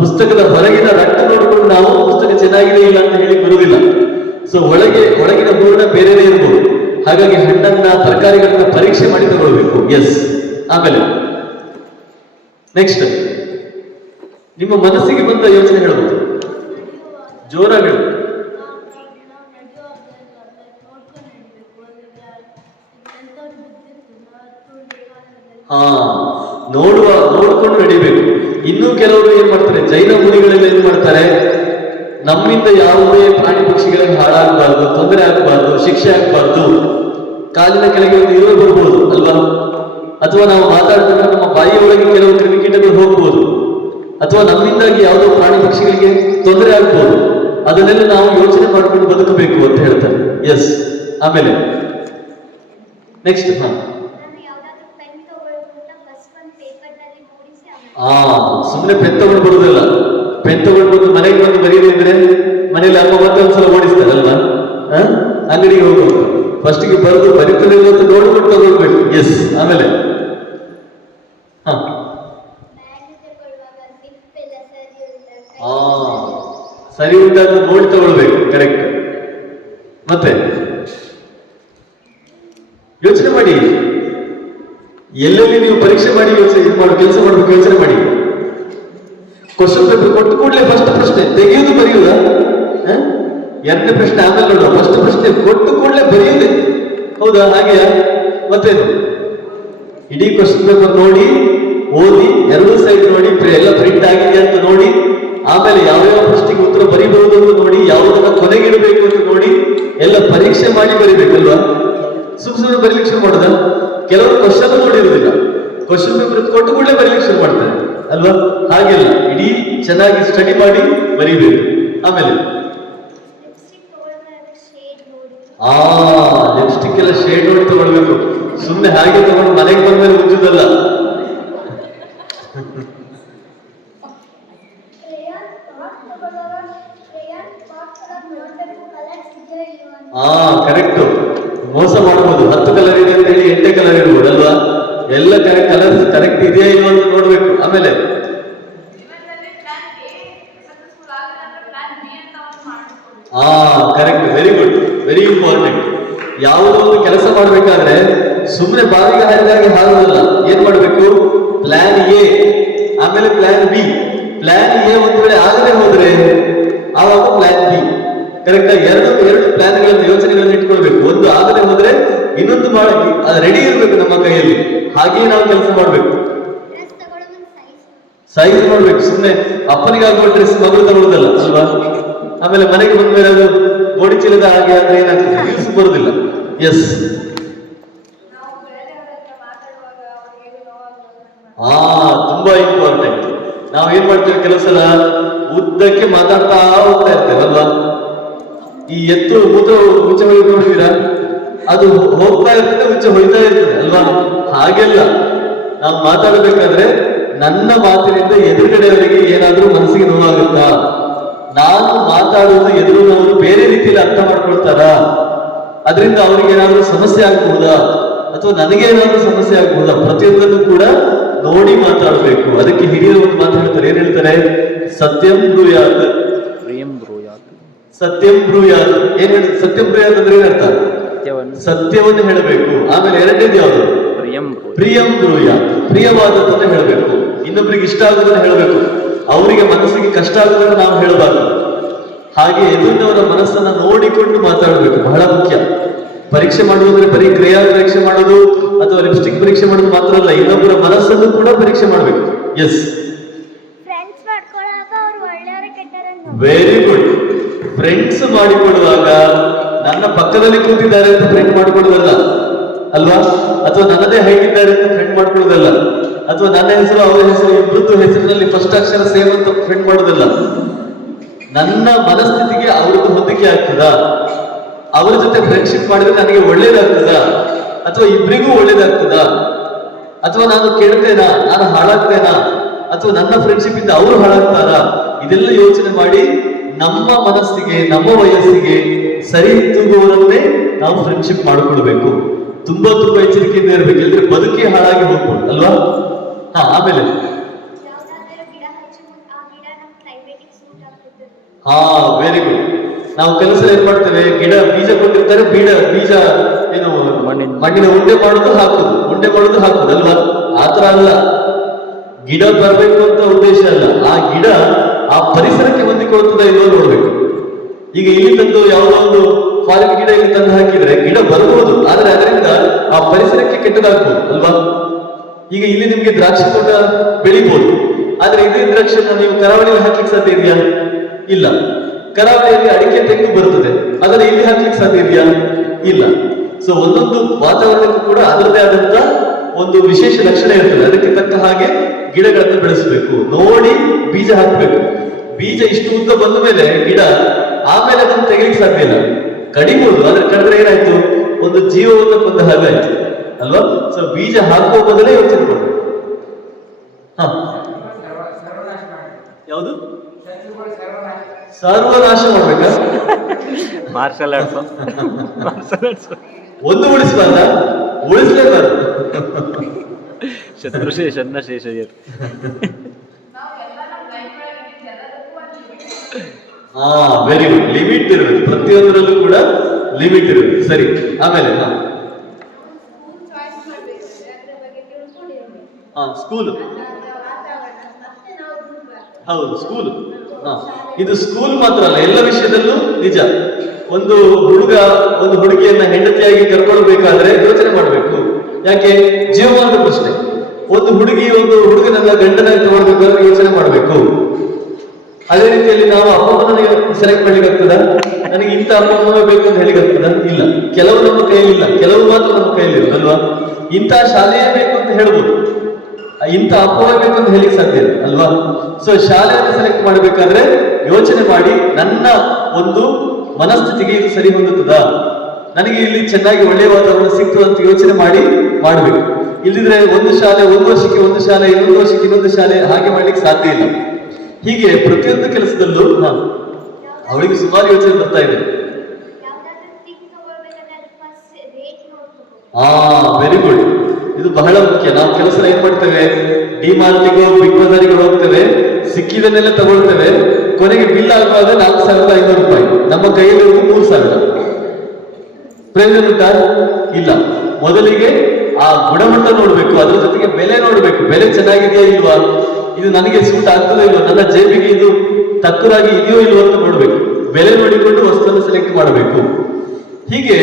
ಪುಸ್ತಕದ ಹೊರಗಿನ ರಟ್ಟು ನೋಡಿಕೊಂಡು ನಾವು ಪುಸ್ತಕ ಚೆನ್ನಾಗಿದೆ ಇಲ್ಲ ಅಂತ ಹೇಳಿ ಬರುವುದಿಲ್ಲ. ಸೊ ಒಳಗಿನ ಹೂರಣ ಬೇರೆನೇ ಇರ್ಬೋದು. ಹಾಗಾಗಿ ಹಣ್ಣನ್ನ ತರಕಾರಿಗಳನ್ನ ಪರೀಕ್ಷೆ ಮಾಡಿ ತಗೊಳ್ಬೇಕು. ಎಸ್. ಆಮೇಲೆ ನೆಕ್ಸ್ಟ್ ನಿಮ್ಮ ಮನಸ್ಸಿಗೆ ಬಂದ ಯೋಚನೆ ಹೇಳ್ಬೋದು, ಜೋರಾಗಿ ಹೇಳು. ಹಾ, ನೋಡ್ಕೊಂಡು ನಡಿಬೇಕು. ಇನ್ನೂ ಕೆಲವರು ಏನ್ ಮಾಡ್ತಾರೆ, ಜೈನ ಮುನಿಗಳೆಲ್ಲ ಏನ್ ಮಾಡ್ತಾರೆ, ನಮ್ಮಿಂದ ಯಾವುದೇ ಪ್ರಾಣಿ ಪಕ್ಷಿಗಳಿಗೆ ಹಾಳಾಗಬಾರ್ದು, ತೊಂದರೆ ಆಗಬಾರ್ದು, ಶಿಕ್ಷೆ ಆಗಬಾರ್ದು, ಕಾಲಿನ ಕೆಳಗೆ ಒಂದು ಇರುವೆ ಬರ್ಬೋದು ಅಲ್ವಾ, ಅಥವಾ ನಾವು ಮಾತಾಡ್ತಾರೆ ನಮ್ಮ ಬಾಯಿಯೊಳಗೆ ಕೆಲವು ಕ್ರಿಮಿಕೀಟಗಳು ಹೋಗ್ಬೋದು, ಅಥವಾ ನಮ್ಮಿಂದಾಗಿ ಯಾವುದೋ ಪ್ರಾಣಿ ಪಕ್ಷಿಗಳಿಗೆ ತೊಂದರೆ ಆಗ್ಬೋದು. ಅದನ್ನೆಲ್ಲ ನಾವು ಯೋಚನೆ ಮಾಡ್ಕೊಂಡು ಬದುಕಬೇಕು ಅಂತ ಹೇಳ್ತಾರೆ. ಎಸ್. ಆಮೇಲೆ ನೆಕ್ಸ್ಟ್ ಸುಮ್ಮನೆ ಪೆನ್ ತಗೊಂಡು ಬರುವುದಲ್ಲ. ಪೆನ್ ತಗೊಂಡು ಬಂದು ಮನೆಗೆ ಬಂದು ಬರೀದಿದ್ರೆ ಮನೇಲಿ ಅಮ್ಮ ಮತ್ತೆ ಒಂದ್ಸಲ ಓಡಿಸ್ತಾರಲ್ವಾ, ಅಂಗಡಿಗೆ ಹೋಗುವಾಗ ಫಸ್ಟಿಗೆ ಬರೆದು ಬರೀತಾರೆ ಅಂತ ನೋಡ್ಬಿಟ್ಟು ತಗೊಳ್ಬೇಕು. ಎಸ್. ಆಮೇಲೆ ಸರಿ ಉಂಟಾಗ ನೋಡಿ ತಗೊಳ್ಬೇಕು. ಕರೆಕ್ಟ್. ಮತ್ತೆ ಯೋಚನೆ ಮಾಡಿ, ಎಲ್ಲೆಲ್ಲಿ ನೀವು ಪರೀಕ್ಷೆ ಮಾಡಿ ಕೆಲಸ ಮಾಡಬೇಕು ಯೋಚನೆ ಮಾಡಿ. ಕ್ವಶನ್ ಪೇಪರ್ ಕೊಟ್ಟು ಕೂಡಲೇ ಫಸ್ಟ್ ಪ್ರಶ್ನೆ ತೆಗೆಯುವುದು ಬರೆಯುವುದಾ? ಎರಡನೇ ಪ್ರಶ್ನೆ ಆಮೇಲೆ ನೋಡುವ. ಫಸ್ಟ್ ಪ್ರಶ್ನೆ ಕೊಟ್ಟು ಕೂಡಲೇ ಬರೆಯುವುದೇ, ಹೌದಾ? ಹಾಗೆಯಾ? ಮತ್ತೇನು, ಇಡೀ ಕ್ವಶನ್ ಪೇಪರ್ ನೋಡಿ, ಓದಿ, ಎರಡೂ ಸೈಡ್ ನೋಡಿ, ಎಲ್ಲ ಪ್ರಿಂಟ್ ಆಗಿದೆ ಅಂತ ನೋಡಿ, ಆಮೇಲೆ ಯಾವ್ಯಾವ ಪ್ರಶ್ನೆಗೆ ಉತ್ತರ ಬರೀಬಹುದು ಅಂತ ನೋಡಿ, ಯಾವುದನ್ನ ಕೊನೆಗಿಡಬೇಕು ಅಂತ ನೋಡಿ, ಎಲ್ಲ ಪರೀಕ್ಷೆ ಮಾಡಿ ಬರಿಬೇಕಲ್ವಾ? ಸುಮ್ಮನೆ ಬರೀಲಿಕ್ಕೆ ಶುರು ಮಾಡೋದ? ಕೆಲವರು ಕ್ವಶನ್ ನೋಡಿರುವುದಿಲ್ಲ, ಕ್ವಶನ್ ಪೇಪರ್ ಕೊಟ್ಟು ಕೂಡಲೇ ಬರೀಲಿಕ್ಕೆ ಶುರು ಮಾಡ್ತಾರೆ ಅಲ್ವಾ? ಹಾಗೆಲ್ಲ ಇಡೀ ಚೆನ್ನಾಗಿ ಸ್ಟಡಿ ಮಾಡಿ ಬರೀಬೇಕು. ಆಮೇಲೆ ಲಿಪ್ಸ್ಟಿಕ್ ಎಲ್ಲ ಶೇಡ್ ನೋಡಿ ತಗೊಳ್ಬೇಕು. ಸುಮ್ಮನೆ ಹಾಗೆ ತಗೊಂಡು ಮನೆಗೆ ಬಂದ್ಮೇಲೆ ಉಜ್ಜುದಲ್ಲ. ಕರೆಕ್ಟ್. ಮೋಸ ಮಾಡಬಹುದು. 10 ಕಲರ್ ಇದೆ ಅಂತ ಹೇಳಿ 8 ಕಲರ್ ಇರ್ಬೋದು ಅಲ್ವಾ? ಎಲ್ಲ ಕಲರ್ ಕರೆಕ್ಟ್ ಇದೆಯಾ ಇಲ್ವಾ ಅಂತ ನೋಡ್ಬೇಕು. ಆಮೇಲೆ correct. Very good, very important. ಯಾವುದೋ ಒಂದು ಕೆಲಸ ಮಾಡ್ಬೇಕಾದ್ರೆ ಸುಮ್ಮನೆ ಬಾವಿಗೆ ಹಾರಿದಾಗೆ ಹಾರೋದಲ್ಲ. ಏನ್ ಮಾಡ್ಬೇಕು? ಪ್ಲಾನ್ ಎ, ಆಮೇಲೆ ಪ್ಲಾನ್ ಬಿ. ಪ್ಲಾನ್ ಎ ಒಂದ್ ವೇಳೆ ಆಗದೆ ಹೋದ್ರೆ ಆವಾಗ ಪ್ಲಾನ್ ಬಿ. ಕರೆಕ್ಟ್ ಆಗಿ ಎರಡು ಪ್ಲಾನ್ಗಳನ್ನ, ಯೋಚನೆಗಳನ್ನ ಇಟ್ಕೊಳ್ಬೇಕು. ಒಂದು ಆಗದೆ ಹೋದ್ರೆ ಇನ್ನೊಂದು ಮಾಡಿ ಅದು ರೆಡಿ ಇರ್ಬೇಕು ನಮ್ಮ ಕೈಯಲ್ಲಿ. ಹಾಗೆಯೇ ನಾವು ಕೆಲಸ ಮಾಡ್ಬೇಕು. ಸೈಜ್ ನೋಡ್ಬೇಕು. ಸುಮ್ಮನೆ ಅಪ್ಪನಿಗಾಗುವ ಡ್ರೆಸ್ ಮಗಳು ತಗೊಳ್ಳೋದಲ್ಲ ಅಲ್ವಾ? ಆಮೇಲೆ ಮನೆಗೆ ಬಂದ್ಮೇಲೆ ಅದು ಗೋಡಿ ಚೀಲದ ಹಾಗೆ ಆದ್ರೆ ಏನಾಗ್ತದೆ, ಯೂಸ್ ಬರುದಿಲ್ಲ. ಎಸ್. ತುಂಬಾ ಇಂಪಾರ್ಟೆಂಟ್. ನಾವು ಏನ್ ಮಾಡ್ತೇವೆ, ಕೆಲವು ಸಲ ಉದ್ದಕ್ಕೆ ಮಾತಾಡ್ತಾ ಹೋಗ್ತಾ ಇರ್ತೇವೆ ಅಲ್ವಾ? ಈ ಎತ್ತು ಮೂತ್ರ ಉಚ್ಚ ಹೊಯ್ದು ನೋಡಿದೀರಾ? ಅದು ಹೋಗ್ತಾ ಇರ್ತದೆ, ಉಚ್ಚ ಹೊಯ್ತಾ ಇರ್ತದೆ ಅಲ್ವಾ? ಹಾಗೆಲ್ಲ ನಾವು ಮಾತಾಡಬೇಕಾದ್ರೆ ನನ್ನ ಮಾತಿನಿಂದ ಎದುರುಗಡೆಯವರಿಗೆ ಏನಾದ್ರೂ ಮನಸ್ಸಿಗೆ ನೋವಾಗುತ್ತಾ? ನಾನು ಮಾತಾಡುವುದು ಎದುರಿನವರು ಬೇರೆ ರೀತಿಯಲ್ಲಿ ಅರ್ಥ ಮಾಡ್ಕೊಳ್ತಾರ? ಅದರಿಂದ ಅವ್ರಿಗೆ ಏನಾದ್ರೂ ಸಮಸ್ಯೆ ಆಗ್ಬಹುದಾ, ಅಥವಾ ನನಗೆ ಏನಾದ್ರೂ ಸಮಸ್ಯೆ ಆಗ್ಬಹುದಾ? ಪ್ರತಿಯೊಂದನ್ನು ಕೂಡ ನೋಡಿ ಮಾತಾಡಬೇಕು. ಅದಕ್ಕೆ ಹಿರಿಯರು ಒಂದು ಮಾತು ಹೇಳ್ತಾರೆ. ಏನ್ ಹೇಳ್ತಾರೆ? ಸತ್ಯಂ ಬ್ರೂಯಾತ್, ಸತ್ಯಂ ಬ್ರೂಯಾತ್. ಏನ್ ಹೇಳ? ಸತ್ಯಂ ಬ್ರೂಯಾತ್ ಅಂದ್ರೆ ಏನರ್ಥ? ಸತ್ಯವನ್ನು ಹೇಳಬೇಕು. ಆಮೇಲೆ ಎರಡನೇದು ಯಾವುದು? ಪ್ರಿಯಂ ಬ್ರೂಯಾತ್, ಪ್ರಿಯವಾದದ್ದನ್ನು ಹೇಳಬೇಕು. ಇನ್ನೊಬ್ಬರಿಗೆ ಇಷ್ಟ ಆಗೋದನ್ನು ಹೇಳಬೇಕು. ಅವರಿಗೆ ಮನಸ್ಸಿಗೆ ಕಷ್ಟ ಆಗೋದನ್ನು ನಾವು ಹೇಳಬಾರ್ದು. ಹಾಗೆ ಎದುರಿನವರ ಮನಸ್ಸನ್ನ ನೋಡಿಕೊಂಡು ಮಾತಾಡಬೇಕು, ಬಹಳ ಮುಖ್ಯ. ಪರೀಕ್ಷೆ ಮಾಡುವುದ್ರೆ ಬರೀ ಕ್ರಿಯಾ ಪರೀಕ್ಷೆ ಮಾಡೋದು ಅಥವಾ ಲಿಪ್ಸ್ಟಿಕ್ ಪರೀಕ್ಷೆ ಮಾಡೋದು ಮಾತ್ರ ಅಲ್ಲ, ಇನ್ನೊಬ್ಬರ ಮನಸ್ಸನ್ನು ಕೂಡ ಪರೀಕ್ಷೆ ಮಾಡಬೇಕು. ಎಸ್. Very good. ಫ್ರೆಂಡ್ಸ್ ಮಾಡಿಕೊಳ್ಳುವಾಗ ನನ್ನ ಪಕ್ಕದಲ್ಲಿ ಕೂತಿದ್ದಾರೆ ಅಂತ ಫ್ರೆಂಡ್ ಮಾಡಿಕೊಳ್ಳುವುದಲ್ಲ ಅಲ್ವಾ? ಅಥವಾ ನನ್ನದೇ ಹೈಟ್ ಇದ್ದಾರೆ ಅಂತ ಫ್ರೆಂಡ್ ಮಾಡ್ಕೊಳ್ಳೋದಲ್ಲ, ಅಥವಾ ನನ್ನ ಹೆಸರು ಅವರ ಹೆಸರು ಇಬ್ಬರದ್ದು ಹೆಸರಿನಲ್ಲಿ ಫಸ್ಟ್ ಅಕ್ಷರ ಸೇಮ್ ಅಂತ ಫ್ರೆಂಡ್ ಮಾಡೋದಲ್ಲ. ನನ್ನ ಮನಸ್ಥಿತಿಗೆ ಅವ್ರದ್ದು ಹೊಂದಿಕೆ ಆಗ್ತದಾ? ಅವರ ಜೊತೆ ಫ್ರೆಂಡ್ಶಿಪ್ ಮಾಡಿದ್ರೆ ನನಗೆ ಒಳ್ಳೇದಾಗ್ತದಾ, ಅಥವಾ ಇಬ್ಬರಿಗೂ ಒಳ್ಳೇದಾಗ್ತದಾ, ಅಥವಾ ನಾನು ಕೇಳ್ತೇನಾ, ನಾನು ಹಾಳಾಗ್ತೇನಾ, ಅಥವಾ ನನ್ನ ಫ್ರೆಂಡ್ಶಿಪ್ ಇಂದ ಅವರು ಹಾಳಾಗ್ತಾರಾ? ಇದೆಲ್ಲ ಯೋಚನೆ ಮಾಡಿ ನಮ್ಮ ಮನಸ್ಸಿಗೆ, ನಮ್ಮ ವಯಸ್ಸಿಗೆ ಸರಿ ತೂಗುವವರನ್ನೇ ನಾವು ಫ್ರೆಂಡ್ಶಿಪ್ ಮಾಡಿಕೊಳ್ಬೇಕು. ತುಂಬಾ ಎಚ್ಚರಿಕೆಯಿಂದ ಇರ್ಬೇಕು, ಇಲ್ಲದ್ರೆ ಬದುಕಿ ಹಾಳಾಗಿ ಹೋಗ್ಬೋದು ಅಲ್ವಾ? ಆಮೇಲೆ ಹಾ, ವೆರಿ ಗುಡ್. ನಾವು ಕೆಲಸ ಏನ್ ಮಾಡ್ತೇವೆ, ಗಿಡ ಬೀಜ ಕೊಟ್ಟಿರ್ತಾರೆ, ಬೀಜ ಏನು ಮಣ್ಣಿನ ಉಂಡೆ ಮಾಡೋದು ಹಾಕುದು, ಉಂಡೆ ಮಾಡೋದು ಹಾಕುದು ಅಲ್ವಾ? ಆತರ ಅಲ್ಲ. ಗಿಡ ಬರ್ಬೇಕು ಅಂತ ಉದ್ದೇಶ ಅಲ್ಲ, ಆ ಗಿಡ ಆ ಪರಿಸರಕ್ಕೆ ಹೊಂದಿಕೊಳ್ತದ ಇಲ್ವೋ ನೋಡ್ಬೇಕು. ಈಗ ಇಲ್ಲಿ ತಂದು ಯಾವುದೋ ಒಂದು ಫಾರಿನ್ ಗಿಡ ಇಲ್ಲಿ ತಂದು ಹಾಕಿದ್ರೆ ಗಿಡ ಬರಬಹುದು, ಆದ್ರೆ ಅದರಿಂದ ಆ ಪರಿಸರಕ್ಕೆ ಕೆಟ್ಟದಾಗ್ಬೋದು ಅಲ್ವಾ? ಈಗ ಇಲ್ಲಿ ನಿಮ್ಗೆ ದ್ರಾಕ್ಷಿ ತೋಟ ಬೆಳಿಬಹುದು, ಆದ್ರೆ ಇದೇ ದ್ರಾಕ್ಷಿಯನ್ನು ನೀವು ಕರಾವಳಿಯಲ್ಲಿ ಹಾಕ್ಲಿಕ್ಕೆ ಸಾಧ್ಯ ಇದೆಯಾ? ಇಲ್ಲ. ಕರಾವಳಿಯಲ್ಲಿ ಅಡಿಕೆ ತೆಂಗು ಬರುತ್ತದೆ, ಅದನ್ನ ಇಲ್ಲಿ ಹಾಕ್ಲಿಕ್ಕೆ ಸಾಧ್ಯ ಇದೆಯಾ? ಇಲ್ಲ. ಸೊ ಒಂದೊಂದು ವಾತಾವರಣಕ್ಕೂ ಕೂಡ ಅದರದೇ ಆದಂತ ಒಂದು ವಿಶೇಷ ಲಕ್ಷಣ ಇರ್ತದೆ. ಅದಕ್ಕೆ ತಕ್ಕ ಹಾಗೆ ಗಿಡಗಳನ್ನು ಬೆಳೆಸಬೇಕು, ನೋಡಿ ಬೀಜ ಹಾಕಬೇಕು. ಬೀಜ ಇಷ್ಟು ಉದ್ದ ಬಂದ ಮೇಲೆ ಗಿಡ, ಆಮೇಲೆ ಅದನ್ನು ತೆಗಿಲಿಕ್ಕೆ ಸಾಧ್ಯ ಇಲ್ಲ. ಕಡಿಬಹುದು, ಆದ್ರೆ ಕಡಿದ್ರೆ ಏನಾಯ್ತು, ಒಂದು ಜೀವವನ್ನು ಕೊಂದ ಹಾಗಾಯ್ತು ಅಲ್ವಾ? ಸೊ ಬೀಜ ಹಾಕುವ ಮೊದಲೇ ಯೋಚನೆ ಮಾಡಬೇಕು. ಹ, ಯಾವುದು? ಸರ್ವನಾಶ ಮಾಡ್ಬೇಕಾ? ಮಾರ್ಷಲ್ ಆರ್ಟ್ಸ್ ಒಂದು ಉಳಿಸಬಾರ್ದ? ಉಳಿಸಲೇಬಾರ್ದು. ಶತ್ರುಶೇಷ ಶೇಷ. ಹಾ, ವೆರಿ ಗುಡ್. ಲಿಮಿಟ್ ಇರಬೇಕು, ಪ್ರತಿಯೊಂದರಲ್ಲೂ ಕೂಡ ಲಿಮಿಟ್ ಇರಬೇಕು. ಸರಿ, ಆಮೇಲೆ ಸ್ಕೂಲ್. ಹೌದು, ಸ್ಕೂಲ್. ಇದು ಸ್ಕೂಲ್ ಮಾತ್ರ ಅಲ್ಲ, ಎಲ್ಲ ವಿಷಯದಲ್ಲೂ ನಿಜ. ಒಂದು ಹುಡುಗ ಒಂದು ಹುಡುಗಿಯನ್ನ ಹೆಂಡತಿಯಾಗಿ ಕರ್ಕೊಳ್ಬೇಕಾದ್ರೆ ಯೋಚನೆ ಮಾಡಬೇಕು. ಯಾಕೆ? ಜೀವಮಾನದ ಪ್ರಶ್ನೆ. ಒಂದು ಹುಡುಗಿ ಒಂದು ಹುಡುಗನನ್ನ ಗಂಡನಾಗಿ ತಗೊಳ್ಬೇಕಾದ್ರೆ ಯೋಚನೆ ಮಾಡಬೇಕು. ಅದೇ ರೀತಿಯಲ್ಲಿ ನಾವು ಅಪ್ಪ ಅಮ್ಮನ ಸೆಲೆಕ್ಟ್ ಮಾಡ್ಲಿಕ್ಕೆ ಆಗ್ತದ? ನನಗೆ ಇಂಥ ಅಪ್ಪ ಅಮ್ಮನೇ ಬೇಕು ಅಂತ ಹೇಳಿಕಾಗ್ತದ? ಇಲ್ಲ. ಕೆಲವು ನಮ್ಮ ಕೈಯಲ್ಲಿ ಇಲ್ಲ, ಕೆಲವು ಮಾತ್ರ ನಮ್ಮ ಕೈಯಲ್ಲಿ ಇರುತ್ತಲ್ವಾ? ಇಂಥ ಶಾಲೆಯೇ ಬೇಕು ಅಂತ ಹೇಳ್ಬೋದು, ಇಂಥ ಅಪ್ಪವೇ ಬೇಕು ಅಂತ ಹೇಳಿಕ್ ಸಾಧ್ಯ ಇಲ್ಲ ಅಲ್ವಾ? ಸೊ ಶಾಲೆಯನ್ನು ಸೆಲೆಕ್ಟ್ ಮಾಡಬೇಕಾದ್ರೆ ಯೋಚನೆ ಮಾಡಿ, ನನ್ನ ಒಂದು ಮನಸ್ಥಿತಿಗೆ ಇದು ಸರಿ ಹೊಂದುತ್ತದ, ನನಗೆ ಇಲ್ಲಿ ಚೆನ್ನಾಗಿ ಒಳ್ಳೆಯ ವಾತಾವರಣ ಸಿಗ್ತದೆ ಅಂತ ಯೋಚನೆ ಮಾಡಿ ಮಾಡಬೇಕು. ಇಲ್ಲಿದ್ರೆ ಒಂದು ಶಾಲೆ, ಒಂದು ವರ್ಷಕ್ಕೆ ಒಂದು ಶಾಲೆ, ಇನ್ನೊಂದು ವರ್ಷಕ್ಕೆ ಇನ್ನೊಂದು ಶಾಲೆ, ಹಾಗೆ ಮಾಡ್ಲಿಕ್ಕೆ ಸಾಧ್ಯ ಇಲ್ಲ. ಹೀಗೆ ಪ್ರತಿಯೊಂದು ಕೆಲಸದಲ್ಲೂ ಅವಳಿಗೆ ಸುಮಾರು ಯೋಚನೆ ಬರ್ತಾ ಇದೆ. Very good. ಇದು ಬಹಳ ಮುಖ್ಯ. ನಾವು ಕೆಲಸ ಏನ್ ಮಾಡ್ತೇವೆ, ಡಿಮಾರ್ಟಿಗೋ ಬಿಗ್ ಬಜಾರಿಗೋ ಹೋಗ್ತೇವೆ, ಸಿಕ್ಕಿದನ್ನೆಲ್ಲ ತಗೊಳ್ತೇವೆ, ಕೊನೆಗೆ ಬಿಲ್ ಆಗುವಾಗ 4,500 ರೂಪಾಯಿ, ನಮ್ಮ ಕೈಯಲ್ಲಿ 3,000. ಪ್ರಯೋಜನ ಉಂಟಾ? ಇಲ್ಲ. ಮೊದಲಿಗೆ ಆ ಗುಣಮಟ್ಟ ನೋಡ್ಬೇಕು, ಅದ್ರ ಜೊತೆಗೆ ಬೆಲೆ ನೋಡ್ಬೇಕು. ಬೆಲೆ ಚೆನ್ನಾಗಿದೆಯಾ ಇಲ್ವಾ, ಇದು ನನಗೆ ಸೂಟ್ ಆಗ್ತದೋ ಇಲ್ವಾ, ನನ್ನ ಜೇಬಿಗೆ ಇದು ತಕ್ಕರಾಗಿ ಇದೆಯೋ ಇಲ್ವೋ ಅಂತ ನೋಡ್ಬೇಕು. ಬೆಲೆ ನೋಡಿಕೊಂಡು ವಸ್ತುವನ್ನು ಸೆಲೆಕ್ಟ್ ಮಾಡಬೇಕು. ಹೀಗೆ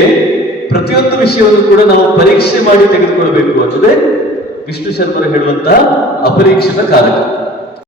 ಪ್ರತಿಯೊಂದು ವಿಷಯವನ್ನು ಕೂಡ ನಾವು ಪರೀಕ್ಷೆ ಮಾಡಿ ತೆಗೆದುಕೊಳ್ಬೇಕು ಅನ್ನೋದೇ ವಿಷ್ಣು ಶರ್ಮರು ಹೇಳುವಂತಹ ಅಪರೀಕ್ಷಿತ ಕಾರಕ.